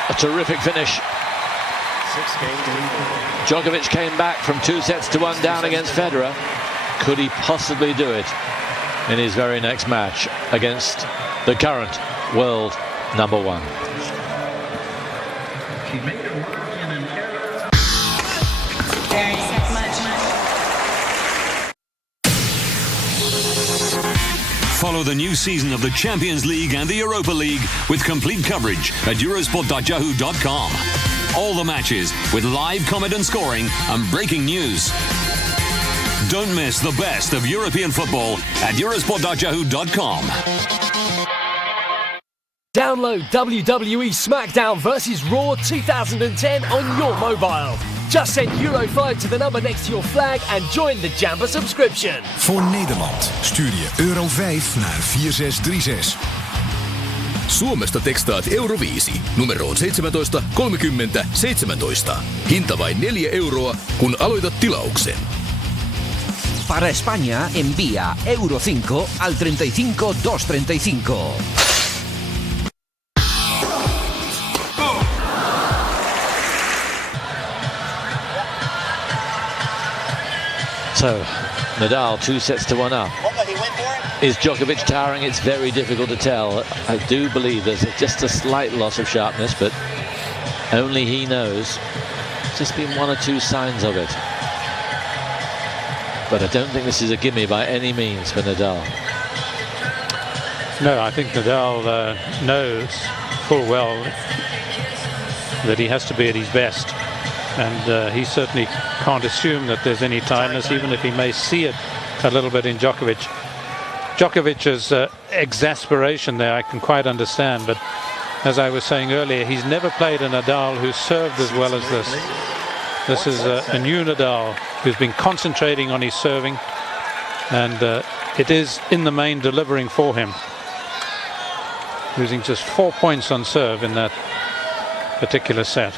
A terrific finish. Djokovic came back from 2-1 down against Federer. Could he possibly do it in his very next match against the current world number one? Follow the new season of the Champions League and the Europa League with complete coverage at Eurosport.yahoo.com. All the matches with live comment and scoring and breaking news. Don't miss the best of European football at Eurosport.yahoo.com. Download WWE SmackDown vs Raw 2010 on your mobile. Just send Euro5 to the number next to your flag and join the Jamba subscription. Voor Nederland stuur je Euro5 naar 4636. Suomesta tekstaat Euro5 numeroon 17 30 17. Hinta vain 4 euroa, kun aloitat tilauksen. Para España, envía Euro5 al 35 235. So, Nadal 2-1 up. Is Djokovic towering? It's very difficult to tell. I do believe there's just a slight loss of sharpness, but only he knows. Just been one or two signs of it. But I don't think this is a gimme by any means for Nadal. No, I think Nadal knows full well that he has to be at his best. And he certainly can't assume that there's any tiredness, even if he may see it a little bit in Djokovic. Djokovic's exasperation there I can quite understand, but as I was saying earlier, he's never played a Nadal who served as well as this. This is a new Nadal who's been concentrating on his serving, and it is in the main delivering for him. Losing just 4 points on serve in that particular set.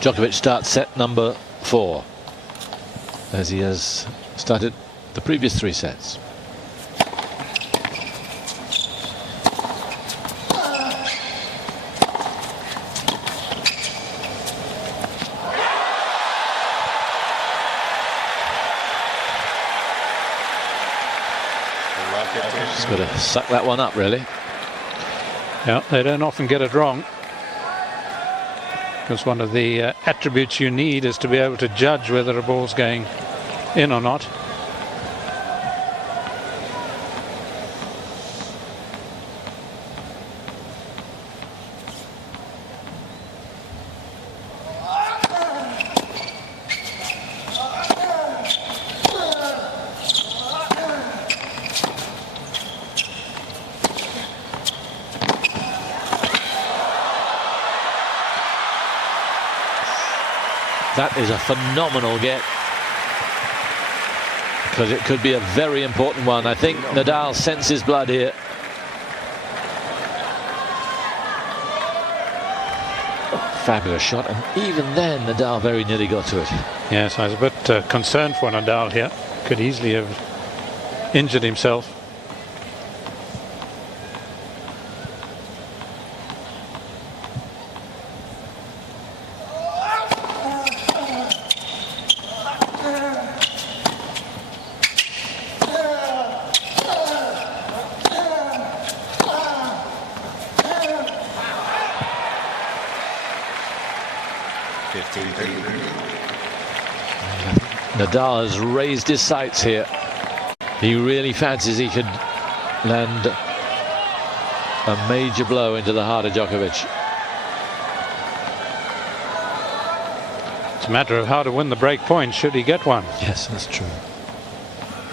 Djokovic starts set number 4, as he has started the previous 3 sets. Just got to suck that one up, really. Yeah, they don't often get it wrong. Because one of the attributes you need is to be able to judge whether a ball's going in or not. That is a phenomenal get, because it could be a very important one. I think Nadal senses blood here. fabulous shot, and even then Nadal very nearly got to it. Yes, I was a bit concerned for Nadal here. Could easily have injured himself. Nadal has raised his sights here. He really fancies he could land a major blow into the heart of Djokovic. It's a matter of how to win the break point should he get one. Yes, that's true.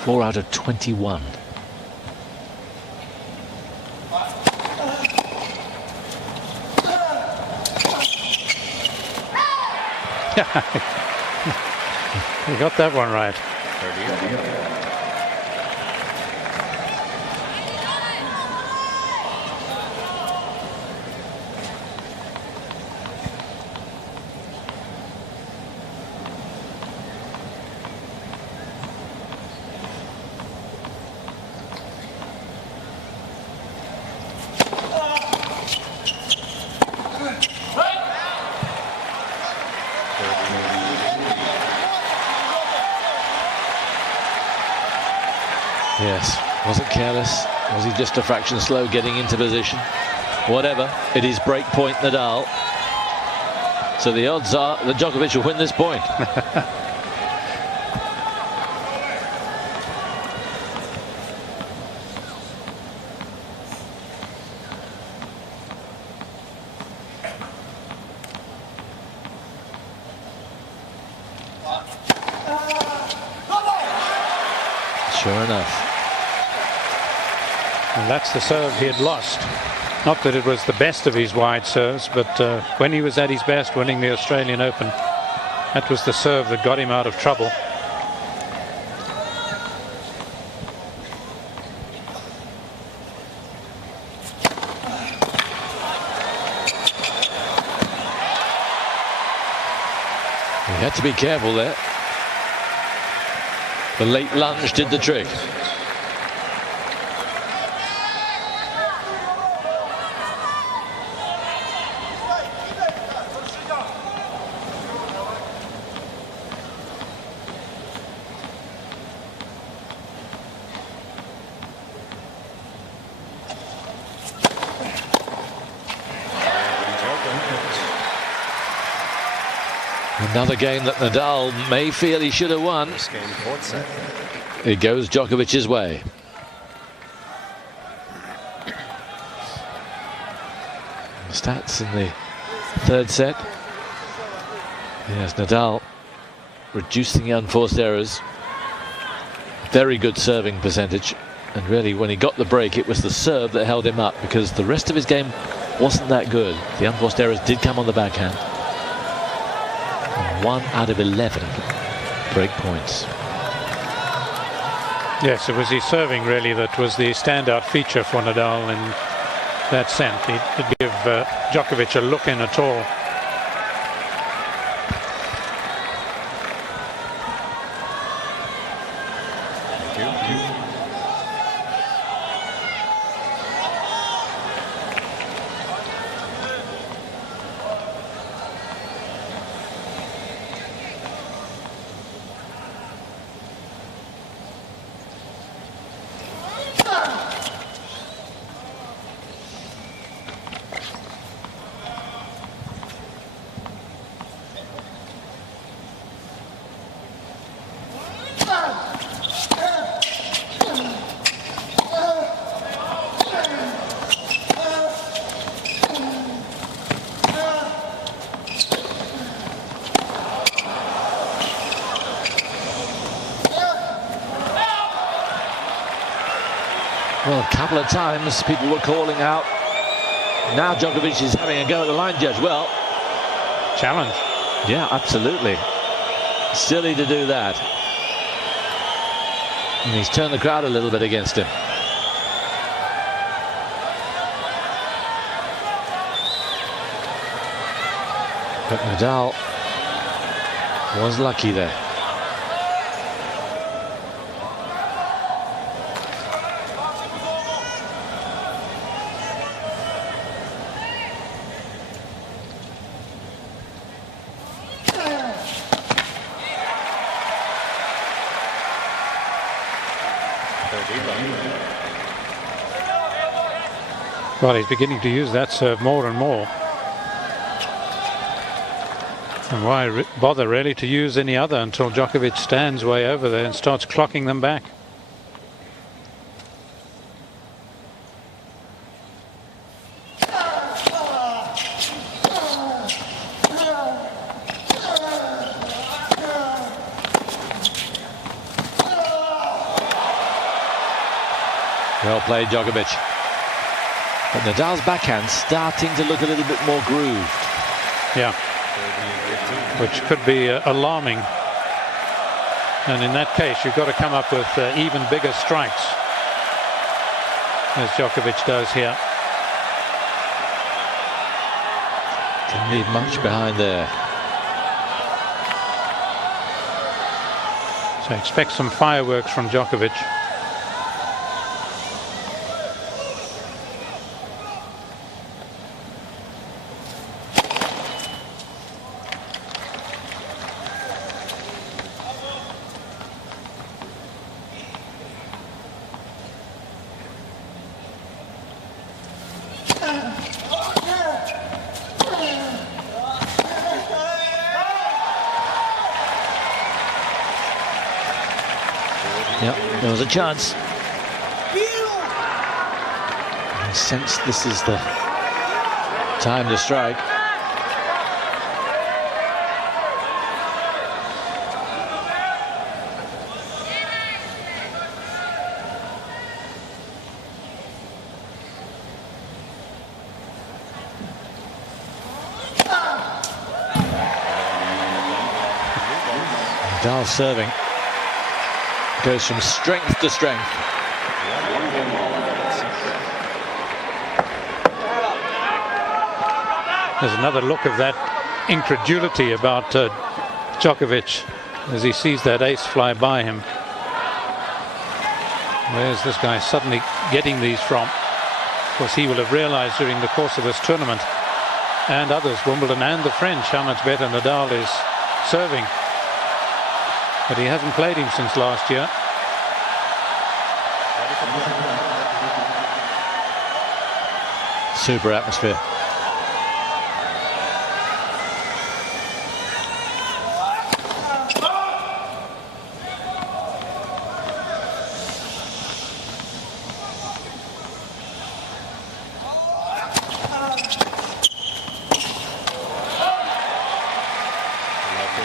4 out of 21. He got that one right. Yes, was it careless? Was he just a fraction slow getting into position? Whatever, it is break point Nadal. So the odds are that Djokovic will win this point. Sure enough. And that's the serve he had lost. Not that it was the best of his wide serves, but when he was at his best winning the Australian Open, that was the serve that got him out of trouble. He had to be careful there. The late lunge did the trick. Another game that Nadal may feel he should have won. It goes Djokovic's way. Stats in the third set. Yes, Nadal reducing the unforced errors. Very good serving percentage. And really, when he got the break, it was the serve that held him up, because the rest of his game wasn't that good. The unforced errors did come on the backhand. 1 out of 11 break points. Yes, it was his serving really that was the standout feature for Nadal in that sense. He didn't give Djokovic a look in at all. Well, a couple of times people were calling out. Now Djokovic is having a go at the line judge. Well, challenge. Yeah, absolutely. Silly to do that. And he's turned the crowd a little bit against him. But Nadal was lucky there. Well, he's beginning to use that serve more and more. And why bother really to use any other until Djokovic stands way over there and starts clocking them back? Well played, Djokovic. But Nadal's backhand starting to look a little bit more grooved. Yeah. Which could be alarming. And in that case, you've got to come up with even bigger strikes, as Djokovic does here. Didn't leave much behind there. So expect some fireworks from Djokovic. Yep, there was a chance. I sense this is the time to strike. Nadal serving. Goes from strength to strength. There's another look of that incredulity about Djokovic as he sees that ace fly by him. Where's this guy suddenly getting these from? Of course, he will have realized during the course of this tournament, and others, Wimbledon and the French, how much better Nadal is serving. But he hasn't played him since last year. Super atmosphere.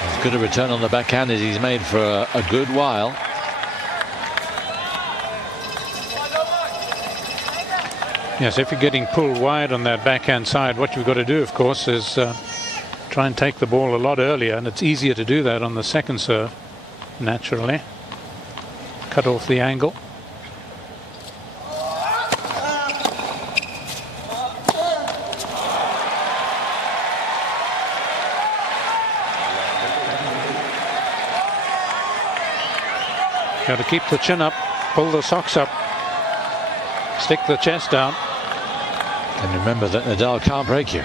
As good a return on the backhand as he's made for a good while. Yes, if you're getting pulled wide on that backhand side, what you've got to do, of course, is try and take the ball a lot earlier, and it's easier to do that on the second serve, naturally. Cut off the angle. Got to keep the chin up, pull the socks up, stick the chest out. And remember that Nadal can't break you.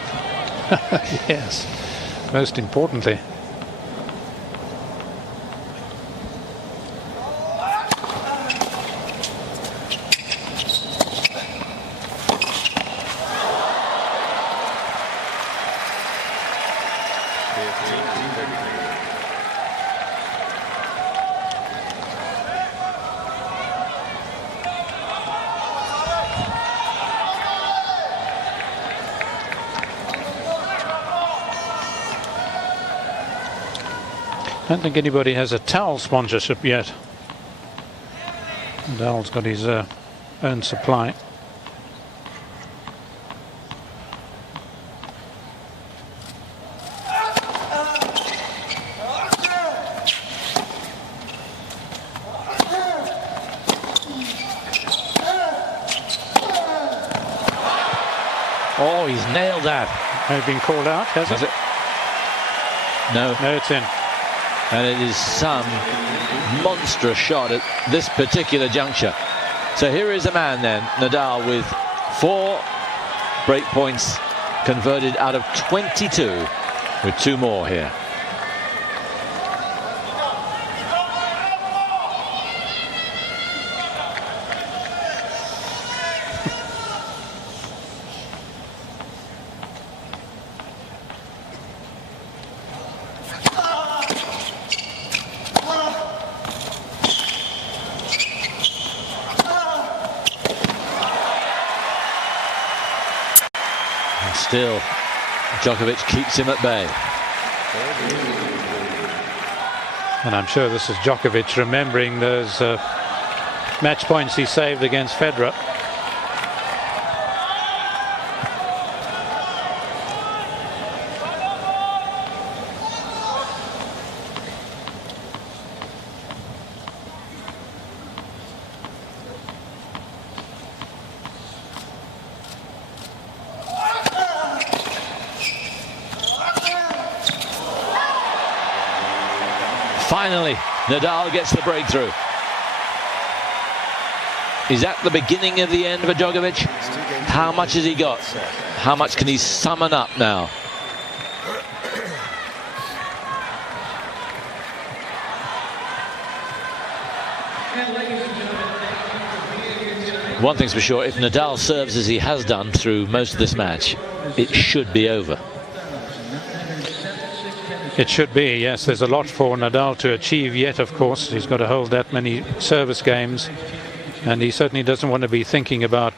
Yes, most importantly. I don't think anybody has a towel sponsorship yet. Nadal's got his own supply. Oh, he's nailed that. Has been called out, has it? No. No, it's in. And it is some monstrous shot at this particular juncture. So here is a man then, Nadal, with 4 break points converted out of 22, with 2 more here. Still, Djokovic keeps him at bay. And I'm sure this is Djokovic remembering those match points he saved against Federer. Finally, Nadal gets the breakthrough. Is that the beginning of the end for Djokovic? How much has he got? How much can he summon up now? One thing's for sure, if Nadal serves as he has done through most of this match, it should be over. It should be, yes. There's a lot for Nadal to achieve yet, of course. He's got to hold that many service games, and he certainly doesn't want to be thinking about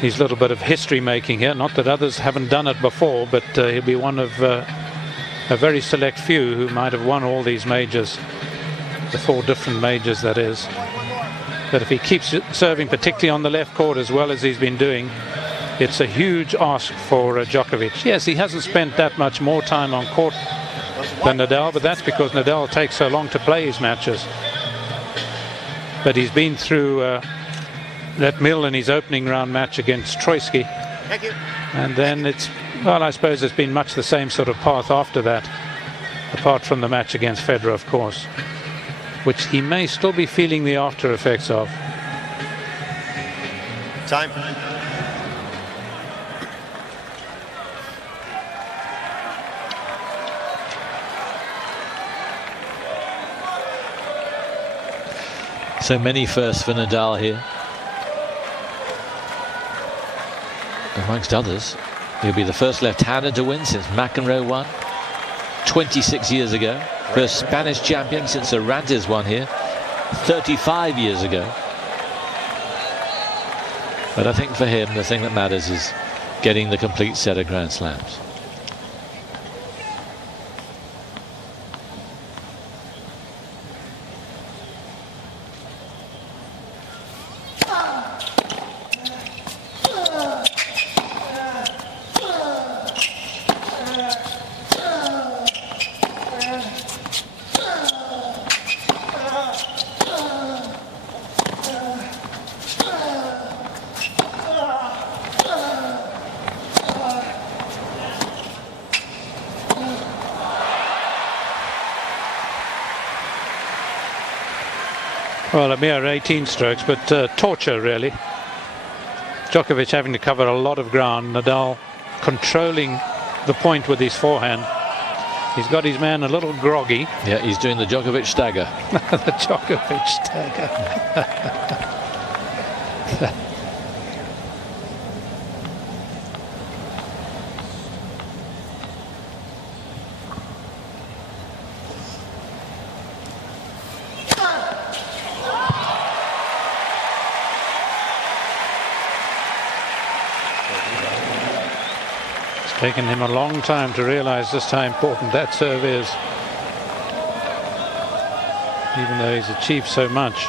his little bit of history making here. Not that others haven't done it before, but he'll be one of a very select few who might have won all these majors, the 4 different majors, that is. But if he keeps serving, particularly on the left court as well as he's been doing, it's a huge ask for Djokovic. Yes, he hasn't spent that much more time on court than Nadal, but that's because Nadal takes so long to play his matches. But he's been through that mill in his opening round match against Troitsky. Thank you. And then it's, well, I suppose it's been much the same sort of path after that, apart from the match against Federer, of course, which he may still be feeling the after effects of. Time. So many firsts for Nadal here. Amongst others, he'll be the first left-hander to win since McEnroe won 26 years ago. First Spanish champion since Arantes won here 35 years ago. But I think for him, the thing that matters is getting the complete set of Grand Slams. Well, a mere 18 strokes, but torture, really. Djokovic having to cover a lot of ground. Nadal controlling the point with his forehand. He's got his man a little groggy. Yeah, he's doing the Djokovic stagger. The Djokovic stagger. Taken him a long time to realize just how important that serve is, even though he's achieved so much.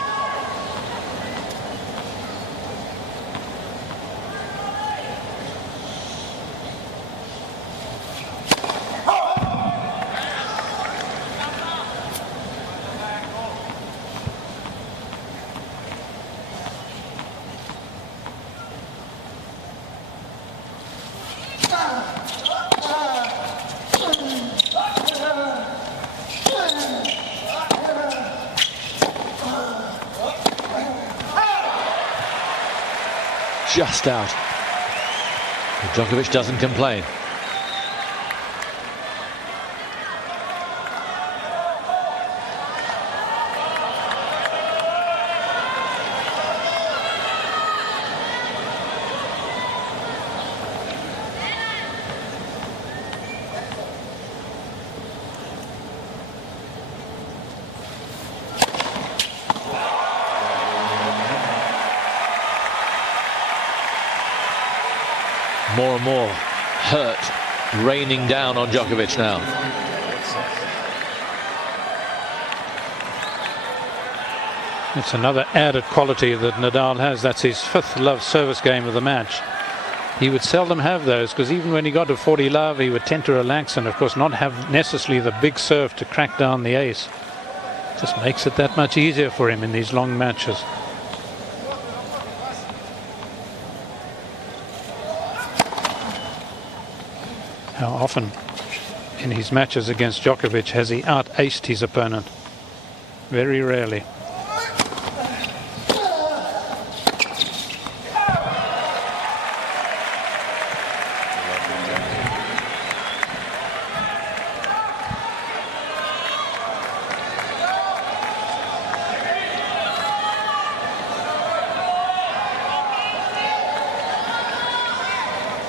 just out. But Djokovic doesn't complain. More and more hurt raining down on Djokovic now. It's another added quality that Nadal has. That's his 5th love service game of the match. He would seldom have those, because even when he got to 40 love, he would tend to relax and, of course, not have necessarily the big serve to crack down the ace. Just makes it that much easier for him in these long matches. How often in his matches against Djokovic has he out-aced his opponent? Very rarely.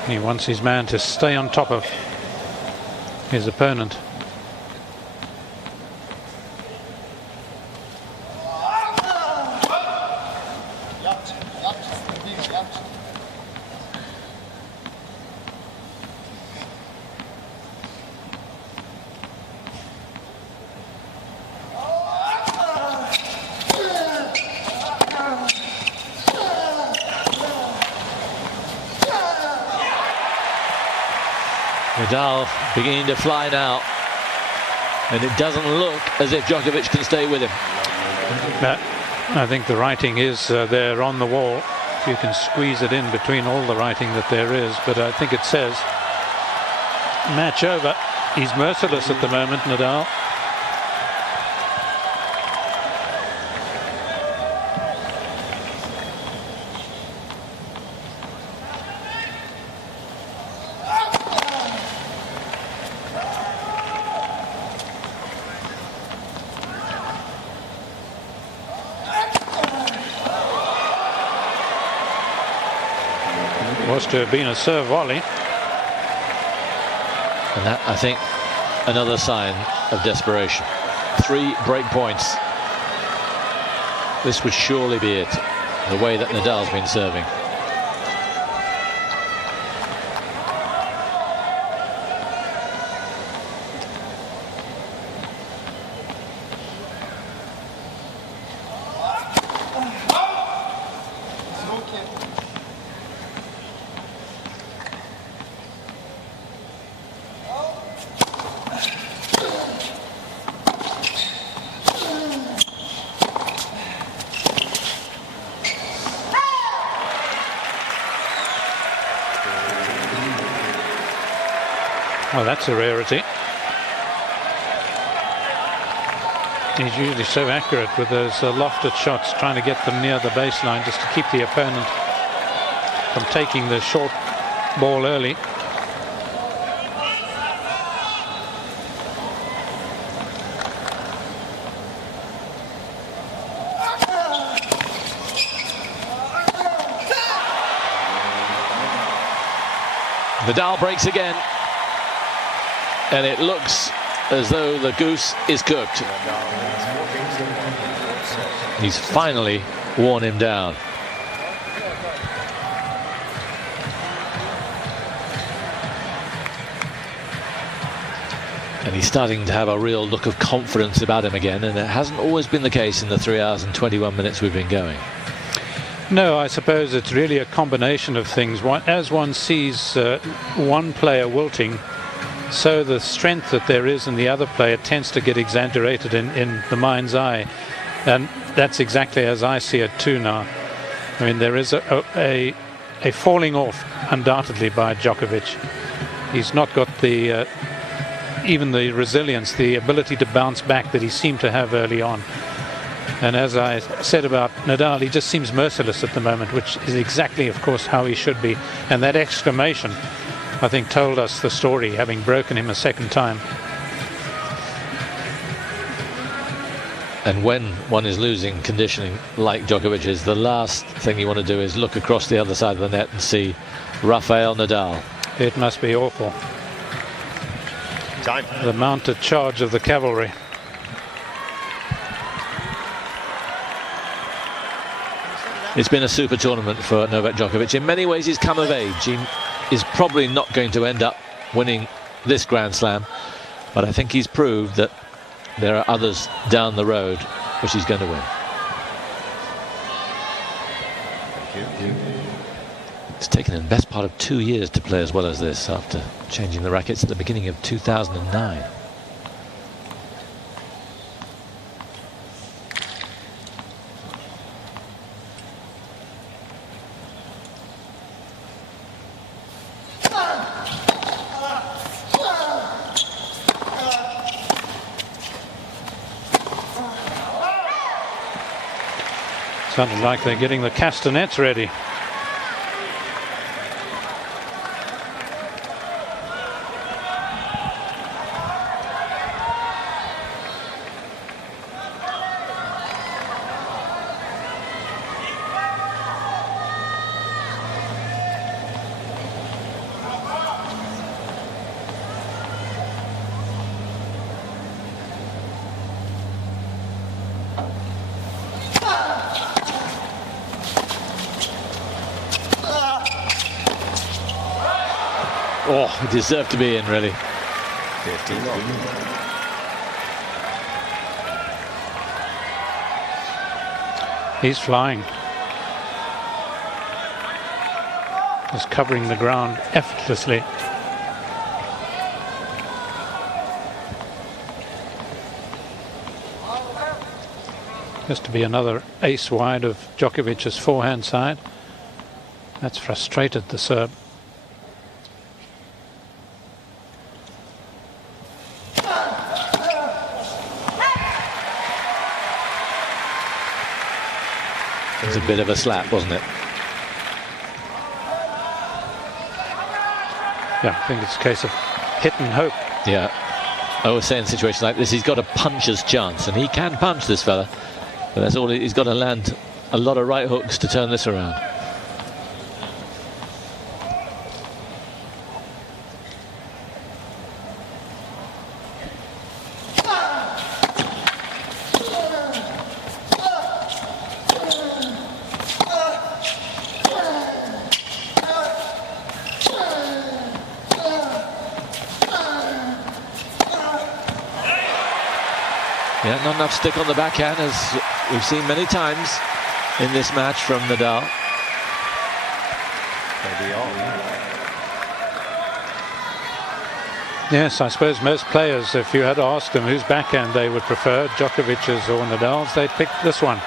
He wants his man to stay on top of his opponent. Nadal beginning to fly now, and it doesn't look as if Djokovic can stay with him. I think the writing is there on the wall. If you can squeeze it in between all the writing that there is, but I think it says match over. He's merciless at the moment, Nadal. Was to have been a serve volley. And that, I think, another sign of desperation. 3 break points. This would surely be it, the way that Nadal's been serving. Well, that's a rarity. He's usually so accurate with those lofted shots, trying to get them near the baseline just to keep the opponent from taking the short ball early. Nadal breaks again. And it looks as though the goose is cooked. He's finally worn him down. And he's starting to have a real look of confidence about him again, and it hasn't always been the case in the 3 hours and 21 minutes we've been going. No, I suppose it's really a combination of things. As one sees one player wilting, so the strength that there is in the other player tends to get exaggerated in the mind's eye. And that's exactly as I see it too now. I mean, there is a falling off undoubtedly by Djokovic. He's not got the even the resilience, the ability to bounce back that he seemed to have early on. And as I said about Nadal, he just seems merciless at the moment, which is exactly, of course, how he should be. And that exclamation, I think, told us the story, having broken him a second time. And when one is losing conditioning like Djokovic is, the last thing you want to do is look across the other side of the net and see Rafael Nadal. It must be awful. Time. The mounted charge of the cavalry. It's been a super tournament for Novak Djokovic. In many ways, he's come of age. He is probably not going to end up winning this Grand Slam, but I think he's proved that there are others down the road which he's going to win. It's taken him the best part of 2 years to play as well as this after changing the rackets at the beginning of 2009. Sounded like they're getting the castanets ready. Oh, he deserved to be in, really. 15 on. He's flying. Just covering the ground effortlessly. Just to be another ace wide of Djokovic's forehand side. That's frustrated the Serb. It was a bit of a slap, wasn't it? Yeah, I think it's a case of hit and hope. Yeah. I always say in situations like this, he's got a puncher's chance, and he can punch, this fella. But that's all. He's got to land a lot of right hooks to turn this around. Yeah, not enough stick on the backhand, as we've seen many times in this match from Nadal. Yes, I suppose most players, if you had asked them whose backhand they would prefer, Djokovic's or Nadal's, they'd pick this one.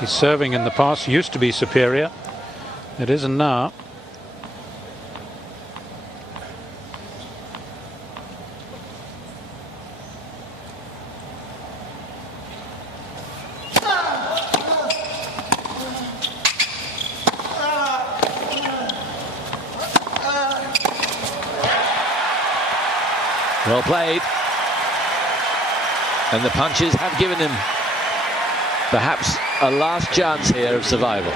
His serving in the past used to be superior. It isn't now. Well played. And the punches have given him perhaps a last chance here of survival.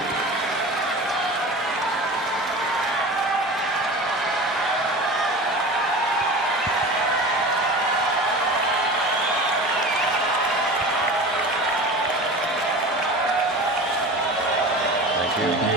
Thank you.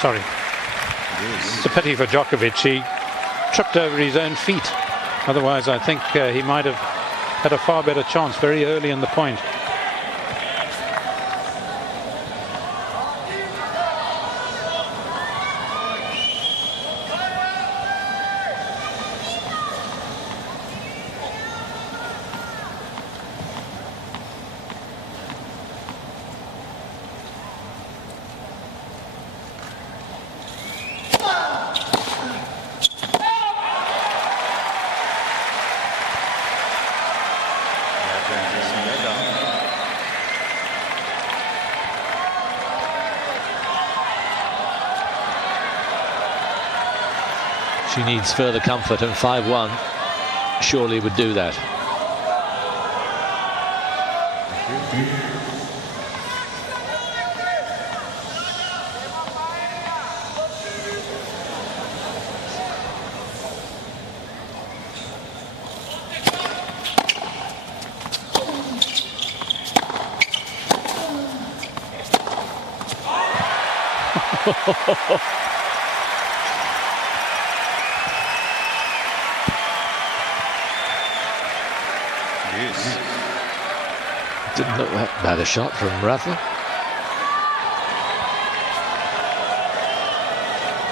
Sorry. It's a pity for Djokovic. He tripped over his own feet. Otherwise, I think he might have had a far better chance very early in the point. She needs further comfort, and 5-1 surely would do that. Didn't look that bad a shot from Rafa.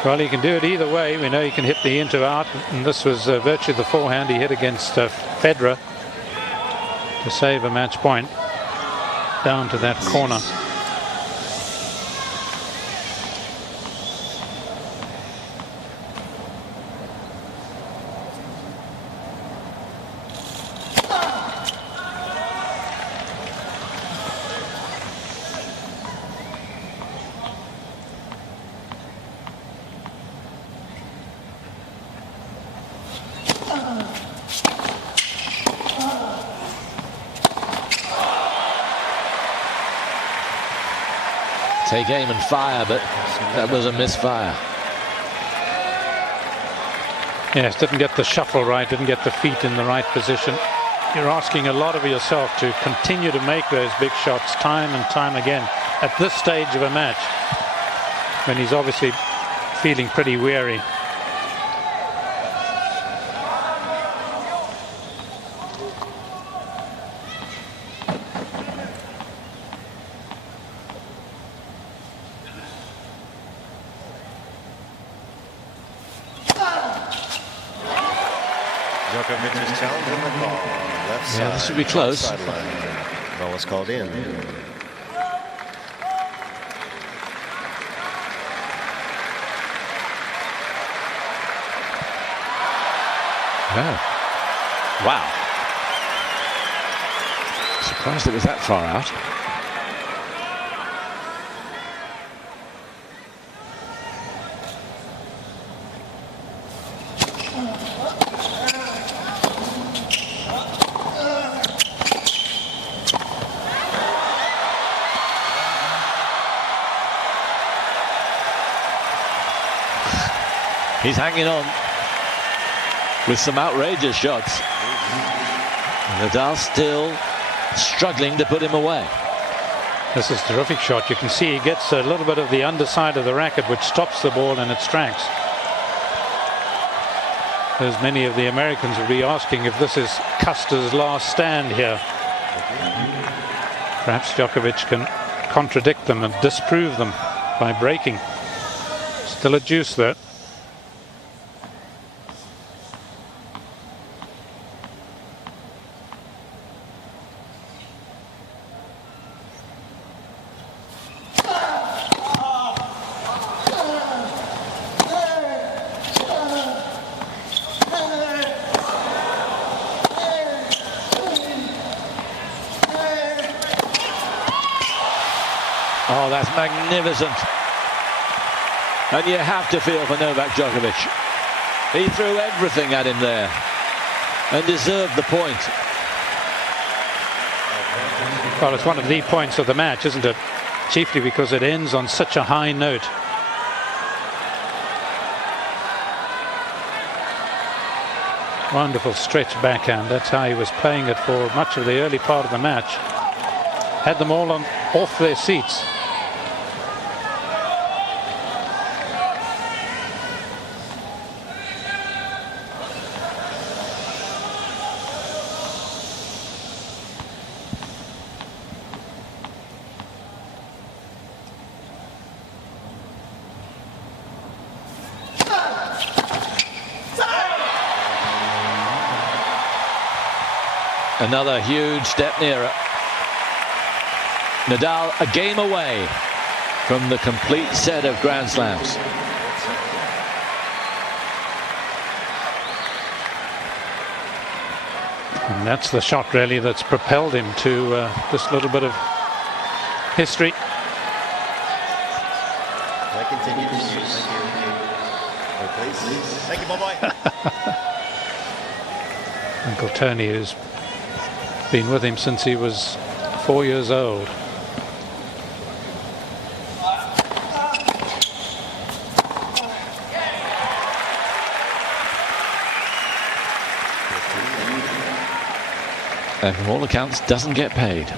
Well, he can do it either way. We know he can hit the into out, and this was virtually the forehand he hit against Federer to save a match point down to that corner. Take aim and fire, but that was a misfire. Yes, didn't get the shuffle right, didn't get the feet in the right position. You're asking a lot of yourself to continue to make those big shots time and time again at this stage of a match, when he's obviously feeling pretty weary. Djokovic's challenge on the ball. Left side. Yeah, this should be close. Ball was called in. Oh. Wow. Surprised it was that far out. He's hanging on with some outrageous shots. Nadal still struggling to put him away. This is a terrific shot. You can see he gets a little bit of the underside of the racket, which stops the ball in its tracks. As many of the Americans will be asking if this is Custer's last stand here. Perhaps Djokovic can contradict them and disprove them by breaking. Still a juice there. Oh, that's magnificent. And you have to feel for Novak Djokovic. He threw everything at him there and deserved the point. Well, it's one of the points of the match, isn't it? Chiefly because it ends on such a high note. Wonderful stretch backhand. That's how he was playing it for much of the early part of the match. Had them all off their seats. Another huge step nearer. Nadal a game away from the complete set of Grand Slams. And that's the shot really that's propelled him to this little bit of history. That continues. Thank you. Please. Thank you, bye-bye. Uncle Tony, who's been with him since he was 4 years old. And from all accounts, doesn't get paid.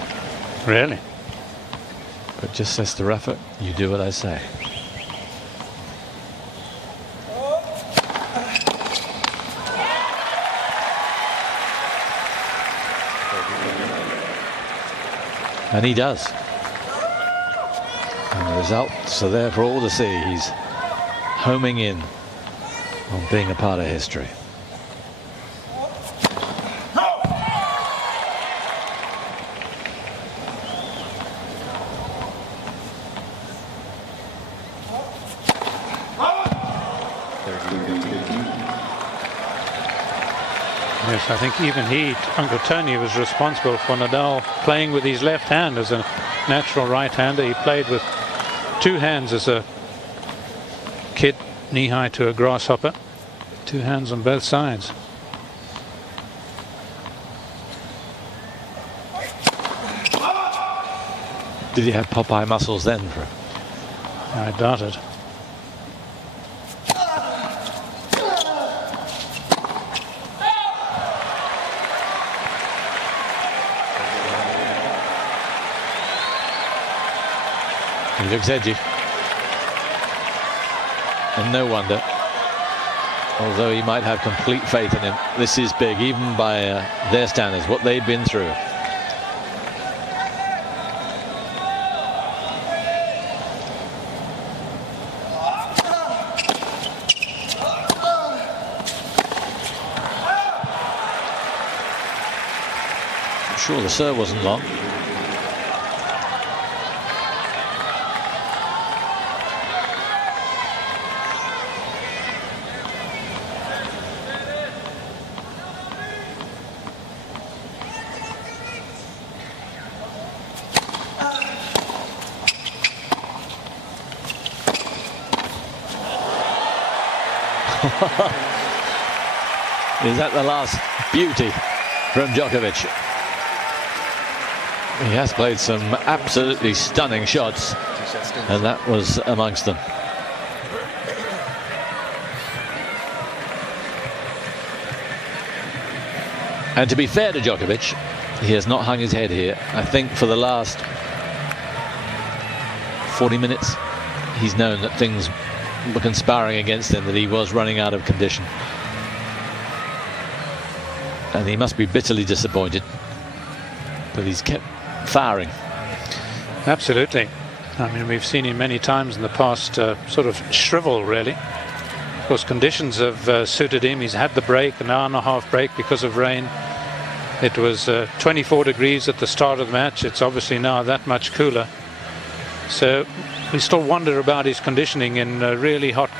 Really? But just says to Rafa, you do what I say. And he does. And the results are there for all to see. He's homing in on being a part of history. Yes, I think even Uncle Tony, was responsible for Nadal playing with his left hand as a natural right-hander. He played with two hands as a kid, knee-high to a grasshopper. Two hands on both sides. Did he have Popeye muscles then? I doubt it. He looks edgy. And no wonder. Although he might have complete faith in him. This is big, even by their standards, what they've been through. I'm sure the serve wasn't long. Is that the last beauty from Djokovic? He has played some absolutely stunning shots, and that was amongst them. And to be fair to Djokovic, he has not hung his head here. I think for the last 40 minutes, he's known that things were conspiring against him, that he was running out of condition. And he must be bitterly disappointed. But he's kept firing. Absolutely. I mean, we've seen him many times in the past sort of shrivel, really. Of course, conditions have suited him. He's had the break, an hour and a half break because of rain. It was 24 degrees at the start of the match. It's obviously now that much cooler. So we still wonder about his conditioning in really hot,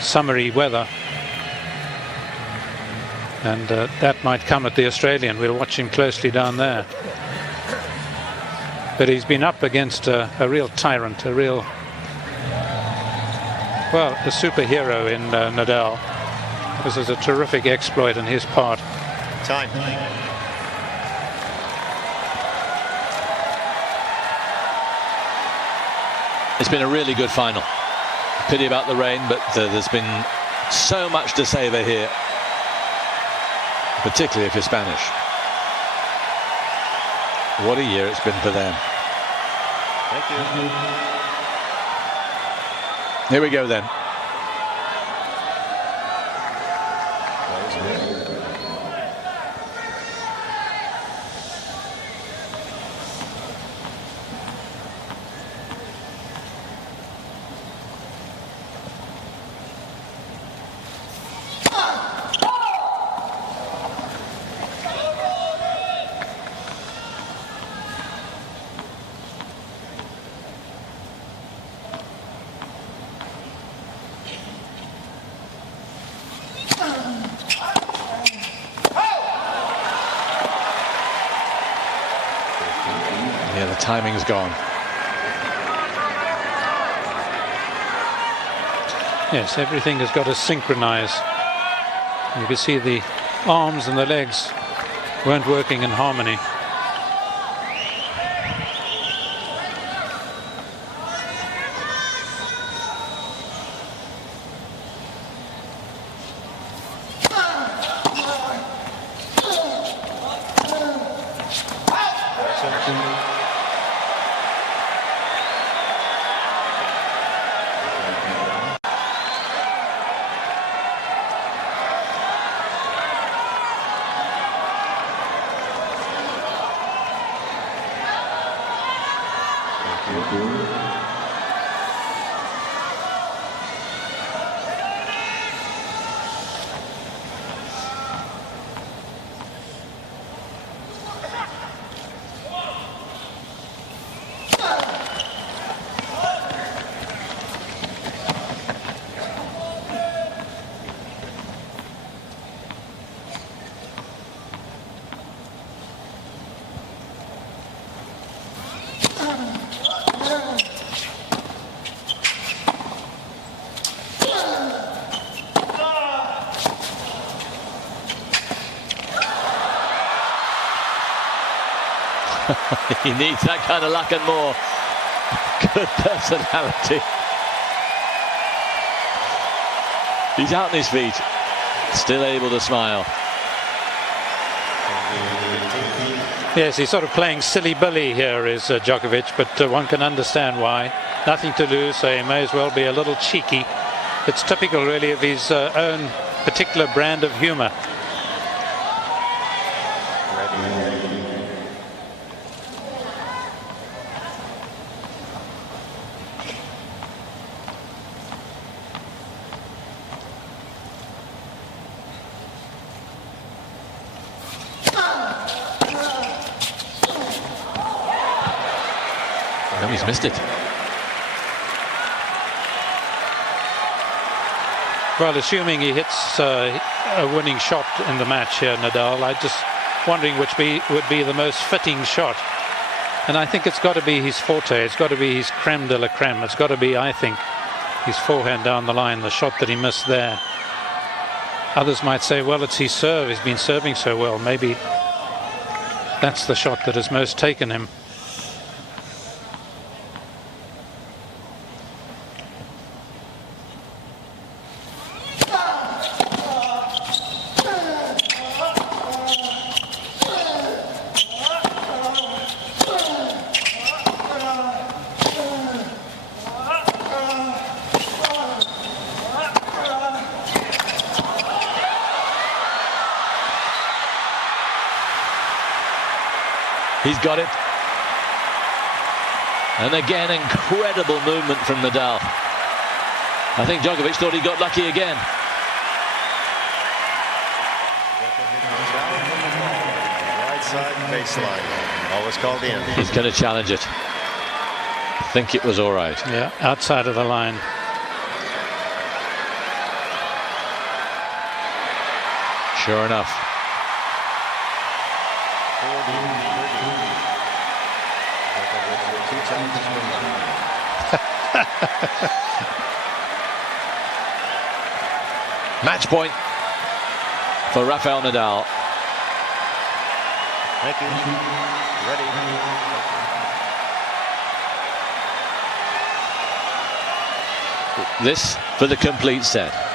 summery weather. And that might come at the Australian. We'll watch him closely down there. But he's been up against a real tyrant, a superhero in Nadal. This is a terrific exploit on his part. Time. It's been a really good final. Pity about the rain, but there's been so much to savour here, particularly if you're Spanish. What a year it's been for them. Thank you. Here we go then. Yeah, the timing's gone. Yes, everything has got to synchronize. You can see the arms and the legs weren't working in harmony. He needs that kind of luck and more. Good personality. He's out on his feet, still able to smile. Yes, he's sort of playing silly Billy here, is Djokovic, but one can understand why. Nothing to lose, so he may as well be a little cheeky. It's typical, really, of his own particular brand of humor. No, he's missed it. Well, assuming he hits a winning shot in the match here, Nadal, I'm just wondering which would be the most fitting shot. And I think it's got to be his forte. It's got to be his creme de la creme. It's got to be, I think, his forehand down the line, the shot that he missed there. Others might say, well, it's his serve. He's been serving so well. Maybe that's the shot that has most taken him. He's got it. And again, incredible movement from Nadal. I think Djokovic thought he got lucky again. Right side baseline. Always called in. He's going to challenge it. I think it was all right. Yeah, outside of the line. Sure enough. Match point for Rafael Nadal. Thank you. Ready. This for the complete set.